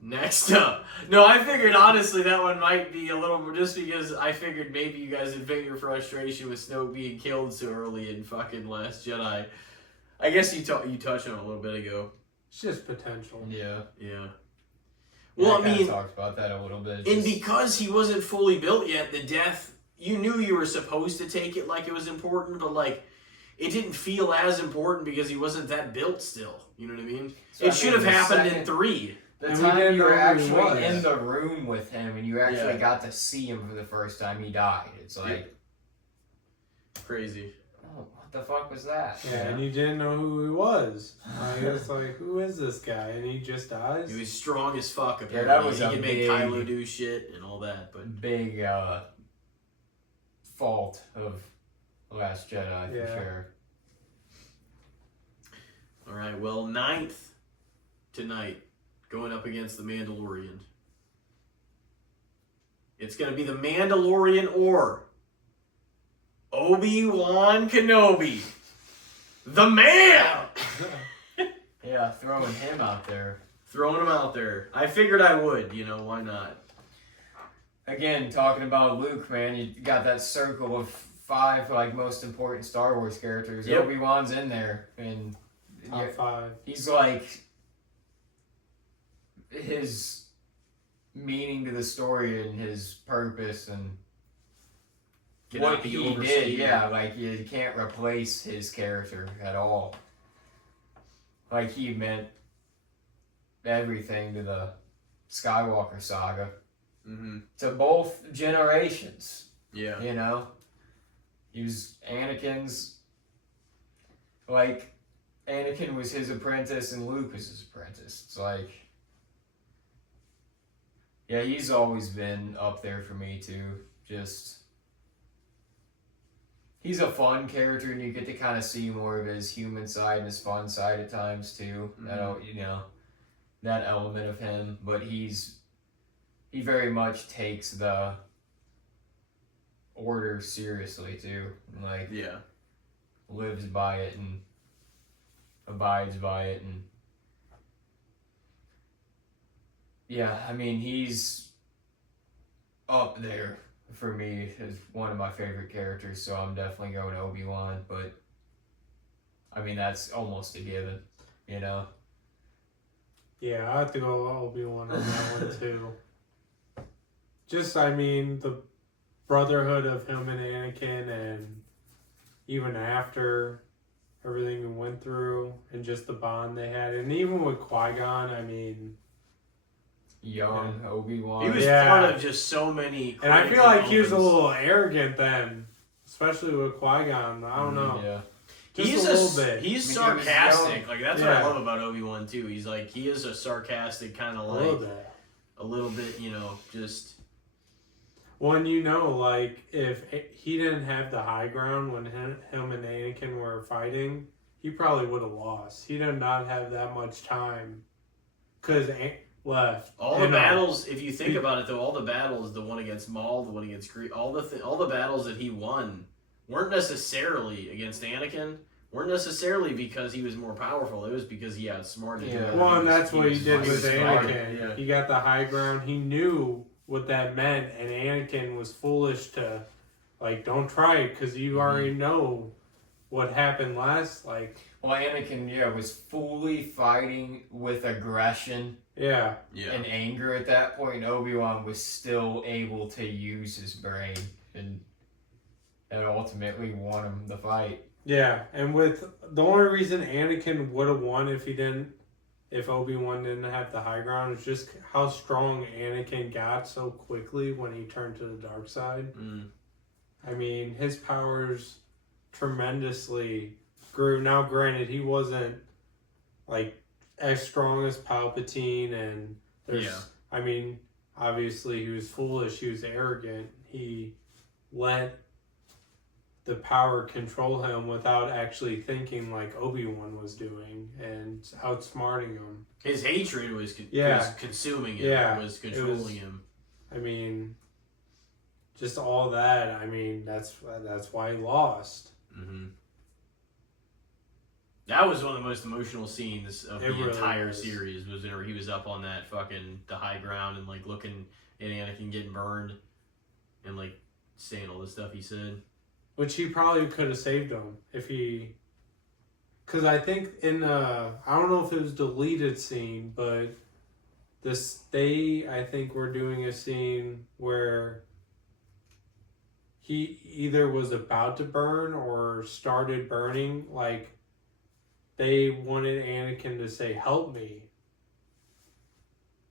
Next up. No, I figured honestly that one might be a little more, just because I figured maybe you guys would vent your frustration with Snoke being killed so early in fucking Last Jedi. I guess you touched on it a little bit ago. It's just potential. Yeah. Yeah. Well, I I mean, talked about that a little bit. and because he wasn't fully built yet, the death, you knew you were supposed to take it like it was important, but like it didn't feel as important because he wasn't that built still. You know what I mean? So, It should have happened in 3. The And we time didn't you were know who he actually was. in the room with him and you actually Yeah. got to see him for the first time, he died. It's like, Crazy. oh, what the fuck was that? Yeah, and you didn't know who he was. Like, it's like, who is this guy? And he just dies. He was strong as fuck. Apparently, Yeah, that was he a could make big- Kylo do shit and all that. But Big fault of Last Jedi for Yeah. sure. all right, well, 9th tonight, going up against the Mandalorian. It's gonna be the Mandalorian or Obi-Wan Kenobi, the man. Yeah, throwing him out there. Throwing him out there. I figured I would. You know, why not? Again, talking about Luke, man, you got that circle of 5 like most important Star Wars characters. Yep. Obi-Wan's in there, and Top 5. he's like his meaning to the story and his purpose and Cannot what be he did. overstated. Yeah, like you can't replace his character at all. Like he meant everything to the Skywalker saga, Mm-hmm. to both generations. Yeah. You know, he was Anakin's. Like, Anakin was his apprentice and Luke was his apprentice. It's like, yeah, he's always been up there for me too. Just, he's a fun character, and you get to kind of see more of his human side and his fun side at times too. You know, that element of him. But he very much takes the order seriously too. Like, Yeah. lives by it and abides by it, and yeah, I mean, he's up there for me as one of my favorite characters, so I'm definitely going Obi-Wan, but I mean, that's almost a given, you know? Yeah, I have to go Obi-Wan on that one too. Just, I mean, the brotherhood of him and Anakin, and even after everything we went through, and just the bond they had, and even with Qui-Gon, I mean, Young Obi-Wan. He was Yeah. part of just so many. and I feel like he was a moments. little arrogant then, especially with Qui-Gon. I don't know, Yeah. just He's a little bit, He's I mean, he was sarcastic. young. Like that's what I Yeah. love about Obi-Wan too. He's like he is a sarcastic kind of a little like bit. a little bit, you know, just When you know, like, if he didn't have the high ground when him and Anakin were fighting, he probably would have lost. He did not have that much time because left. all the And, battles. If you think about it, though, all the battles, the one against Maul, the one against Greed, all the battles that he won weren't necessarily against Anakin. Weren't necessarily because he was more powerful. It was because he outsmarted him. Yeah. Well, and that's what he did was with smart. Anakin. Yeah. He got the high ground. He knew what that meant, and Anakin was foolish to, like, don't try it because you already know what happened last. Like, Well, Anakin, was fully fighting with aggression yeah, Yeah. and anger at that point, and Obi-Wan was still able to use his brain, and that ultimately won him the fight. yeah. And with the only reason Anakin would have won if Obi-Wan didn't have the high ground is just how strong Anakin got so quickly when he turned to the dark side. Mm. I mean, his powers tremendously grew. Now, granted, he wasn't like as strong as Palpatine, and there's, Yeah. I mean, obviously he was foolish, he was arrogant. He let the power control him without actually thinking like Obi-Wan was doing and outsmarting him. His hatred was Yeah. was consuming him. Yeah. Was controlling him. I mean, just all that. I mean, that's why he lost. Mm-hmm. That was one of the most emotional scenes of It the really entire was. series. Was whenever he was up on that the high ground and like looking at Anakin getting burned, and like saying all the stuff he said. Which he probably could have saved him if he. Because I think I don't know if it was deleted scene, but I think we're doing a scene where he either was about to burn or started burning. Like, they wanted Anakin to say, "Help me."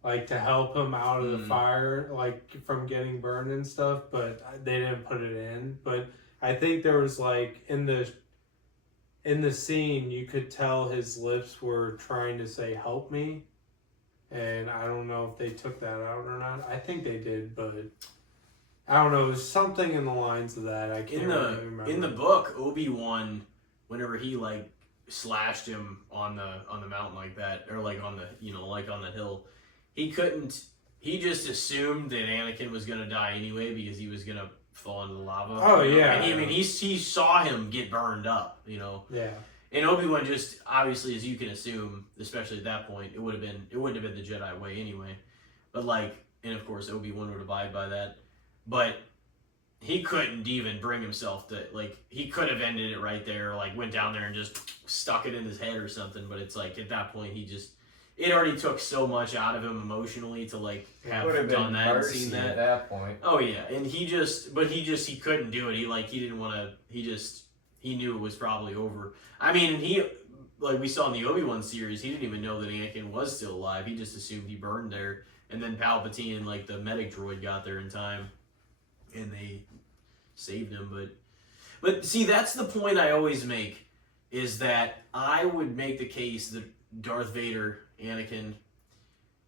Like, to help him out of the fire, like, from getting burned and stuff, but they didn't put it in. But I think there was, like, in the scene, you could tell his lips were trying to say, "Help me." And I don't know if they took that out or not. I think they did, but I don't know. There's something in the lines of that. I can't really remember. In the book, Obi-Wan, whenever he like slashed him on the mountain like that, or like on the like on the hill, he couldn't. He just assumed that Anakin was gonna die anyway because he was gonna fall into the lava. Oh yeah. And he saw him get burned up. Yeah. And Obi-Wan just, obviously, as you can assume, especially at that point, it wouldn't have been the Jedi way anyway. But like, and of course Obi-Wan would abide by that. But he couldn't even bring himself to, like, he could have ended it right there, like went down there and just stuck it in his head or something. But it's like, at that point, it already took so much out of him emotionally to like have done that and seen that. At that point. Oh yeah, and he couldn't do it. He didn't want to, he knew it was probably over. I mean, like we saw in the Obi-Wan series, he didn't even know that Anakin was still alive. He just assumed he burned there. And then Palpatine, like the medic droid, got there in time, and they saved him. But see, that's the point I always make, is that I would make the case that Darth Vader, Anakin,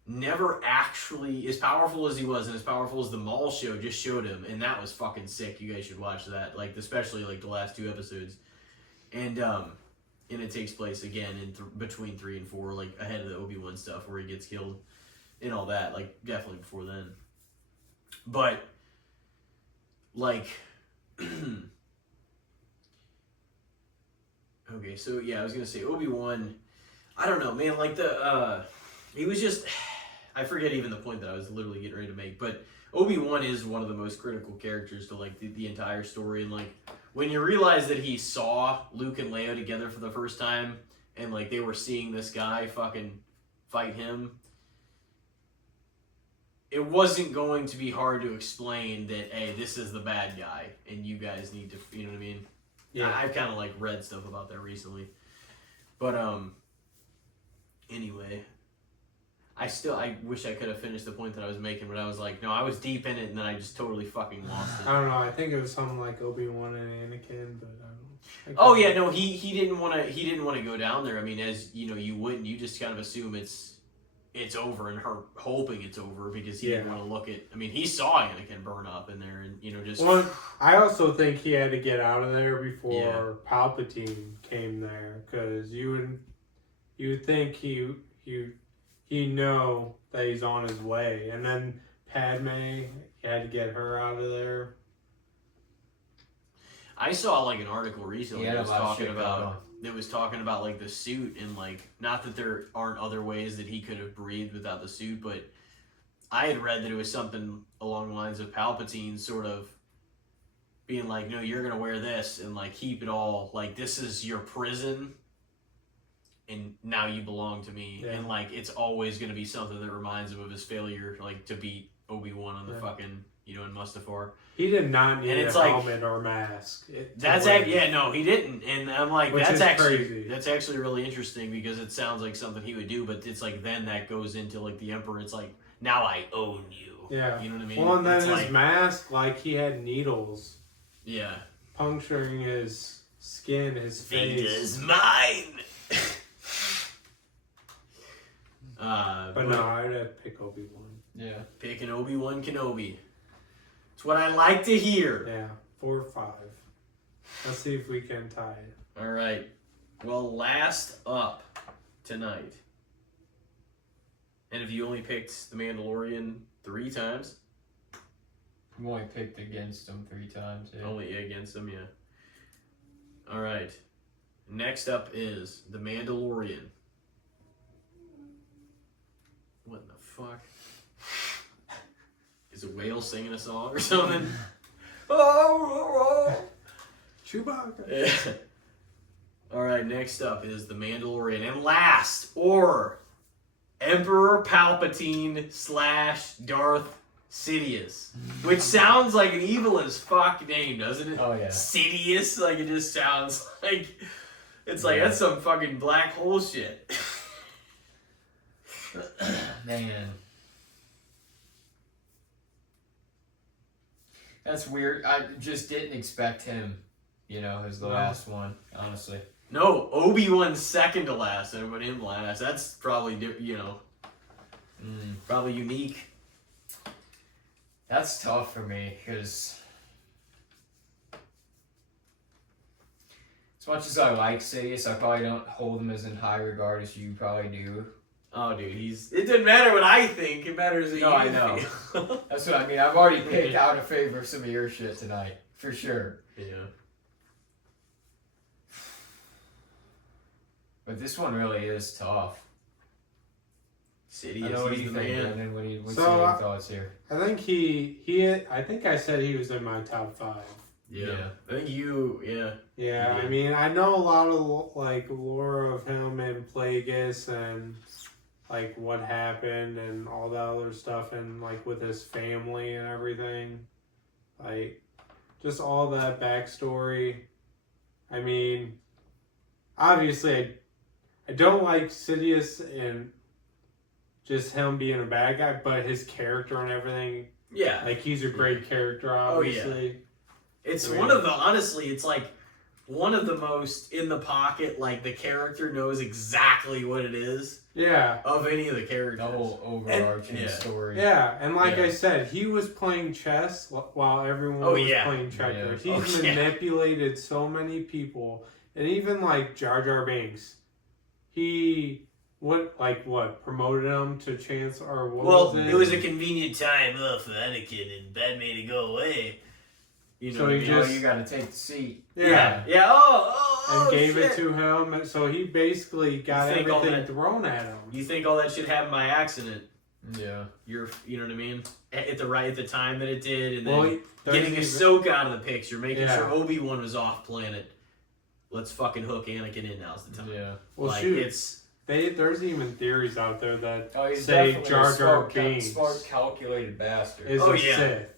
never actually, as powerful as he was and as powerful as the Maul show just showed him, and that was fucking sick. You guys should watch that, like especially like the last 2 episodes. And it takes place again in between 3 and 4, like ahead of the Obi-Wan stuff where he gets killed and all that, like definitely before then. But like okay, so yeah, I was gonna say Obi-Wan, I don't know, man, like he was just, I forget even the point that I was literally getting ready to make, but Obi-Wan is one of the most critical characters to like the entire story. And like when you realize that he saw Luke and Leia together for the first time, and like they were seeing this guy fucking fight him, it wasn't going to be hard to explain that, hey, this is the bad guy and you guys need to, you know what I mean? Yeah. I've kind of like read stuff about that recently. But anyway, I wish I could have finished the point that I was making, but I was like, no, I was deep in it, and then I just totally fucking lost it. I don't know. I think it was something like Obi-Wan and Anakin, but I don't. Oh yeah, no, he didn't want to go down there. I mean, as you know, you wouldn't. You just kind of assume it's over, and her hoping it's over because he didn't want to look at. I mean, he saw Anakin burn up in there, and just. Well, I also think he had to get out of there before Palpatine came there, because you would think he know that he's on his way, and then Padme, he had to get her out of there. I saw like an article recently that was talking about like the suit, and like, not that there aren't other ways that he could have breathed without the suit, but I had read that it was something along the lines of Palpatine sort of being like, no, you're gonna wear this and like keep it all, like this is your prison. And now you belong to me, and like it's always gonna be something that reminds him of his failure, like to beat Obi-Wan on the fucking, in Mustafar. He did not need a helmet or mask. He didn't. And I'm like, that's actually really interesting, because it sounds like something he would do, but it's like then that goes into like the Emperor. It's like, now I own you. Yeah, you know what I mean. Well, and then his mask, like he had needles. Yeah, puncturing his skin, his face. Vader's mine. But no, I'd have pick Obi-Wan. Yeah. Pick an Obi-Wan Kenobi. It's what I like to hear. Yeah, 4 or 5. Let's see if we can tie it. All right. Well, last up tonight. And if you only picked The Mandalorian 3 times? I've only picked against him 3 times. Yeah. Only against him, yeah. All right. Next up is The Mandalorian. What in the fuck? Is a whale singing a song or something? Chewbacca. Yeah. All right, next up is The Mandalorian. And last, or Emperor Palpatine / Darth Sidious, which sounds like an evil as fuck name, doesn't it? Oh yeah. Sidious, like it just sounds like it's like that's some fucking black hole shit. Man. That's weird. I just didn't expect him, as the last one, honestly. No, Obi-Wan's second to last, and put him last. That's probably probably unique. That's tough for me because as much as I like Sidious, I probably don't hold him as in high regard as you probably do. Oh, dude, it doesn't matter what I think. It matters what you I know. feel. That's what I mean. I've already picked out a favor of some of your shit tonight, for sure. Yeah. But this one really is tough. Sidious, I know what he's you the think, man. Brendan. What's So, your thoughts here? I think I think I said he was in my top 5. Yeah. I think yeah. Yeah, I mean, I know a lot of like lore of him and Plagueis and like what happened and all that other stuff and like with his family and everything. Like just all that backstory. I mean, obviously I don't like Sidious and just him being a bad guy, but his character and everything, Yeah. like he's a great character, obviously. It's I one mean- of the, honestly, it's like one of the most in the pocket, like the character knows exactly what it is Yeah. of any of the characters. The whole overarching yeah. story. Yeah, and like Yeah. I said, he was playing chess while everyone was playing checkers. Yeah. He's manipulated so many people, and even like Jar Jar Binks, he promoted him to chance or what Well, was it? it was a convenient time for Anakin and Padme to go away. You know So what I he mean? just- You gotta take the seat. yeah, Yeah. Oh, and gave shit. it to him, and so he basically got You think all everything that- thrown at him. You think all that shit happened by accident? Yeah. You know what I mean? At the time that it did, and Well, then there's getting even- Ahsoka out of the picture, making Yeah. sure Obi-Wan was off planet. Let's fucking hook Anakin in. Now's the time. Yeah. well, like, shoot, it's there's even theories out there that Oh, he's say definitely Jar a Jar Binks smart, calculated bastard. is Oh, a yeah. Sith.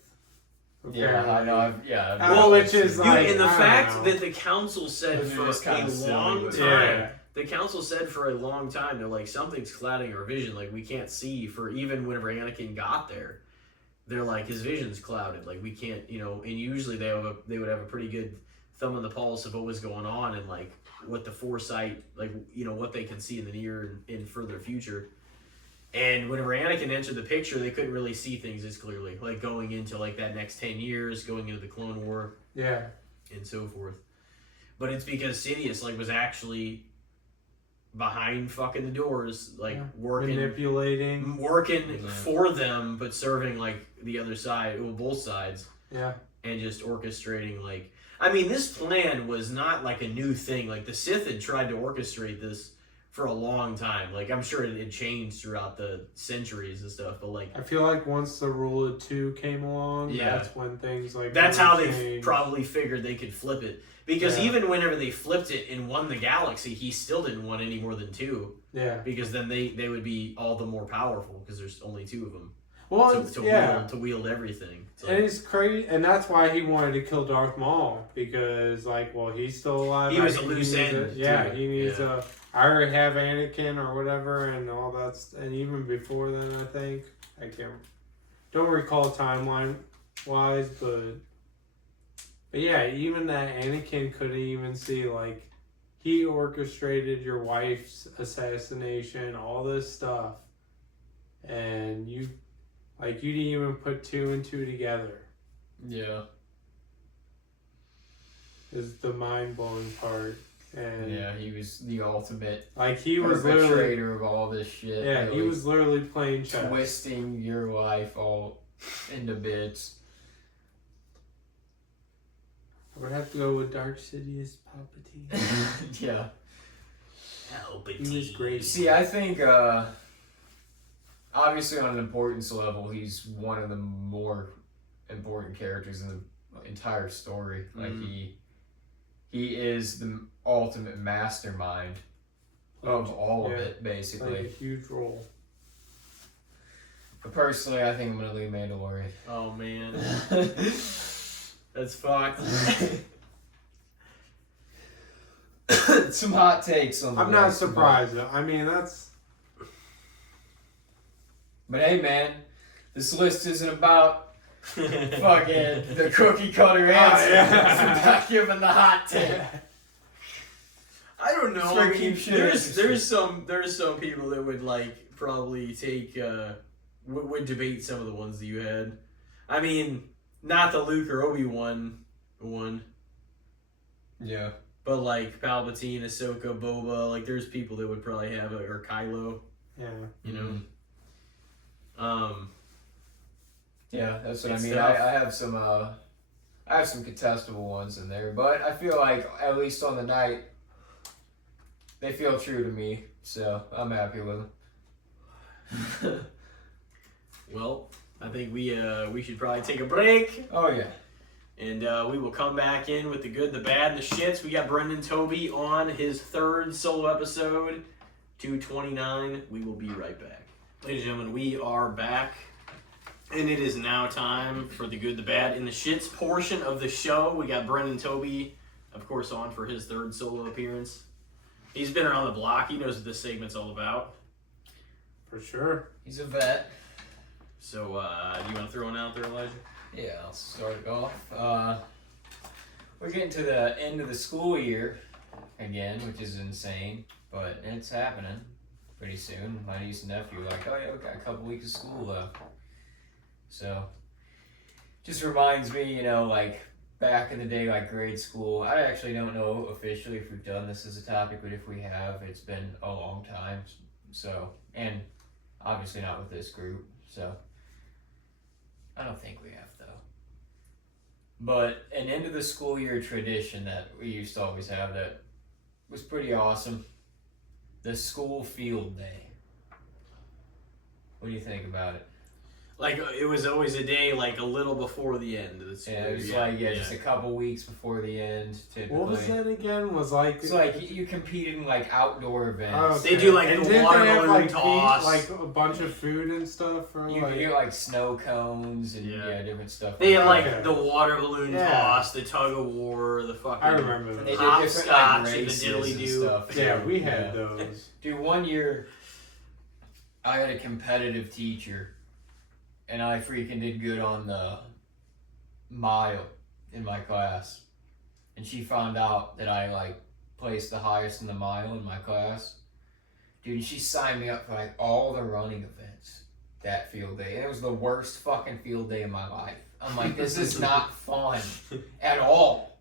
Yeah, I know. Well, which is dude, like, and the I don't fact know. that the council said Those are for just kinda a silly, long but- time, Yeah. the council said for a long time, they're like, something's clouding our vision. Like, we can't see for even whenever Anakin got there. They're like, his vision's clouded. Like, we can't, and usually they would have a pretty good thumb on the pulse of what was going on and like what the foresight, like, what they can see in the near and further future. And whenever Anakin entered the picture, they couldn't really see things as clearly, like going into like that next 10 years, going into the Clone War, Yeah. and so forth. But it's because Sidious like was actually behind fucking the doors, like Yeah. working Manipulating. Yeah. for them, but serving like the other side, well, both sides, Yeah. and just orchestrating like. I mean, this plan was not like a new thing. Like the Sith had tried to orchestrate this for a long time. Like I'm sure it had changed throughout the centuries and stuff, but like I feel like once the Rule of Two came along, Yeah. that's when things like that's really how they changed. probably figured they could flip it. Because Yeah. even whenever they flipped it and won the galaxy, he still didn't want any more than 2. Yeah. Because then they would be all the more powerful because there's only 2 of them Well, to, it's- to, yeah. wield everything. So, And it's crazy, and that's why he wanted to kill Darth Maul because, like, well, he's still alive. He was I- a loose needs end, Yeah, too. he needs Yeah. a. I already have Anakin or whatever, and all that's, and even before then, I think don't recall timeline wise, but yeah, even that Anakin couldn't even see like he orchestrated your wife's assassination, all this stuff, and you didn't even put 2 and 2 together. Yeah. Is the mind blowing part, and Yeah, he was the ultimate like he was literally, perpetrator of all this shit. yeah, he really was literally playing chess. twisting your life all into bits. I would have to go with Dark Sidious Palpatine. Yeah. Palpatine. He was great. See, I think obviously on an importance level, he's one of the more important characters in the entire story. Like he is the ultimate mastermind of all of it, basically. Played a huge role. Personally, I think I'm gonna leave Mandalorian. Oh man, that's fucked. Some hot takes on the I'm not list, surprised. I mean, that's. But hey, man, this list isn't about fucking the cookie cutter answer. yeah. It's about giving the hot take. I don't know. Straight I mean, keep shit there's some people that would like probably take would debate some of the ones that you had. I mean, not the Luke or Obi-Wan one, Yeah. but like Palpatine, Ahsoka, Boba. Like, there's people that would probably have it, or Kylo. Yeah. You know. Yeah, that's what I It's mean. tough. I have some contestable ones in there, but I feel like at least on the night they feel true to me, so I'm happy with them. Well, I think we should probably take a break. Oh yeah. And we will come back in with the good, the bad, and the shits. We got Brendan Tobey on his third solo episode, 229. We will be right back. Ladies and gentlemen, we are back. And it is now time for the good, the bad, and the shits portion of the show. We got Brendan Tobey, of course, on for his third solo appearance. He's been around the block. He knows what this segment's all about. For sure. He's a vet. So, do you want to throw one out there, Elijah? Yeah, I'll start it off. We're getting to the end of the school year again, which is insane, but it's happening pretty soon. My niece and nephew are like, oh yeah, we got a couple weeks of school left. So, just reminds me, you know, like back in the day, like grade school. I actually don't know officially if we've done this as a topic, but if we have, it's been a long time. So, and obviously not with this group. So, I don't think we have though. But an end of the school year tradition that we used to always have that was pretty awesome. The school field day. What do you think about it? Like, it was always a day, like, a little before the end of the school Yeah, it was like, just a couple weeks before the end, typically. What was that again? Was like. It's like you competed in like outdoor events. Oh, They do, like, and the didn't water they have, balloon like, toss. like a bunch of food and stuff. Or You like... get like snow cones and Yeah. different stuff. They had, like, Okay. the water balloon Yeah. toss, the tug of war, the fucking... I remember And that. they did Hopscotch different like and the races and diddly-do. stuff. Yeah, too. we had Yeah. those. Dude, one year I had a competitive teacher and I freaking did good on the mile in my class. And she found out that I like placed the highest in the mile in my class. Dude, and she signed me up for like all the running events that field day. And it was the worst fucking field day of my life. I'm like, this is not fun at all.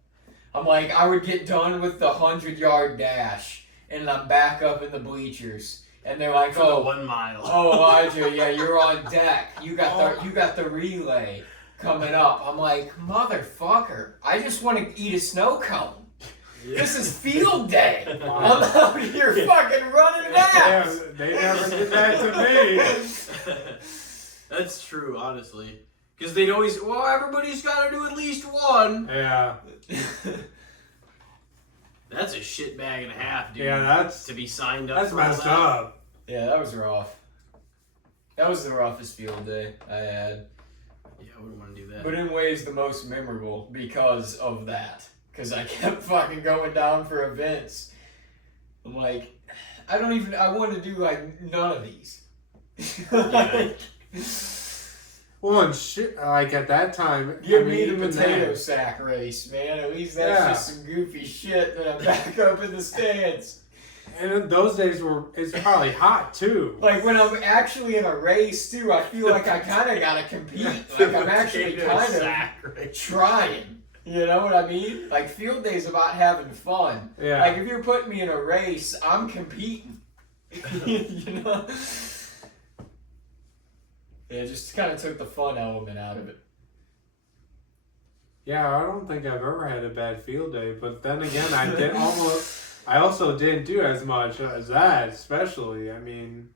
I'm like, I would get done with the 100-yard dash and I'm back up in the bleachers. And they're like, For the oh, 1 mile. oh, Elijah, yeah, you're on deck. You got the relay coming up. I'm like, motherfucker, I just want to eat a snow cone. Yeah. This is field day. Wow. I'm out here fucking running laps. Yeah, they never did that to me. That's true, honestly. Because they'd always, well, everybody's got to do at least one. Yeah. That's a shit bag and a half, dude. Yeah, that's to be signed up that's for all messed that. up. Yeah, that was rough. That was the roughest field day I had. Yeah, I wouldn't want to do that. But in ways the most memorable because of that. Because I kept fucking going down for events. I'm like, I want to do like none of these. Like, Well, and shit, like at that time, give I mean, me the even potato then- sack race, man. At least that's Yeah. just some goofy shit that I'm back up in the stands. And in those days it's probably hot too. Like when I'm actually in a race too, I feel like I kind of gotta compete. Like I'm actually kind of trying. You know what I mean? Like field day's about having fun. Yeah. Like if you're putting me in a race, I'm competing. You know? Yeah, it just kind of took the fun element out of it. Yeah, I don't think I've ever had a bad field day, but then again, I also didn't do as much as that, especially. I mean,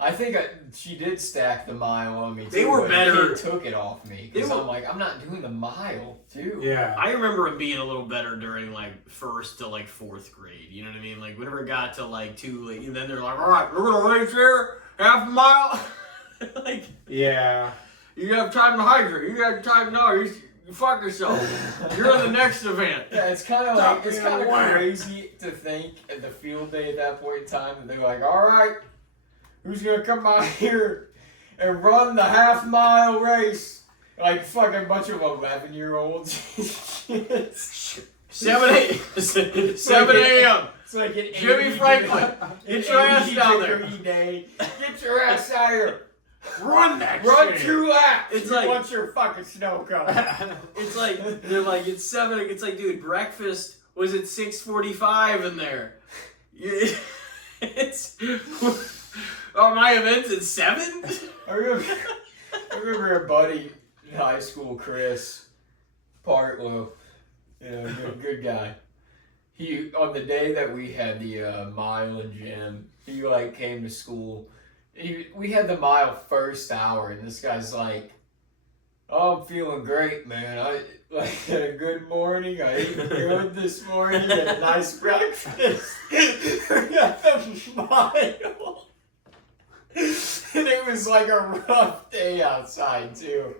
I think she did stack the mile on me too. They were but better. Kid took it off me because I'm like, I'm not doing the mile too. yeah. I remember it being a little better during like 1st to like 4th grade. You know what I mean? Like whenever it got to like 2, like, and then they're like, all right, we're gonna race here, half a mile. Like, Yeah. you have time to hydrate. You have time. No, you fuck yourself. You're on the next event. Yeah, it's kind of Stop like it's being a kind of wimp. crazy to think at the field day at that point in time that they're like, all right, who's gonna come out here and run the half-mile race? Like fucking bunch of 11-year-olds. 7 a.m. It's like an Jimmy 80 Franklin, get your ass down there. Day. Get your ass out here. Run that Run shit. 2 laps. It's You like- want your fucking snow cone. It's like they're like it's 7. It's like, dude, breakfast was at 6:45 in there. It's my event's at 7. I remember a buddy in high school, Chris Partlow. Good guy. He, on the day that we had the mile in gym, he like came to school. We had the mile first hour, and this guy's like, "Oh, I'm feeling great, man. I had a good morning. I ate good this morning. Had a nice breakfast. We got the mile." And it was like a rough day outside too.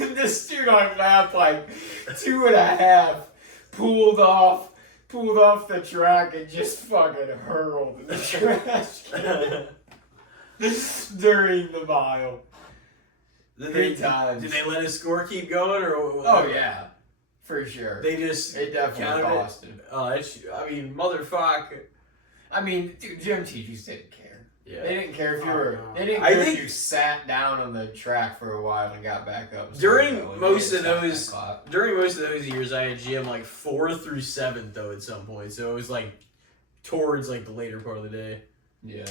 And this dude on lap like 2.5 pulled off the track and just fucking hurled in the trash can during the mile. Three times. Did they let his score keep going, or? Oh yeah, for sure. They just It definitely counted it. cost him. I mean, motherfucker. I mean, dude, gym teachers didn't care. Yeah. They didn't care if you were. no. They didn't I care think- if you sat down on the track for a while and got back up. and During started going. most They of didn't those- stop that clock. During most of those years, I had gym like 4th through 7th though at some point, so it was like towards like the later part of the day. Yeah.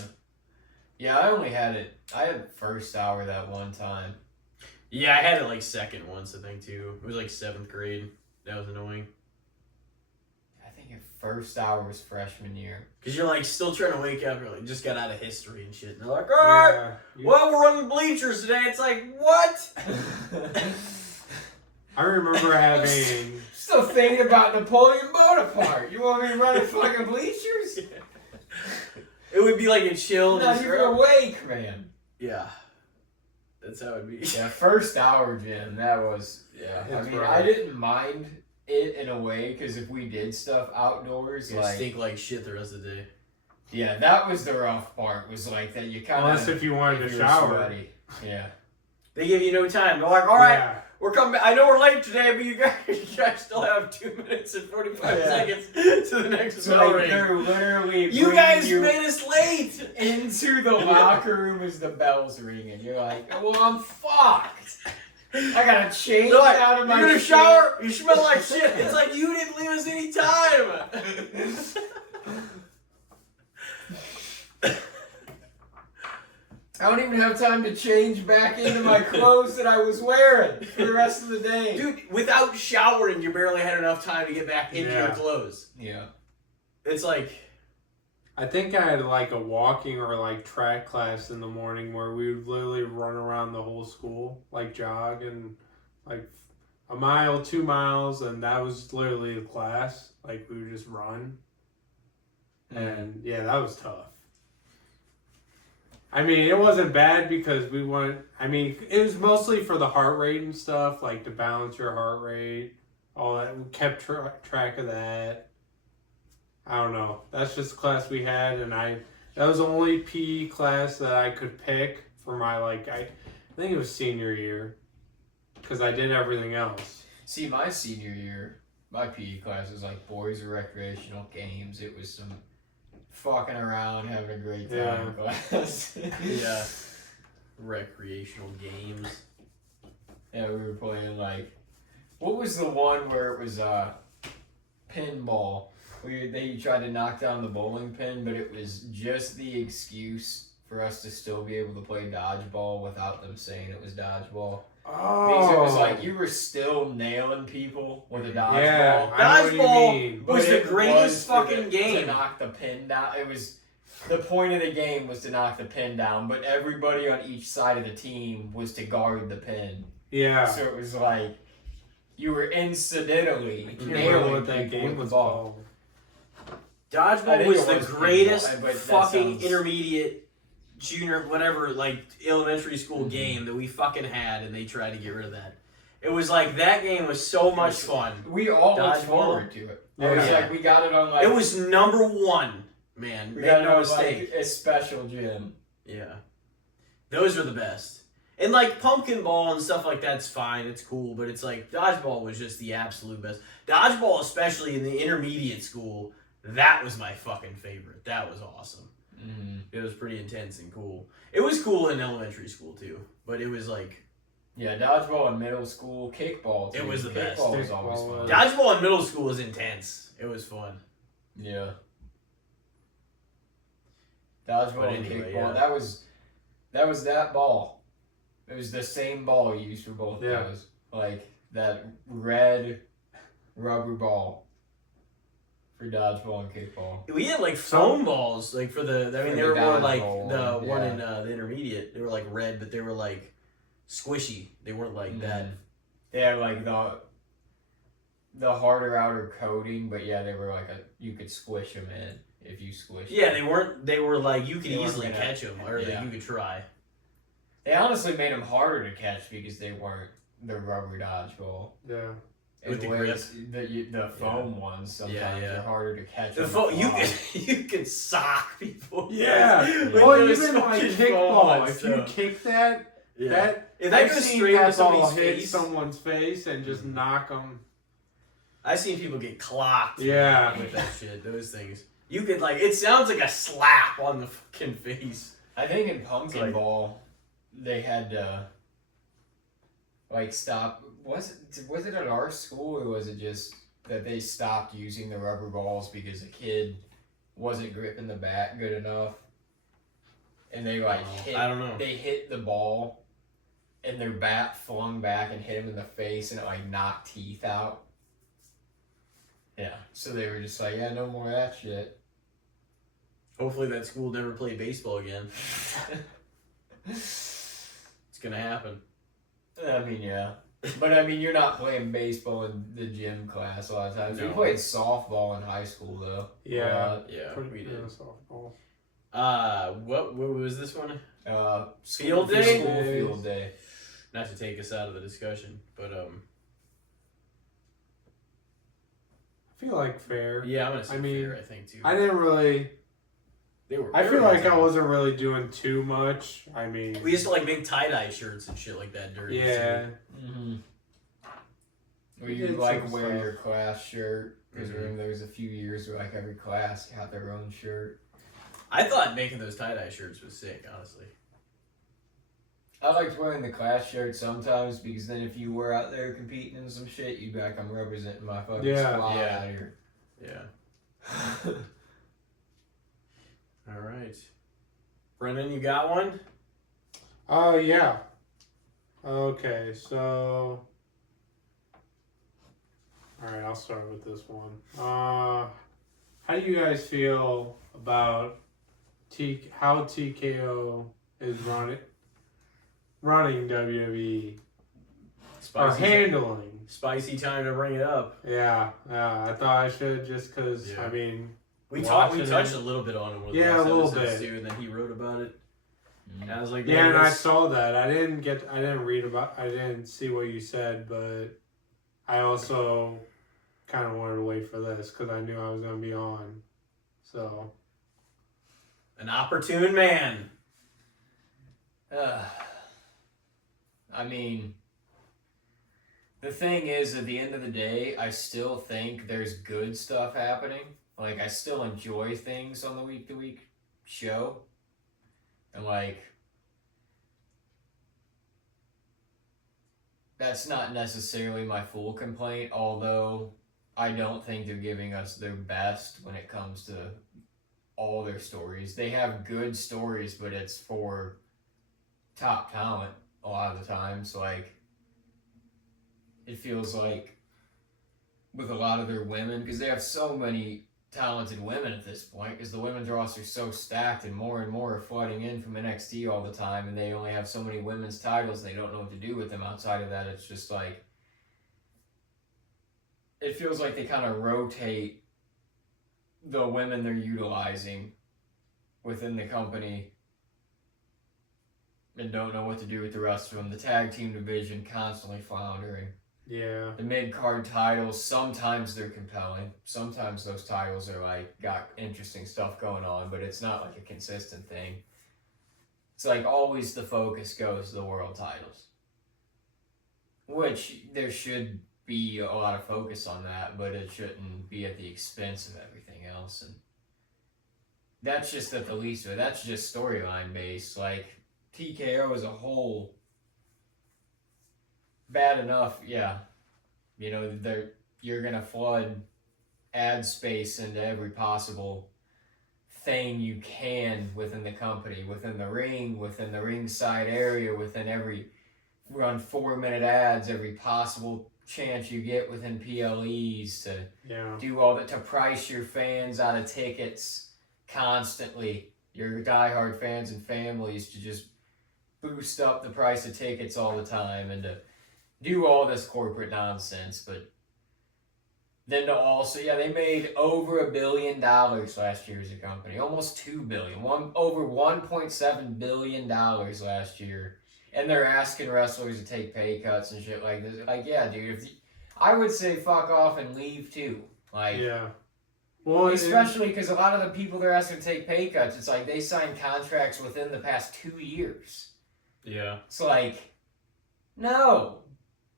Yeah, I only had it. I had first hour that one time. Yeah, I had it like 2nd once, I think too. It was like 7th grade. That was annoying. I think your first hour was freshman year. Cause you're like still trying to wake up. You're like just got out of history and shit. And they're like, all right, Yeah. well we're running bleachers today. It's like what? I remember having. Still thinking about Napoleon Bonaparte. You want me to run fucking bleachers? It would be like a chill. Not just- even awake, man. Yeah, that's how it'd be. Yeah, first hour gym. That was I That's mean, right. I didn't mind it in a way because if we did stuff outdoors, You like stink like shit the rest of the day. yeah, that was the rough part. Was like that you kind Unless of if you wanted to shower. Yeah. They give you no time. They're like, all right, Yeah. we're coming. I know we're late today, but you guys still have 2 minutes and 45 Yeah. seconds to the next So bell like, ring. they're literally You bringing guys you made us late. into the locker room as the bells ring, and you're like, well, I'm fucked. I gotta change They're like, out of my you're gonna shit. shower. You smell like shit. It's like you didn't leave us any time. I don't even have time to change back into my clothes that I was wearing for the rest of the day. Dude, without showering, you barely had enough time to get back into your Yeah. clothes. Yeah. It's like, I think I had like a walking or like track class in the morning where we would literally run around the whole school, like jog and like a mile, 2 miles, and that was literally the class. Like we would just run. And yeah, that was tough. I mean, it wasn't bad because we went, I mean, it was mostly for the heart rate and stuff, like to balance your heart rate, all that. We kept track of that. I don't know. That's just the class we had, and that was the only PE class that I could pick for my, like, I think it was senior year, because I did everything else. See, my senior year, my PE class was like boys or recreational games. It was some fucking around, having a great time in class. yeah, recreational games. Yeah, we were playing like, what was the one where it was pinball? They tried to knock down the bowling pin, but it was just the excuse for us to still be able to play dodgeball without them saying it was dodgeball. Because it was like you were still nailing people with a dodgeball. Yeah, I know what you mean. Dodgeball was the it greatest for fucking To game. knock the pin down. It was the point of the game was to knock the pin down, but everybody on each side of the team was to guard the pin. Yeah. So it was like you were incidentally I can't remember nailing what that people game with was the ball. called. I Dodgeball think was it the was greatest pinball, but that fucking sounds- intermediate junior, whatever, like elementary school game that we fucking had, and they tried to get rid of that. It was like that game was so much fun. We all looked Dodgeball. forward to it. Yeah. It was like we got it on like. It was number one, man. We Make got it no on mistake. like a special gym. Yeah, those are the best. And like pumpkin ball and stuff like that's fine. It's cool, but it's like dodgeball was just the absolute best. Dodgeball, especially in the intermediate school, that was my fucking favorite. That was awesome. Mm. It was pretty intense and cool. It was cool in elementary school too, but it was like Yeah, dodgeball in middle school, kickball too. It was the best. Kickball was always Kickball. fun. dodgeball in middle school was intense. It was fun. Yeah. Dodgeball But and anyway, kickball. yeah. That was that ball. It was the same ball used for both Yeah. those. Like that red rubber ball for dodgeball and kickball. We had like foam balls, like for the. I mean, For they the were more like dodgeball the one, one yeah. in the intermediate. They were like red, but they were like squishy. They weren't like that. They had like the harder outer coating, but yeah, they were like you could squish them in if you squish. Yeah, them. they weren't. They were like you could They weren't easily gonna- catch them, or yeah. like you could try. They honestly made them harder to catch because they weren't the rubber dodgeball. Yeah. With the ways, the foam ones sometimes yeah. are harder to catch. The on foam, you fly. you could sock people. Yeah. With Well, those even like fucking kickball, foam if you stuff. kick that, Yeah. that If that I've goes seen straight into that ball somebody's hit face, someone's face and just knock them. I've seen people get clocked. Yeah. With that shit, those things. You could like, it sounds like a slap on the fucking face. I think in pumpkin Like- ball, they had to like stop. Was it at our school or was it just that they stopped using the rubber balls because a kid wasn't gripping the bat good enough, and they like hit. I don't know. They hit the ball, and their bat flung back and hit him in the face, and it like knocked teeth out. Yeah, so they were just like, yeah, no more of that shit. Hopefully that school never play baseball again. It's gonna happen. I mean, yeah. But I mean, you're not playing baseball in the gym class a lot of times. We No. played softball in high school, though. Yeah. Yeah, Pretty we did. softball. What was this one? School Field day? School field day. Not to take us out of the discussion, but I feel like fair. yeah, I'm gonna say I mean, fair. I think too. I didn't really. They were. I they feel were like I intense. wasn't really doing too much. I mean. We used to like make tie dye shirts and shit like that during. Yeah. Mm-hmm. Where We you did like some wear stuff. your class shirt because Mhm. there was a few years where like every class had their own shirt. I thought making those tie dye shirts was sick, honestly. I liked wearing the class shirt sometimes because then if you were out there competing in some shit, you'd be like, I'm representing my fucking Yeah. squad Yeah. out here. Yeah. All right. Brendan, you got one? Oh yeah. Okay, so. All right, I'll start with this one. How do you guys feel about how TKO is running WWE or handling? Spicy time to bring it up. Yeah, I thought I should just because Yeah. I mean. We Watching touched it. a little bit on it. One of the Yeah, last a little episodes bit. too, and then he wrote about it. Mhm. And I was like, Yeah, "Man, and I that's- saw that. I didn't see what you said, but I also kind of wanted to wait for this because I knew I was going to be on. So, an opportune man." I mean, the thing is, at the end of the day, I still think there's good stuff happening. Like, I still enjoy things on the week-to-week show. And, like, that's not necessarily my full complaint, although I don't think they're giving us their best when it comes to all their stories. They have good stories, but it's for top talent a lot of the times. Like, it feels like with a lot of their women, because they have so many talented women at this point, because the women's roster is so stacked and more are flooding in from NXT all the time, and they only have so many women's titles and they don't know what to do with them outside of that. It's just like, it feels like they kind of rotate the women they're utilizing within the company and don't know what to do with the rest of them. The tag team division constantly floundering. Yeah. The mid-card titles, sometimes they're compelling. Sometimes those titles are like, got interesting stuff going on, but it's not like a consistent thing. It's like always the focus goes to the world titles. Which there should be a lot of focus on that, but it shouldn't be at the expense of everything else. And that's just at the least of it. That's just storyline based. Like, TKO as a whole, bad enough, yeah. You know, you're going to flood ad space into every possible thing you can within the company, within the ringside area, within every run 4-minute ads, every possible chance you get within PLEs to do all that, to price your fans out of tickets constantly, your diehard fans and families, to just boost up the price of tickets all the time and to do all this corporate nonsense. But then to also, they made over $1 billion last year as a company, almost $2 billion, over $1.7 billion last year, and they're asking wrestlers to take pay cuts and shit like this. Like, yeah, dude, I would say fuck off and leave too. Like, yeah. Well, especially because a lot of the people they're asking to take pay cuts, it's like they signed contracts within the past 2 years. Yeah. It's like, no,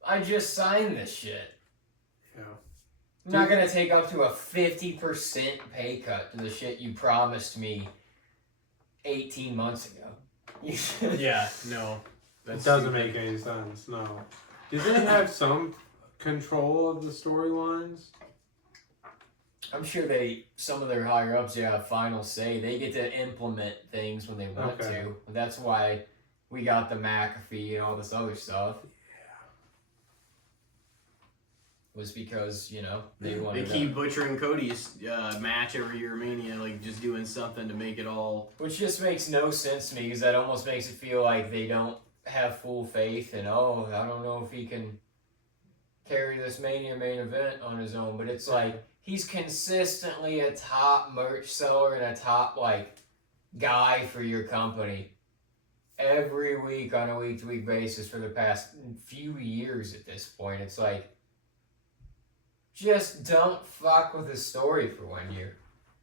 I just signed this shit. Yeah. I'm not going to take up to a 50% pay cut to the shit you promised me 18 months ago. Yeah, no. It doesn't make any sense, no. Did they have some control of the storylines? I'm sure some of their higher ups, have final say. They get to implement things when they want to. That's why we got the McAfee and all this other stuff. Was because, they wanted to keep butchering Cody's match every year, Mania, like just doing something to make it all. Which just makes no sense to me, because that almost makes it feel like they don't have full faith and, I don't know if he can carry this Mania main event on his own. But it's like, he's consistently a top merch seller and a top, guy for your company every week on a week-to-week basis for the past few years at this point. It's like, just don't fuck with the story for 1 year.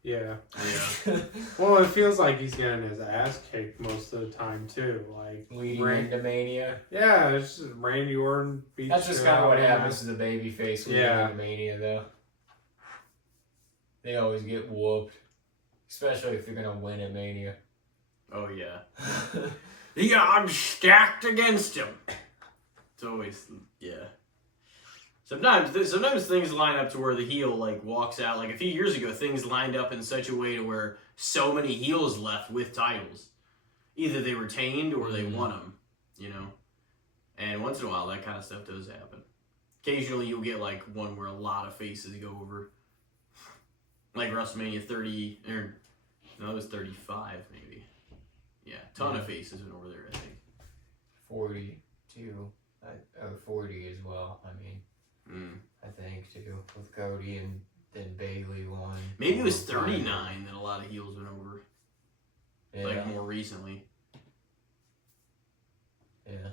Yeah. Well, it feels like he's getting his ass kicked most of the time, too. Like, leading into Mania. Yeah, it's just Randy Orton beats. That's just kind of what happens to the babyface leading into Mania, though. They always get whooped. Especially if you're going to win at Mania. Oh, yeah. The odds stacked against him. It's always, Sometimes things line up to where the heel walks out. Like a few years ago, things lined up in such a way to where so many heels left with titles. Either they retained or they won them, And once in a while, that kind of stuff does happen. Occasionally, you'll get one where a lot of faces go over. Like WrestleMania 30, or no, it was 35 maybe. Yeah, ton of faces went over there, I think. 42, or 40 as well. I mean. I think too, with Cody and then Bayley won. Maybe it was 39 that a lot of heels went over. Yeah. More recently. Yeah.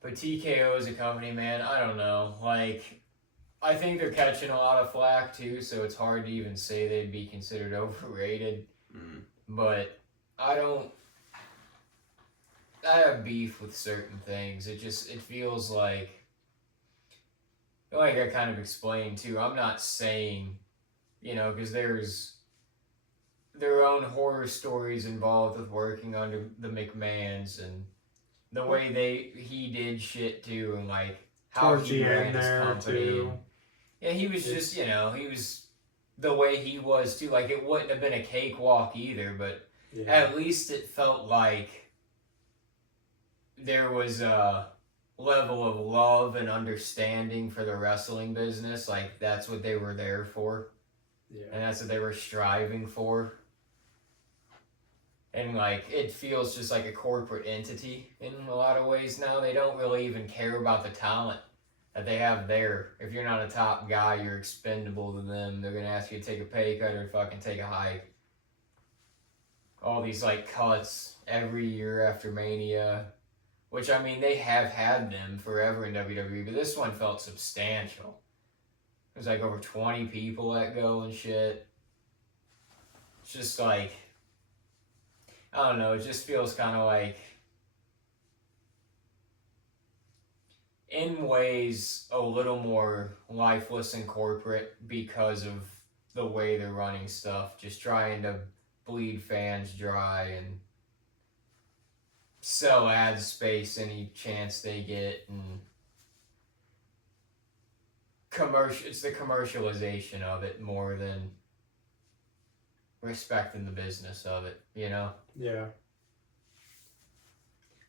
But TKO as a company, man, I don't know. I think they're catching a lot of flack too, so it's hard to even say they'd be considered overrated. But I have beef with certain things. It feels like I kind of explained too, I'm not saying, because there's their own horror stories involved with working under the McMahons and the way he did shit too, and how towards he ran his company. Too. Yeah, he was just, he was the way he was too. It wouldn't have been a cakewalk either, but at least it felt like there was a level of love and understanding for the wrestling business. That's what they were there for. Yeah. And that's what they were striving for. And it feels just like a corporate entity in a lot of ways now. They don't really even care about the talent that they have there. If you're not a top guy, you're expendable to them. They're going to ask you to take a pay cut or fucking take a hike. all these like cuts every year after Mania, which I mean they have had them forever in WWE, but this one felt substantial. There's like over 20 people that go and shit. It's just like, I don't know, it just feels kind of like, in ways, a little more lifeless and corporate because of the way they're running stuff, just trying to bleed fans dry and sell ad space any chance they get, and it's the commercialization of it more than respecting the business of it, you know? Yeah.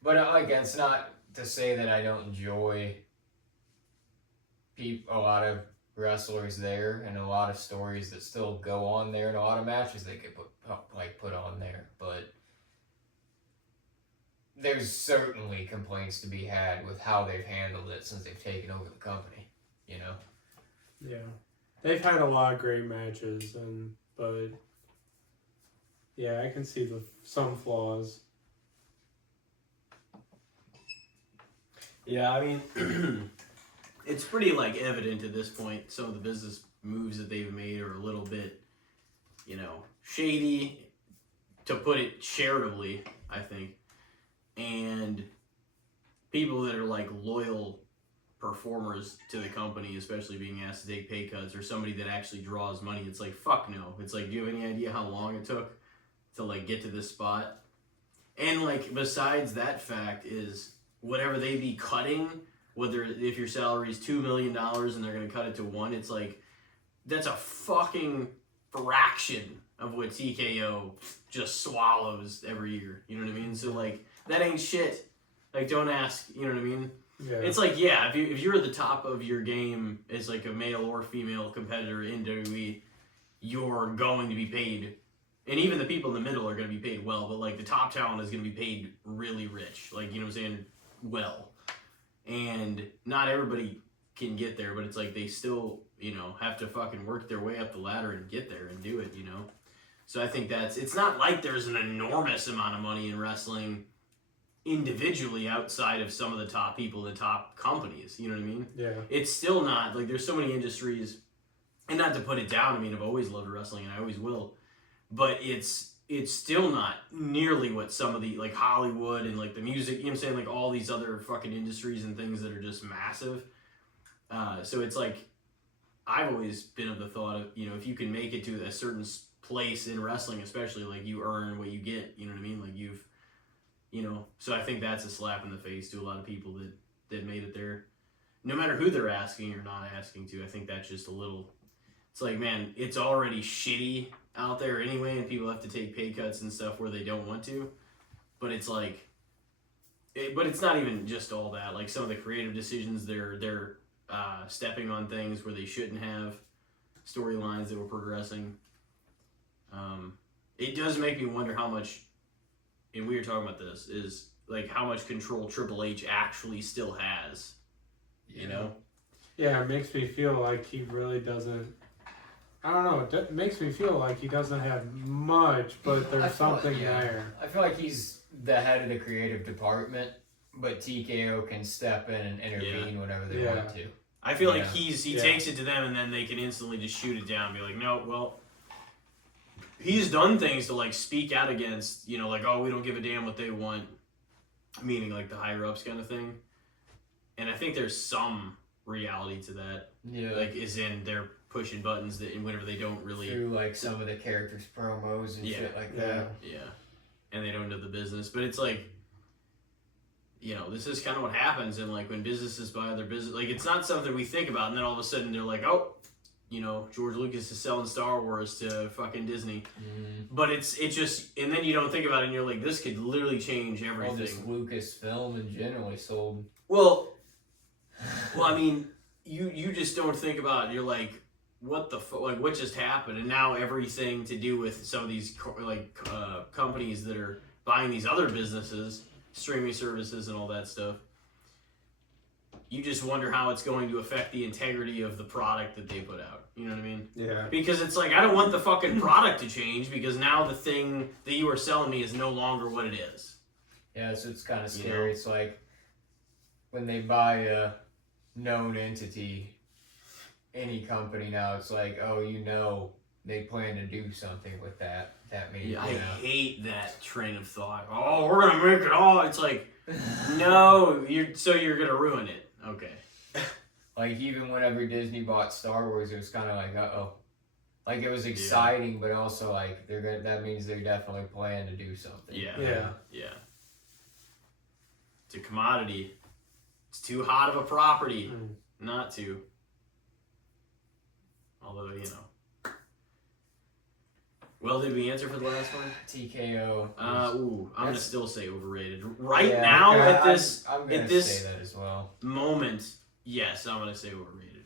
But again, it's not to say that I don't enjoy a lot of wrestlers there and a lot of stories that still go on there and a lot of matches they could put on there, but there's certainly complaints to be had with how they've handled it since they've taken over the company, you know? Yeah. They've had a lot of great matches, but yeah, I can see some flaws. Yeah, I mean, it's pretty like evident at this point. Some of the business moves that they've made are a little bit, shady, to put it charitably, I think. And people that are like loyal performers to the company, especially being asked to take pay cuts, or somebody that actually draws money, it's like, fuck no. It's like, do you have any idea how long it took to like get to this spot? And like, besides that fact is, whatever they be cutting, whether if your salary is $2 million and they're going to cut it to $1 million, it's like, that's a fucking fraction of what TKO just swallows every year. You know what I mean? So like, that ain't shit. Like, don't ask, you know what I mean? Yeah. It's like, yeah, if you're at the top of your game as like a male or female competitor in WWE, you're going to be paid. And even the people in the middle are going to be paid well, but like the top talent is going to be paid really rich. Like, you know what I'm saying? Well. And not everybody can get there, but it's like they still, have to fucking work their way up the ladder and get there and do it, So I think it's not like there's an enormous amount of money in wrestling individually outside of some of the top people, the top companies, you know what I mean? Yeah. It's still not, like, there's so many industries, and not to put it down, I mean, I've always loved wrestling and I always will, but it's still not nearly what some of the, like, Hollywood and, like, the music, you know what I'm saying, like, all these other fucking industries and things that are just massive. So it's like, I've always been of the thought of, if you can make it to a certain place in wrestling, especially, like, you earn what you get, you know what I mean? Like, so I think that's a slap in the face to a lot of people that made it there. No matter who they're asking or not asking to, I think that's just a little, it's like, man, it's already shitty out there anyway, and people have to take pay cuts and stuff where they don't want to. But it's like, but it's not even just all that. Like, some of the creative decisions, they're stepping on things where they shouldn't have, storylines that were progressing. It does make me wonder how much, and we were talking about this, is like how much control Triple H actually still has, you know? Yeah, it makes me feel like he really doesn't. I don't know. It makes me feel like he doesn't have much, but there's something there. I feel like he's the head of the creative department, but TKO can step in and intervene whenever they want to. I feel like he takes it to them, and then they can instantly just shoot it down and be like, no, well, he's done things to, like, speak out against, like, oh, we don't give a damn what they want, meaning, like, the higher-ups kind of thing. And I think there's some reality to that. Yeah. Like, is in they're pushing buttons that whenever they don't really... Through, like, some of the characters' promos and shit like that. Yeah. And they don't know the business. But it's like, this is kind of what happens, and, like, when businesses buy other business... Like, it's not something we think about, and then all of a sudden they're like, oh... George Lucas is selling Star Wars to fucking Disney. But it's just, and then you don't think about it and you're like, this could literally change everything. All this Lucasfilm in general sold. Well, I mean, you just don't think about it. You're like, what the fuck, like, what just happened? And now everything to do with some of these, companies that are buying these other businesses, streaming services and all that stuff. you just wonder how it's going to affect the integrity of the product that they put out. You know what I mean? Yeah. Because it's like, I don't want the fucking product to change because now the thing that you are selling me is no longer what it is. Yeah, so it's kind of scary. You know? It's like when they buy a known entity, any company now, it's like, oh, they plan to do something with that. That means, Yeah, I hate that train of thought. Oh, we're gonna make it all. It's like, no, you're gonna ruin it. Okay. Like, even whenever Disney bought Star Wars, it was kind of like, uh-oh. Like, it was exciting, but also, like, that means they're definitely planning to do something. Yeah. It's a commodity. It's too hot of a property not to. Although, Well, did we answer for the last one? TKO. I'm gonna still say overrated. Now, okay. at this I'm gonna say that as well. moment, yes, I'm gonna say overrated.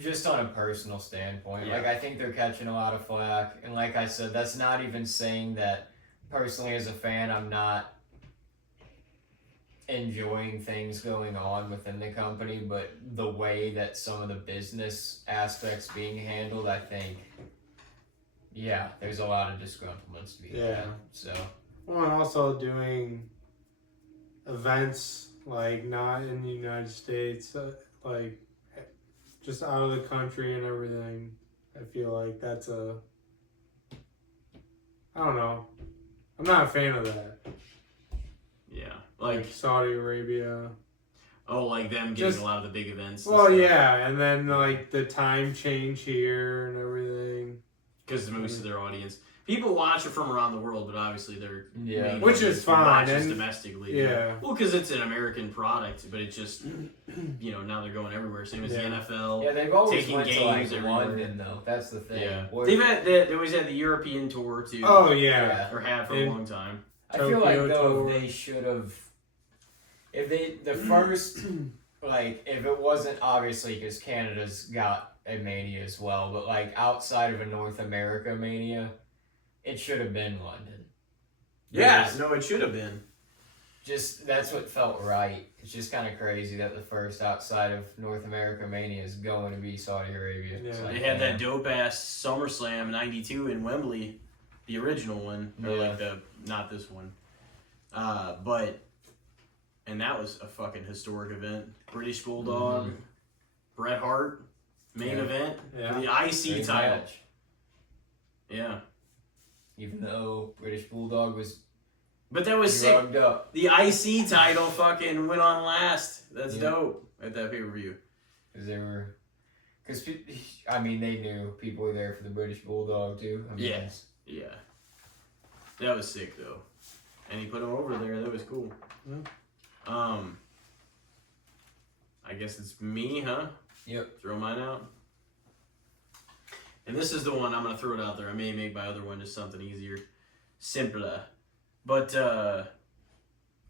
Just on a personal standpoint, Yeah. like, I think they're catching a lot of flack, and like I said, that's not even saying that personally as a fan, I'm not enjoying things going on within the company, but the way that some of the business aspects being handled, I think, there's a lot of disgruntlements to be had. So, well, and also doing events like not in the United States, like just out of the country and everything. I feel like that's I don't know. I'm not a fan of that. Yeah, Like Saudi Arabia. Oh, like them getting a lot of the big events. Well, yeah, and then like the time change here and everything. Because it moves to their audience. People watch it from around the world, but obviously they're main which is audience fine. watches And domestically. yeah. Well, because it's an American product, but it just now they're going everywhere. Same as the NFL. yeah, they've always taking went to games like everywhere. London though. That's the thing. Yeah, Where- they always had the European tour too. Oh yeah. Or had for a long time. I feel like Tokyo though tour. if they should have, the first like if it wasn't obviously because Canada's got a mania as well, but like outside of a North America mania, it should have been London. Yeah, no, it should have been. Just that's what felt right. It's just kind of crazy that the first outside of North America mania is going to be Saudi Arabia. Yeah. It's like, They had that dope ass SummerSlam '92 in Wembley, the original one, or like not this one, and that was a fucking historic event. British Bulldog, Bret Hart, main event, Yeah. for the IC Great title. match. Yeah, Even though British Bulldog was but that was sick. drugged up. The IC title fucking went on last. That's Yeah. dope at that pay-per-view. Because I mean, they knew people were there for the British Bulldog too. I mean, Yes. Yeah. That was sick though. And he put him over there. That was cool. Yeah. I guess it's me, huh? Yep. Throw mine out. And this is the one I'm gonna throw it out there. I may make my other one just something easier, simpler. But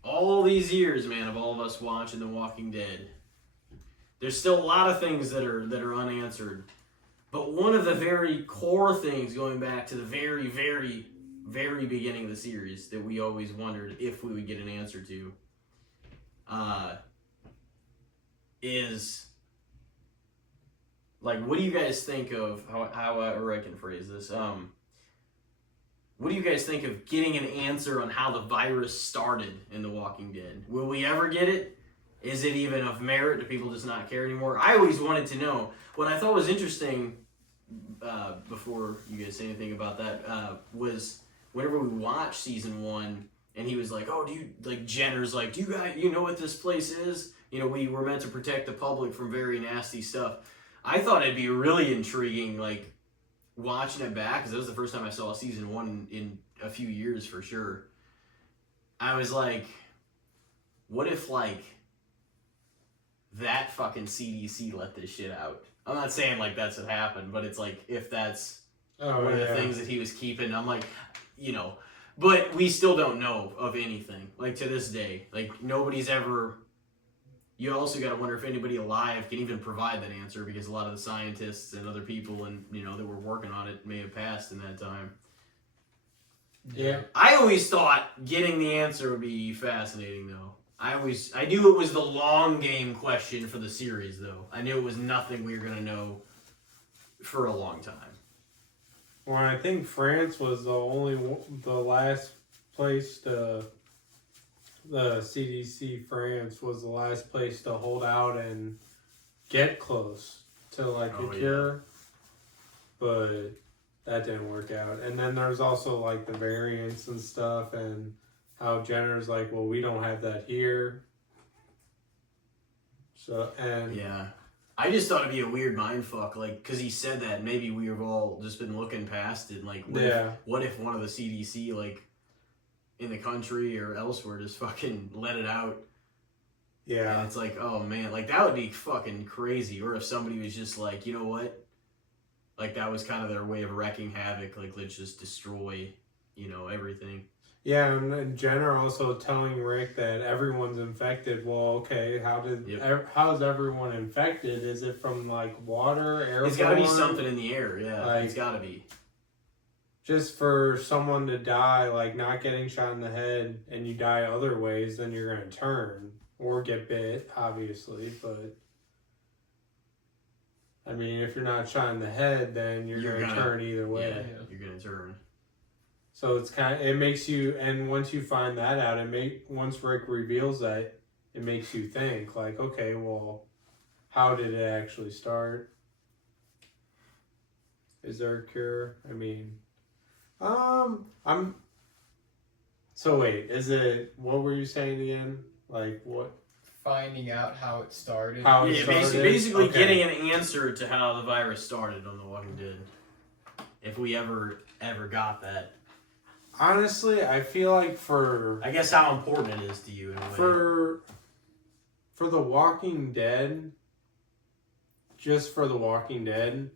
all these years, man, of all of us watching The Walking Dead, there's still a lot of things that are unanswered. But one of the very core things, going back to the very, very, very beginning of the series, that we always wondered if we would get an answer to, is like, what do you guys think of or I can phrase this? What do you guys think of getting an answer on how the virus started in The Walking Dead? Will we ever get it? Is it even of merit? Do people just not care anymore? I always wanted to know. What I thought was interesting, before you guys say anything about that, was whenever we watched season 1, and he was like, "Oh, Jenner's like, do you guys, know what this place is? We were meant to protect the public from very nasty stuff." I thought it'd be really intriguing, like, watching it back, because that was the first time I saw season 1 in a few years for sure. I was like, what if, like, that fucking CDC let this shit out? I'm not saying, like, that's what happened, but it's like, if that's one of the things that he was keeping, I'm like, but we still don't know of anything, like, to this day. Like, nobody's ever... You also got to wonder if anybody alive can even provide that answer, because a lot of the scientists and other people and that were working on it may have passed in that time. Yeah. I always thought getting the answer would be fascinating, though. I knew it was the long game question for the series, though. I knew it was nothing we were gonna know for a long time. Well, I think France was the last place to. The CDC France was the last place to hold out and get close to like a cure, but that didn't work out. And then there's also like the variants and stuff, and how Jenner's like, well, we don't have that here. So and yeah, I just thought it'd be a weird mindfuck, like because he said that maybe we've all just been looking past it, and like what if one of the CDC like in the country or elsewhere just fucking let it out. Yeah. And it's like, oh man, like that would be fucking crazy. Or if somebody was just like, you know what? Like that was kind of their way of wrecking havoc. Like let's just destroy, everything. Yeah, and Jenner also telling Rick that everyone's infected. Well, okay, how's everyone infected? Is it from like water, airborne? It's got to be something in the air. Yeah, like, it's got to be. Just for someone to die, like not getting shot in the head, and you die other ways, then you're gonna turn or get bit, obviously. But I mean, if you're not shot in the head, then you're gonna turn either way. Yeah, you're gonna turn. So it makes you, and once you find that out, once Rick reveals that, it makes you think like, okay, well, how did it actually start? Is there a cure? I mean. So wait, what were you saying again? Like what? Finding out how it started. Basically getting an answer to how the virus started on The Walking Dead. If we ever got that. Honestly, I feel like I guess how important it is to you in a way. For The Walking Dead, just for The Walking Dead,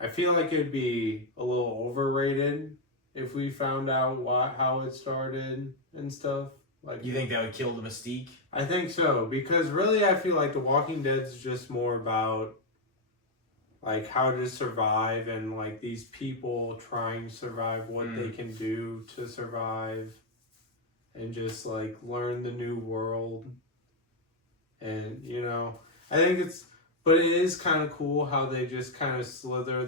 I feel like it'd be a little overrated if we found out how it started and stuff. Like, you think that would kill the mystique? I think so, because really I feel like The Walking Dead's just more about like how to survive and like these people trying to survive, what they can do to survive, and just like learn the new world. And I think but it is kind of cool how they just kind of slither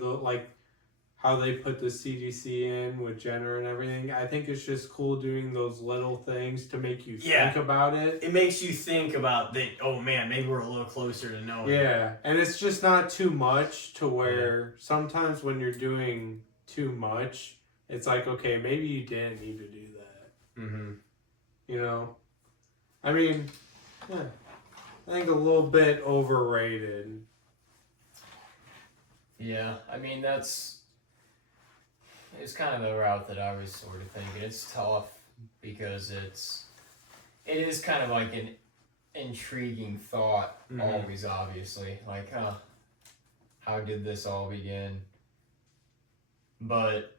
how they put the CDC in with Jenner and everything. I think it's just cool doing those little things to make you think about it. It makes you think about that, oh man, maybe we're a little closer to knowing. Yeah, and it's just not too much to where sometimes when you're doing too much, it's like, okay, maybe you didn't need to do that. Mm-hmm. I mean, yeah, I think a little bit overrated. Yeah, I mean, it's kind of the route that I was sort of thinking. It's tough because it is kind of like an intriguing thought, always, obviously. Like, how did this all begin? But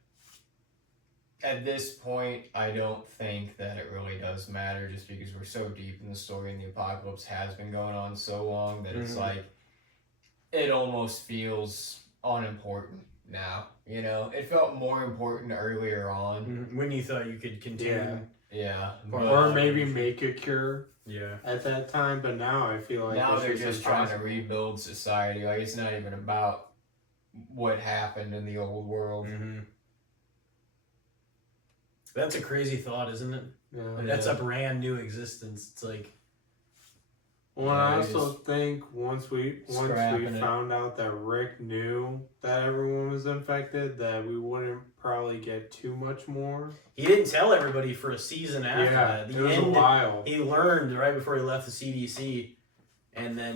at this point, I don't think that it really does matter, just because we're so deep in the story and the apocalypse has been going on so long that it's like, it almost feels unimportant now. It felt more important earlier on. When you thought you could continue. Yeah. Or maybe make a cure. Yeah. At that time, but now I feel like now they're just trying to rebuild society. Like, it's not even about what happened in the old world. Mm-hmm. That's a crazy thought, isn't it? Yeah. That's a brand new existence. It's like. Well, I also think once we found out that Rick knew that everyone was infected, that we wouldn't probably get too much more. He didn't tell everybody for a season after that. It was a while. He learned right before he left the CDC, and then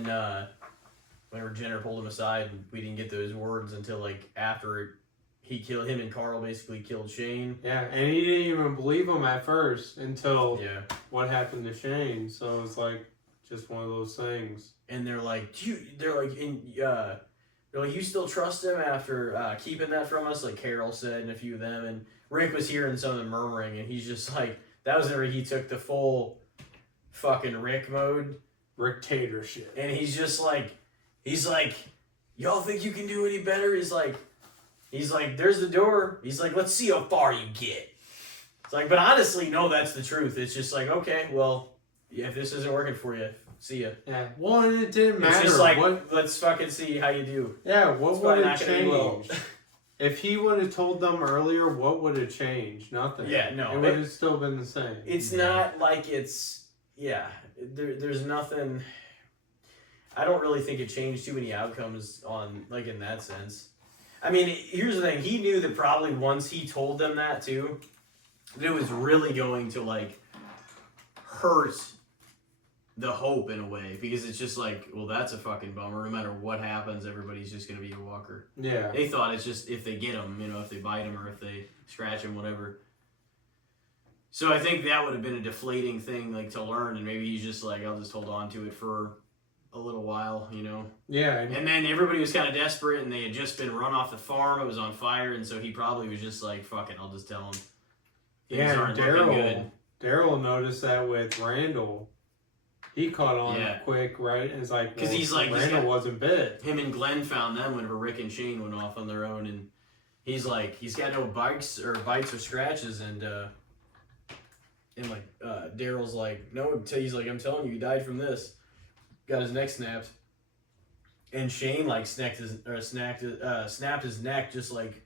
whenever Jenner pulled him aside, we didn't get those words until like after him and Carl basically killed Shane. Yeah, and he didn't even believe him at first until what happened to Shane. So it's like. Just one of those things. And they're like, you still trust him after keeping that from us? Like Carol said, and a few of them. And Rick was hearing some of the murmuring, and he's just like, that was whenever he took the full fucking Rick mode. Rick-tatorship. And he's like, y'all think you can do any better? He's like, there's the door. He's like, let's see how far you get. It's like, but honestly, no, that's the truth. It's just like, okay, well, Yeah, if this isn't working for you, see ya. Yeah. Well, and it didn't matter. It's just like, what, let's fucking see how you do. yeah, what It's would probably have not gonna be well. changed? If he would have told them earlier, what would have changed? Nothing. Yeah, no. It would have still been the same. It's not like it's, yeah, there's nothing. I don't really think it changed too many outcomes on, like, in that sense. I mean, here's the thing. He knew that probably once he told them that, too, that it was really going to, like, hurt the hope in a way. Because it's just like, well, that's a fucking bummer. No matter what happens, everybody's just going to be a walker. Yeah. They thought it's just if they get him, you know, if they bite him or if they scratch him, whatever. So I think that would have been a deflating thing, like, to learn. And maybe he's just like, I'll just hold on to it for a little while, you know. Yeah. And then everybody was kind of desperate, and they had just been run off the farm. It was on fire, and so he probably was just like, "Fuck it, I'll just tell him." Things aren't looking good. Daryl noticed that with Randall. He caught on Yeah. quick, right? And it's like, Because he's like, Randall wasn't bit. Him and Glenn found them whenever Rick and Shane went off on their own, and he's like, he's got no bites or scratches, and Daryl's like, no, he's like, I'm telling you, he died from this. Got his neck snapped, and Shane like snapped his neck just like,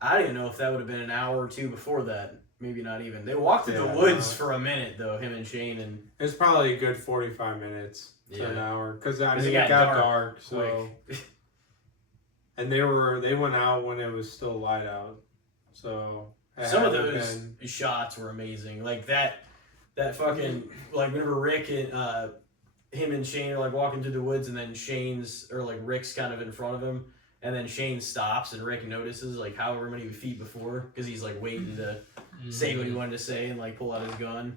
I don't even know if that would have been an hour or two before that. Maybe not even. They walked through the woods for a minute though, him and Shane, and it's probably a good 45 minutes to an hour because I mean it it got dark quick. so. And they went out when it was still light out, so some of those shots were amazing. Like that fucking, like whenever Rick and him and Shane are like walking through the woods, and then Rick's kind of in front of him, and then Shane stops, and Rick notices like however many feet before, because he's like waiting to say what he wanted to say and like pull out his gun,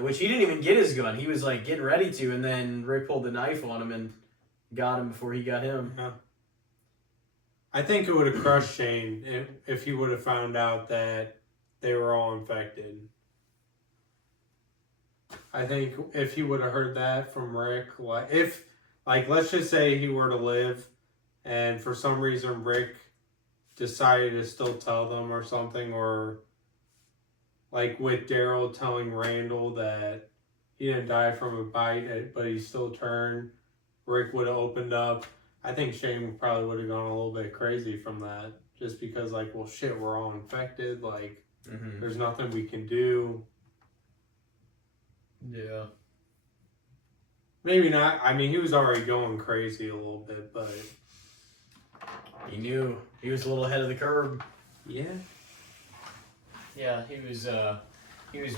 which he didn't even get his gun. He was like getting ready to, and then Rick pulled the knife on him and got him before he got him. Yeah. I think it would have crushed Shane if he would have found out that they were all infected. I think if he would have heard that from Rick, let's just say he were to live, and for some reason Rick decided to still tell them or something, or like with Daryl telling Randall that he didn't die from a bite, but he still turned, Rick would have opened up. I think Shane probably would have gone a little bit crazy from that, just because like, well, shit, we're all infected. Like, there's nothing we can do. Yeah. Maybe not. I mean, he was already going crazy a little bit, but he knew he was a little ahead of the curve. Yeah. Yeah, he was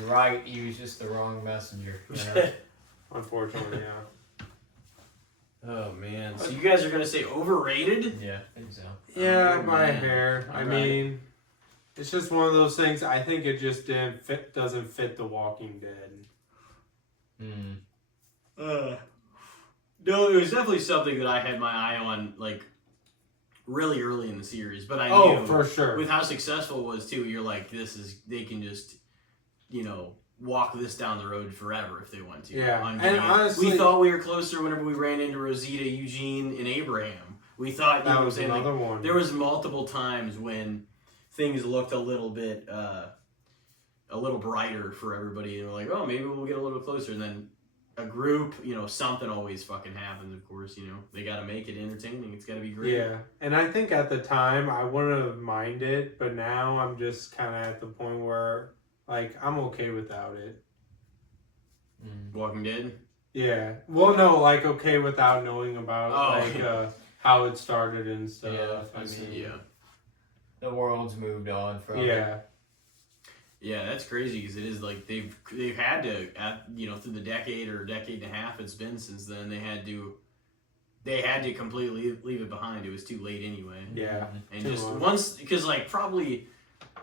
right. He was just the wrong messenger. Yeah. Unfortunately, yeah. Oh man! So you guys are gonna say overrated? Yeah, I think so. Yeah, Oh, by a man. hair. I mean, it's just one of those things. I think it just doesn't fit The Walking Dead. No, it was definitely something that I had my eye on, like, really early in the series. But I knew, for sure, with how successful it was too, you're like, they can just, walk this down the road forever if they want to. Yeah, and honestly, we thought we were closer whenever we ran into Rosita, Eugene, and Abraham. We thought that was another one. There was multiple times when things looked a little bit, a little brighter for everybody, and we're like, oh, maybe we'll get a little closer, and then a group, something always fucking happens, of course, they got to make it entertaining. It's got to be great. Yeah, and I think at the time I wouldn't have minded, but now I'm just kind of at the point where, like, I'm okay without it. Walking Dead? Yeah. Well, no, like, okay without knowing about, how it started and stuff. Yeah, the world's moved on from it. Yeah, that's crazy because it is like they've had to, through the decade or decade and a half it's been since then, they had to completely leave it behind. It was too late anyway. Yeah. And just once, because like probably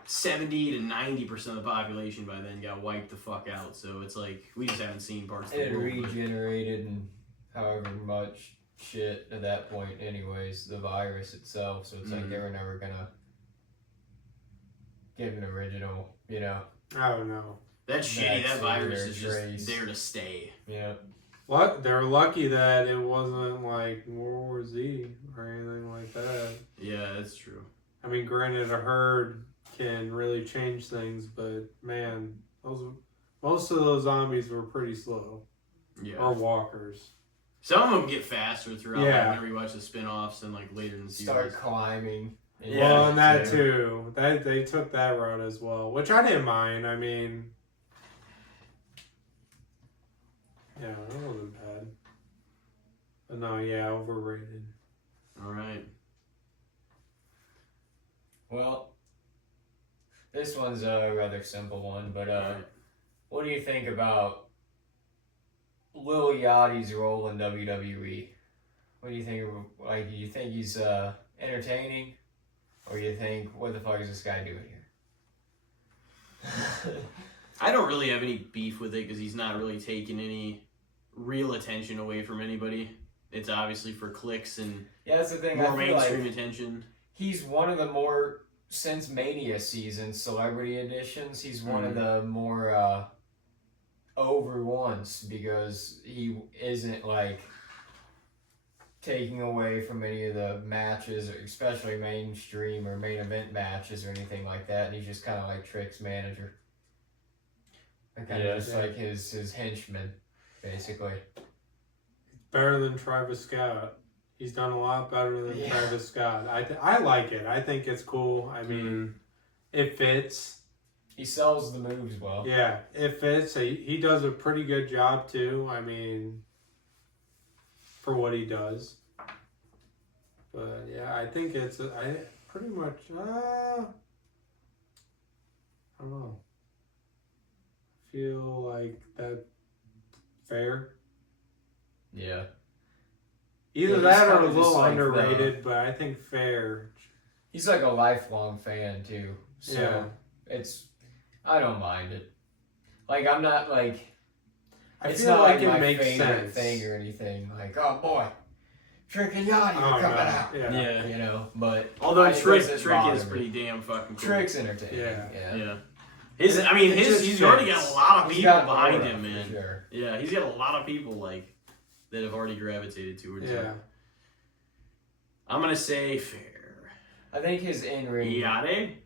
70 to 90% of the population by then got wiped the fuck out. So it's like we just haven't seen parts of the world. It regenerated and however much shit at that point anyways, the virus itself. So it's like they were never gonna give an original, I don't know. That's shitty. That virus is just there to stay. Yeah. What? They're lucky that it wasn't like World War Z or anything like that. Yeah, that's true. I mean, granted, a herd can really change things, but man, Most of those zombies were pretty slow. Yeah. Or walkers. Some of them get faster throughout. Yeah. Like, whenever you watch the spin-offs and like later in the season. Start climbing. Yeah. Well, and that too. They took that route as well, which I didn't mind. I mean, yeah, it wasn't bad. But no, yeah, overrated. All right. Well, this one's a rather simple one, but what do you think about Lil Yachty's role in WWE? What do you think? Like, do you think he's entertaining, or you think, what the fuck is this guy doing here? I don't really have any beef with it because he's not really taking any real attention away from anybody. It's obviously for clicks and Yeah, that's the thing. more I feel mainstream like attention. he's one of the more, since Mania season, celebrity editions, he's one of the more over ones because he isn't like taking away from any of the matches, especially mainstream or main event matches or anything like that. And he's just kind of like Trick's manager. Kind of just like his henchman, basically. Better than Travis Scott. He's done a lot better than Travis Scott. I like it. I think it's cool. I mean, it fits. He sells the moves well. Yeah, it fits. He does a pretty good job too. I mean, for what he does. But yeah, I think it's I pretty much. I don't know. Feel like that fair. Yeah. Either that or a little underrated, but I think fair. He's like a lifelong fan too, so Yeah. I don't mind it. Like, I'm not like, I it's feel not like like it my makes favorite sense. thing or anything. Like, oh boy, Trick and Yachty are coming out. Yeah. You know, but Although Trick doesn't is bother me. pretty damn fucking cool. Trick's entertaining. Yeah. Yeah. He's just already got fits. a lot of He's people got behind aura, him, for man. sure. Yeah, he's got a lot of people like that have already gravitated towards him. Yeah. I'm gonna say fair. I think his in-ring Yachty?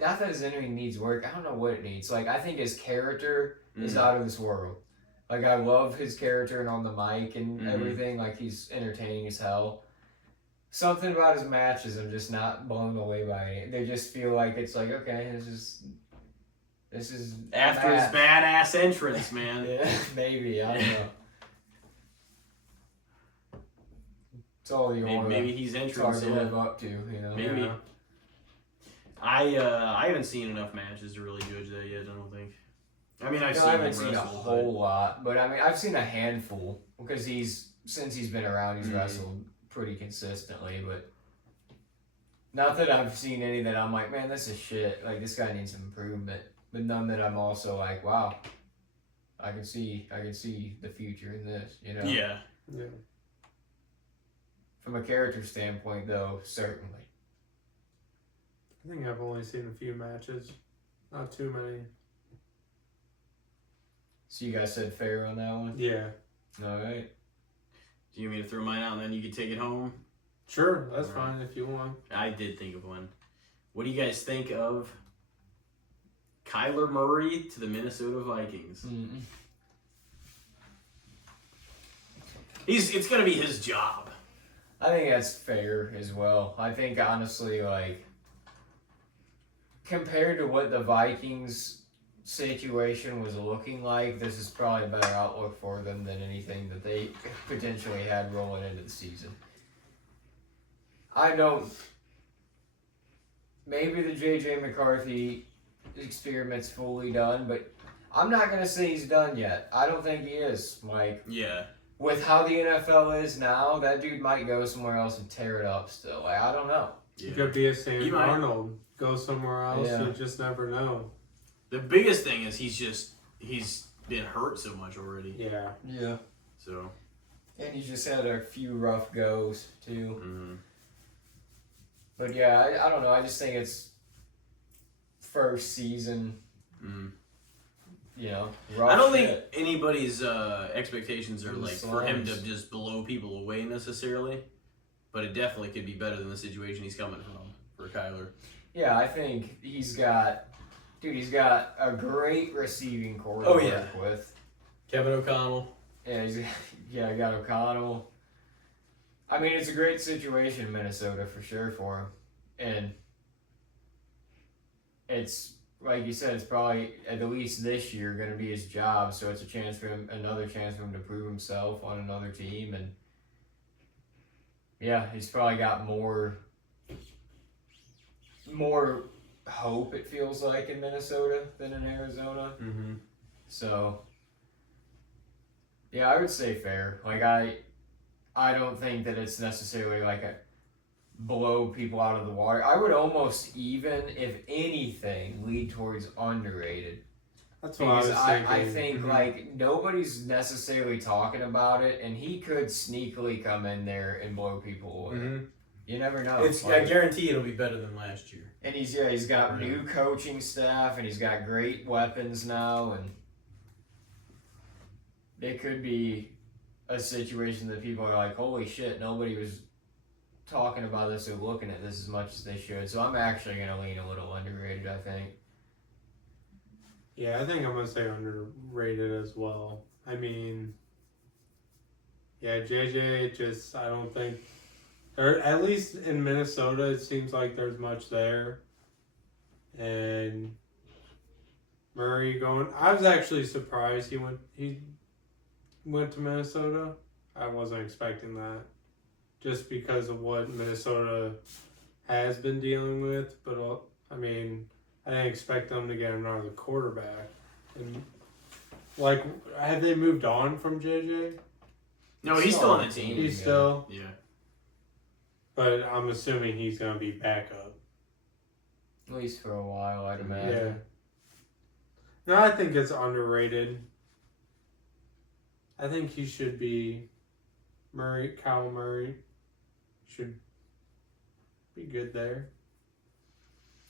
not that his in-ring needs work. I don't know what it needs. Like, I think his character is out of this world. Like, I love his character and on the mic and everything. Like, he's entertaining as hell. Something about his matches, I'm just not blown away by it. They just feel like it's like, okay, this is After his badass entrance, man. Yeah, maybe, I don't know. It's all the aura. Maybe he's It's hard entrance. to live up to, you know. Maybe. Yeah. I haven't seen enough matches to really judge that yet. I don't think. I mean, I haven't seen a whole lot, but I mean, I've seen a handful because since he's been around, he's wrestled pretty consistently. But not that I've seen any that I'm like, man, this is shit. Like, this guy needs some improvement. But none that I'm also like, wow, I can see the future in this. You know. Yeah. Yeah. From a character standpoint, though, certainly. I think I've only seen a few matches. Not too many. So you guys said fair on that one? Yeah. All right. Do you want me to throw mine out and then you can take it home? Sure, that's All right. fine if you want. I did think of one. What do you guys think of Kyler Murray to the Minnesota Vikings? Mm-mm. It's gonna be his job. I think that's fair as well. I think, honestly, like, compared to what the Vikings situation was looking like, this is probably a better outlook for them than anything that they potentially had rolling into the season. Maybe the J.J. McCarthy experiment's fully done, but I'm not going to say he's done yet. I don't think he is. Like, Yeah. with how the NFL is now, that dude might go somewhere else and tear it up still. Like, I don't know. You could be a Sam He might. Arnold. Go somewhere else. Yeah. You just never know. The biggest thing is he's been hurt so much already. Yeah. Yeah. So. And he's just had a few rough goes, too. Mm-hmm. But yeah, I don't know. I just think it's first season, you know, rough I don't shit. think anybody's expectations are In the like for him to slums. just blow people away necessarily, but it definitely could be better than the situation he's coming from for Kyler. Yeah, I think he's got Dude, he's got a great receiving core to Oh, yeah. work with. Kevin O'Connell. Yeah, I got O'Connell. I mean, it's a great situation in Minnesota for sure for him. And it's, like you said, it's probably, at least this year, going to be his job. So it's another chance for him to prove himself on another team. And yeah, he's probably got more hope, it feels like, in Minnesota than in Arizona. Mm-hmm. So, yeah, I would say fair. Like, I don't think that it's necessarily like a blow people out of the water. I would almost even, if anything, lead towards underrated. That's what I was thinking. I think like nobody's necessarily talking about it, and he could sneakily come in there and blow people away. Mm-hmm. You never know. I guarantee it'll be better than last year. And he's got new coaching staff, and he's got great weapons now, and it could be a situation that people are like, holy shit, nobody was talking about this or looking at this as much as they should. So I'm actually going to lean a little underrated, I think. Yeah, I think I'm going to say underrated as well. I mean, yeah, JJ just, I don't think, or at least in Minnesota, it seems like there's much there. And Murray I was actually surprised he went to Minnesota. I wasn't expecting that, just because of what Minnesota has been dealing with. But I mean, I didn't expect them to get another quarterback. And like, have they moved on from JJ? No, he's still on the team. He's still. Yeah. But I'm assuming he's gonna be backup. At least for a while, I'd imagine. Yeah. No, I think it's underrated. I think he should be Kyle Murray should be good there.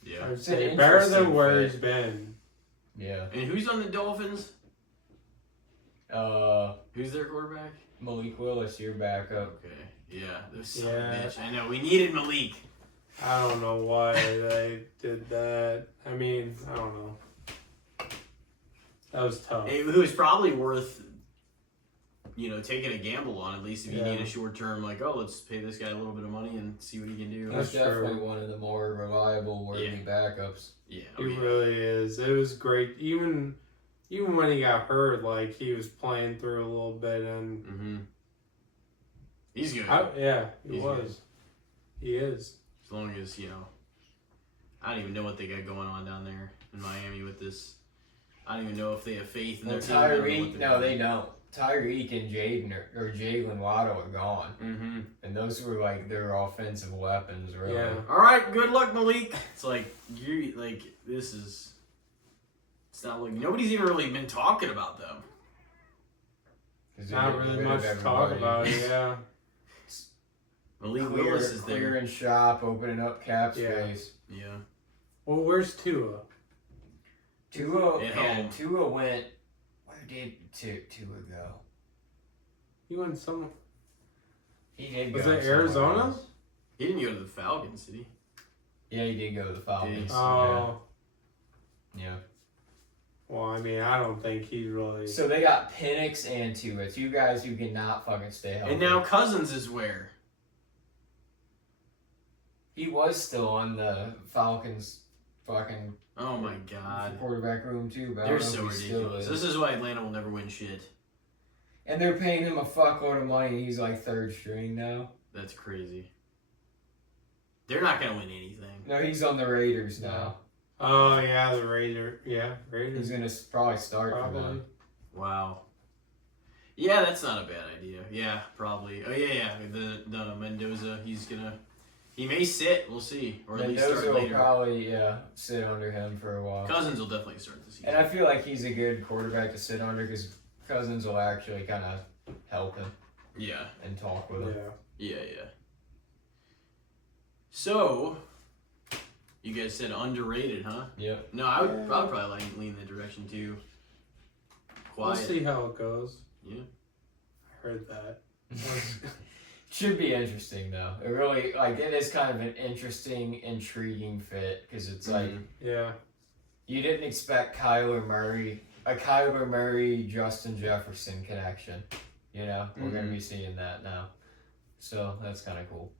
Yeah. I would It's an say better than interesting where fit. he's been. Yeah. And who's on the Dolphins? Who's their quarterback? Malik Willis, your backup. Okay. Yeah. This son of a Yeah. bitch. I know. We needed Malik. I don't know why they did that. I mean, I don't know. That was tough. It was probably worth, taking a gamble on, at least if you Yeah. need a short term, like, oh, let's pay this guy a little bit of money and see what he can do. That's He's definitely true. one of the more reliable, worthy backups. Yeah. He really is. It was great. Even when he got hurt, like, he was playing through a little bit, and Mm-hmm. He's good. he He's was. good. He is. As long as, I don't even know what they got going on down there in Miami with this. I don't even know if they have faith in their team. I don't know what Tyreek, they're no, doing. they don't. Tyreek and Jalen Waddle are gone. Mm-hmm. And those were like their offensive weapons, really. Yeah. All right, good luck, Malik. It's like, this is. It's not like. Nobody's even really been talking about them. 'Cause they're Not getting really rid much of to talk everybody. about, yeah. Malik Willis is there. Clearing shop, opening up cap Yeah. space. Yeah. Well, where's Tua? Tua At home. Tua went. Where did Tua go? He went somewhere. He did Was go it somewhere Arizona? else. He didn't go to the Falcons, did he? Yeah, he did go to the Falcons. Oh. Yeah. Well, I mean, I don't think he really. So they got Penix and Tua, two guys who cannot fucking stay healthy. And now Cousins is where? He was still on the Falcons fucking Oh my god. quarterback room too, but I They're don't know so if he still ridiculous. is. This is why Atlanta will never win shit. And they're paying him a fuckload of money, and he's like third string now. That's crazy. They're not gonna win anything. No, he's on the Raiders now. Oh, yeah, the Raiders. Yeah, He's Raiders. gonna probably start for Probably. them. Wow. Yeah, that's not a bad idea. Yeah, probably. Oh yeah. The Mendoza, he may sit. We'll see, or at least Mendoza start will later. probably sit under him for a while. Cousins will definitely start the season. And I feel like he's a good quarterback to sit under because Cousins will actually kind of help him Yeah. and talk with him. Yeah. Yeah. So, you guys said underrated, huh? Yep. No, I would Yeah. probably lean that direction too. We'll Quiet. see how it goes. Yeah. I heard that. Should be interesting though. It really it is kind of an interesting, intriguing fit because it's like Yeah. you didn't expect a Kyler Murray, Justin Jefferson connection. You know, we're going to be seeing that now. So that's kind of cool.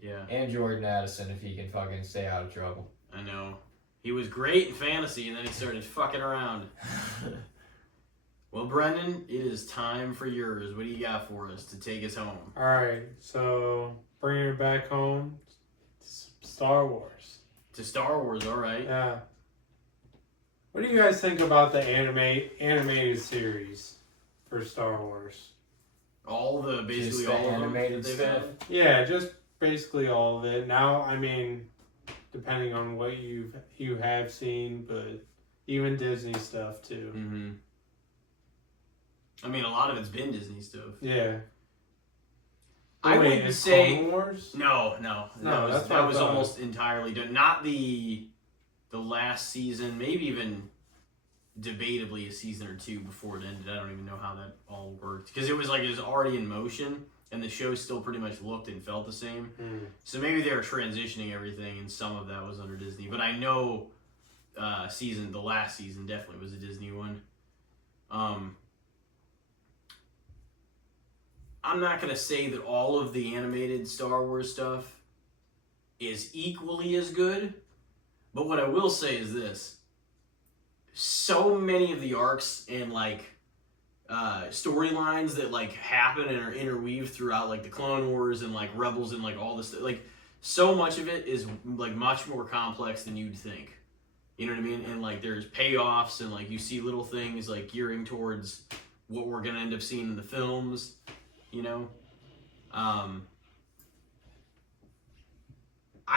Yeah. And Jordan Addison, if he can fucking stay out of trouble. I know. He was great in fantasy, and then he started fucking around. Well, Brendan, it is time for yours. What do you got for us to take us home? All right, so bringing it back home, Star Wars. To Star Wars, all right. Yeah. What do you guys think about the animated series for Star Wars? Basically Just the all of them animated they've stuff? had? Yeah, just basically all of it. Now, I mean, depending on what you have seen, but even Disney stuff too. Mm-hmm. I mean, a lot of it's been Disney stuff. Yeah. I Wait, wouldn't is say Clone Wars? no. No, that's what that I was thought. almost entirely done. Not the last season, maybe even debatably a season or two before it ended. I don't even know how that all worked because it was already in motion, and the show still pretty much looked and felt the same. So maybe they were transitioning everything, and some of that was under Disney. But I know the last season definitely was a Disney one. I'm not going to say that all of the animated Star Wars stuff is equally as good, but what I will say is this. So many of the arcs and storylines that happen and are interweaved throughout the Clone Wars and Rebels and all this so much of it is much more complex than you'd think. You know what I mean? And there's payoffs and you see little things gearing towards what we're going to end up seeing in the films. You know, I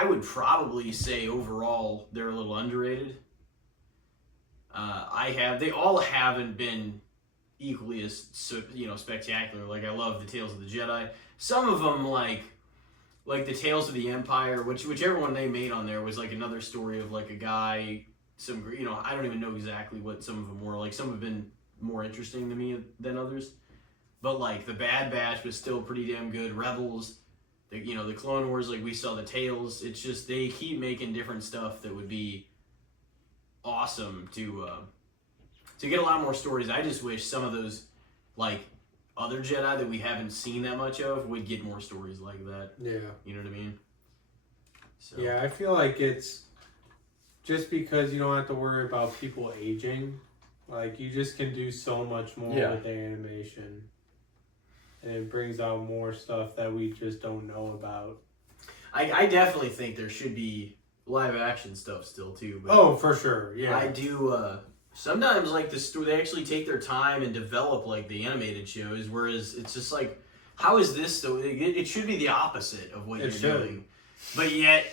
would probably say overall they're a little underrated. They all haven't been equally as spectacular. I love the Tales of the Jedi. Some of them like the Tales of the Empire, whichever one they made on there was another story of a guy. I don't even know exactly what some of them were. Some have been more interesting to me than others. But the Bad Batch was still pretty damn good. Rebels, the Clone Wars, we saw the Tales. It's just they keep making different stuff that would be awesome to get a lot more stories. I just wish some of those other Jedi that we haven't seen that much of would get more stories like that. Yeah. You know what I mean? So. Yeah, I feel like it's just because you don't have to worry about people aging. You just can do so much more with the animation. And it brings out more stuff that we just don't know about. I definitely think there should be live action stuff still too. But oh, for sure, yeah. I do. Sometimes the story they actually take their time and develop the animated shows, whereas it's just how is this so? It should be the opposite of what you're doing, but yet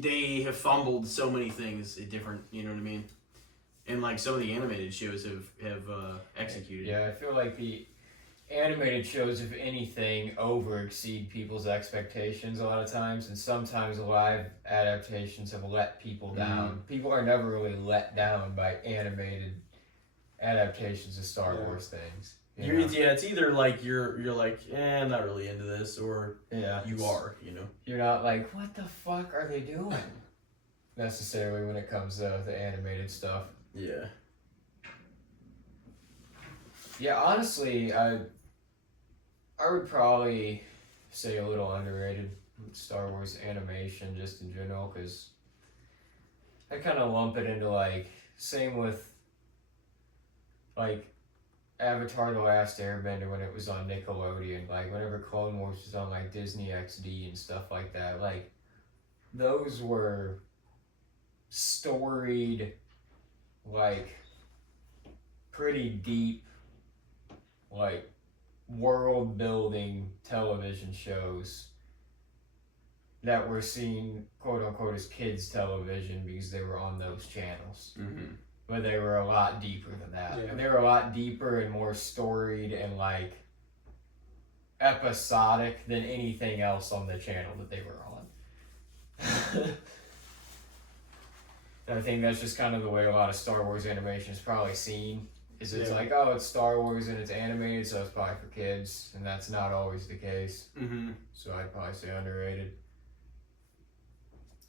they have fumbled so many things at different. You know what I mean? And some of the animated shows have executed. Yeah, I feel like the animated shows, if anything, exceed people's expectations a lot of times, and sometimes live adaptations have let people down. People are never really let down by animated adaptations of Star Wars things. It's either you're I'm not really into this, or you are. You're not what the fuck are they doing? Necessarily when it comes to the animated stuff. Yeah. Yeah, honestly, I would probably say a little underrated Star Wars animation just in general, because I kind of lump it into same with Avatar The Last Airbender when it was on Nickelodeon, whenever Clone Wars was on Disney XD and stuff like that, those were storied, pretty deep, world building television shows that were seen quote unquote as kids television because they were on those channels. Mm-hmm. But they were a lot deeper than that. Yeah. They were a lot deeper and more storied and episodic than anything else on the channel that they were on. And I think that's just kind of the way a lot of Star Wars animation is probably seen. It's it's Star Wars and it's animated, so it's probably for kids, and that's not always the case. Mm-hmm. So I'd probably say underrated.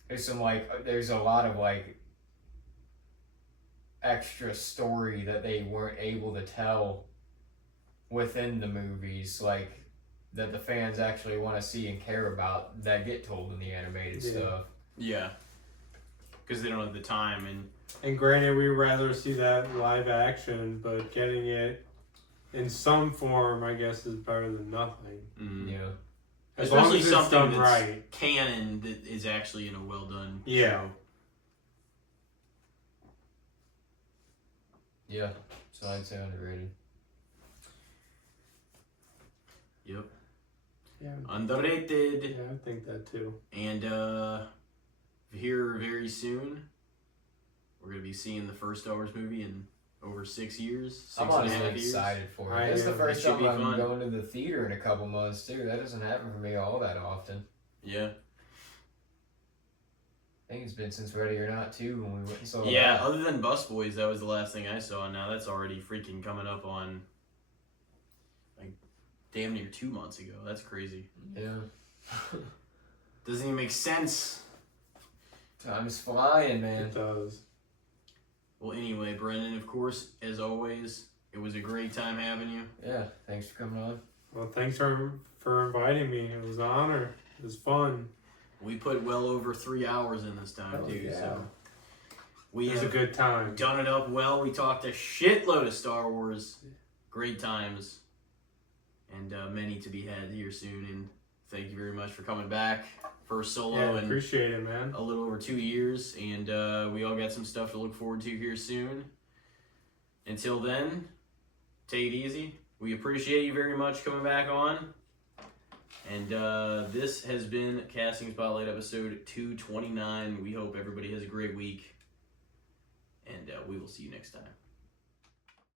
There's some there's a lot of extra story that they weren't able to tell within the movies, like that the fans actually want to see and care about, that get told in the animated stuff. Yeah. Because they don't have the time. And granted, we'd rather see that live action, but getting it in some form, I guess, is better than nothing. Yeah. As long Especially as it's something done that's right. canon that is actually in a well done Yeah. show. Yeah. So I'd say underrated. Yep. Yeah. Underrated. Yeah, I think that too. And here very soon, we're going to be seeing the first Star Wars movie in over 6 years. I'm 6.5 honestly years. excited for I it. It's the am. first It should time be I'm fun. going to the theater in a couple months, too. That doesn't happen for me all that often. Yeah. I think it's been since Ready or Not, too, when we went and saw Yeah, that. other than Busboys, that was the last thing I saw. Now that's already freaking coming up on, like, damn near 2 months ago. That's crazy. Yeah. Doesn't even make sense. Time's flying, man. It does. Well, anyway, Brendan, of course, as always, it was a great time having you. Yeah, thanks for coming on. Well, thanks for inviting me. It was an honor. It was fun. We put well over 3 hours in this time, Oh, too. yeah. So we It was a have good time. done it up well. We talked a shitload of Star Wars. Great times. And many to be had here soon. And thank you very much for coming back for solo Yeah, and appreciate it, man. a little over 2 years. And we all got some stuff to look forward to here soon. Until then, take it easy. We appreciate you very much coming back on. And this has been Casting Spotlight episode 229. We hope everybody has a great week. And we will see you next time.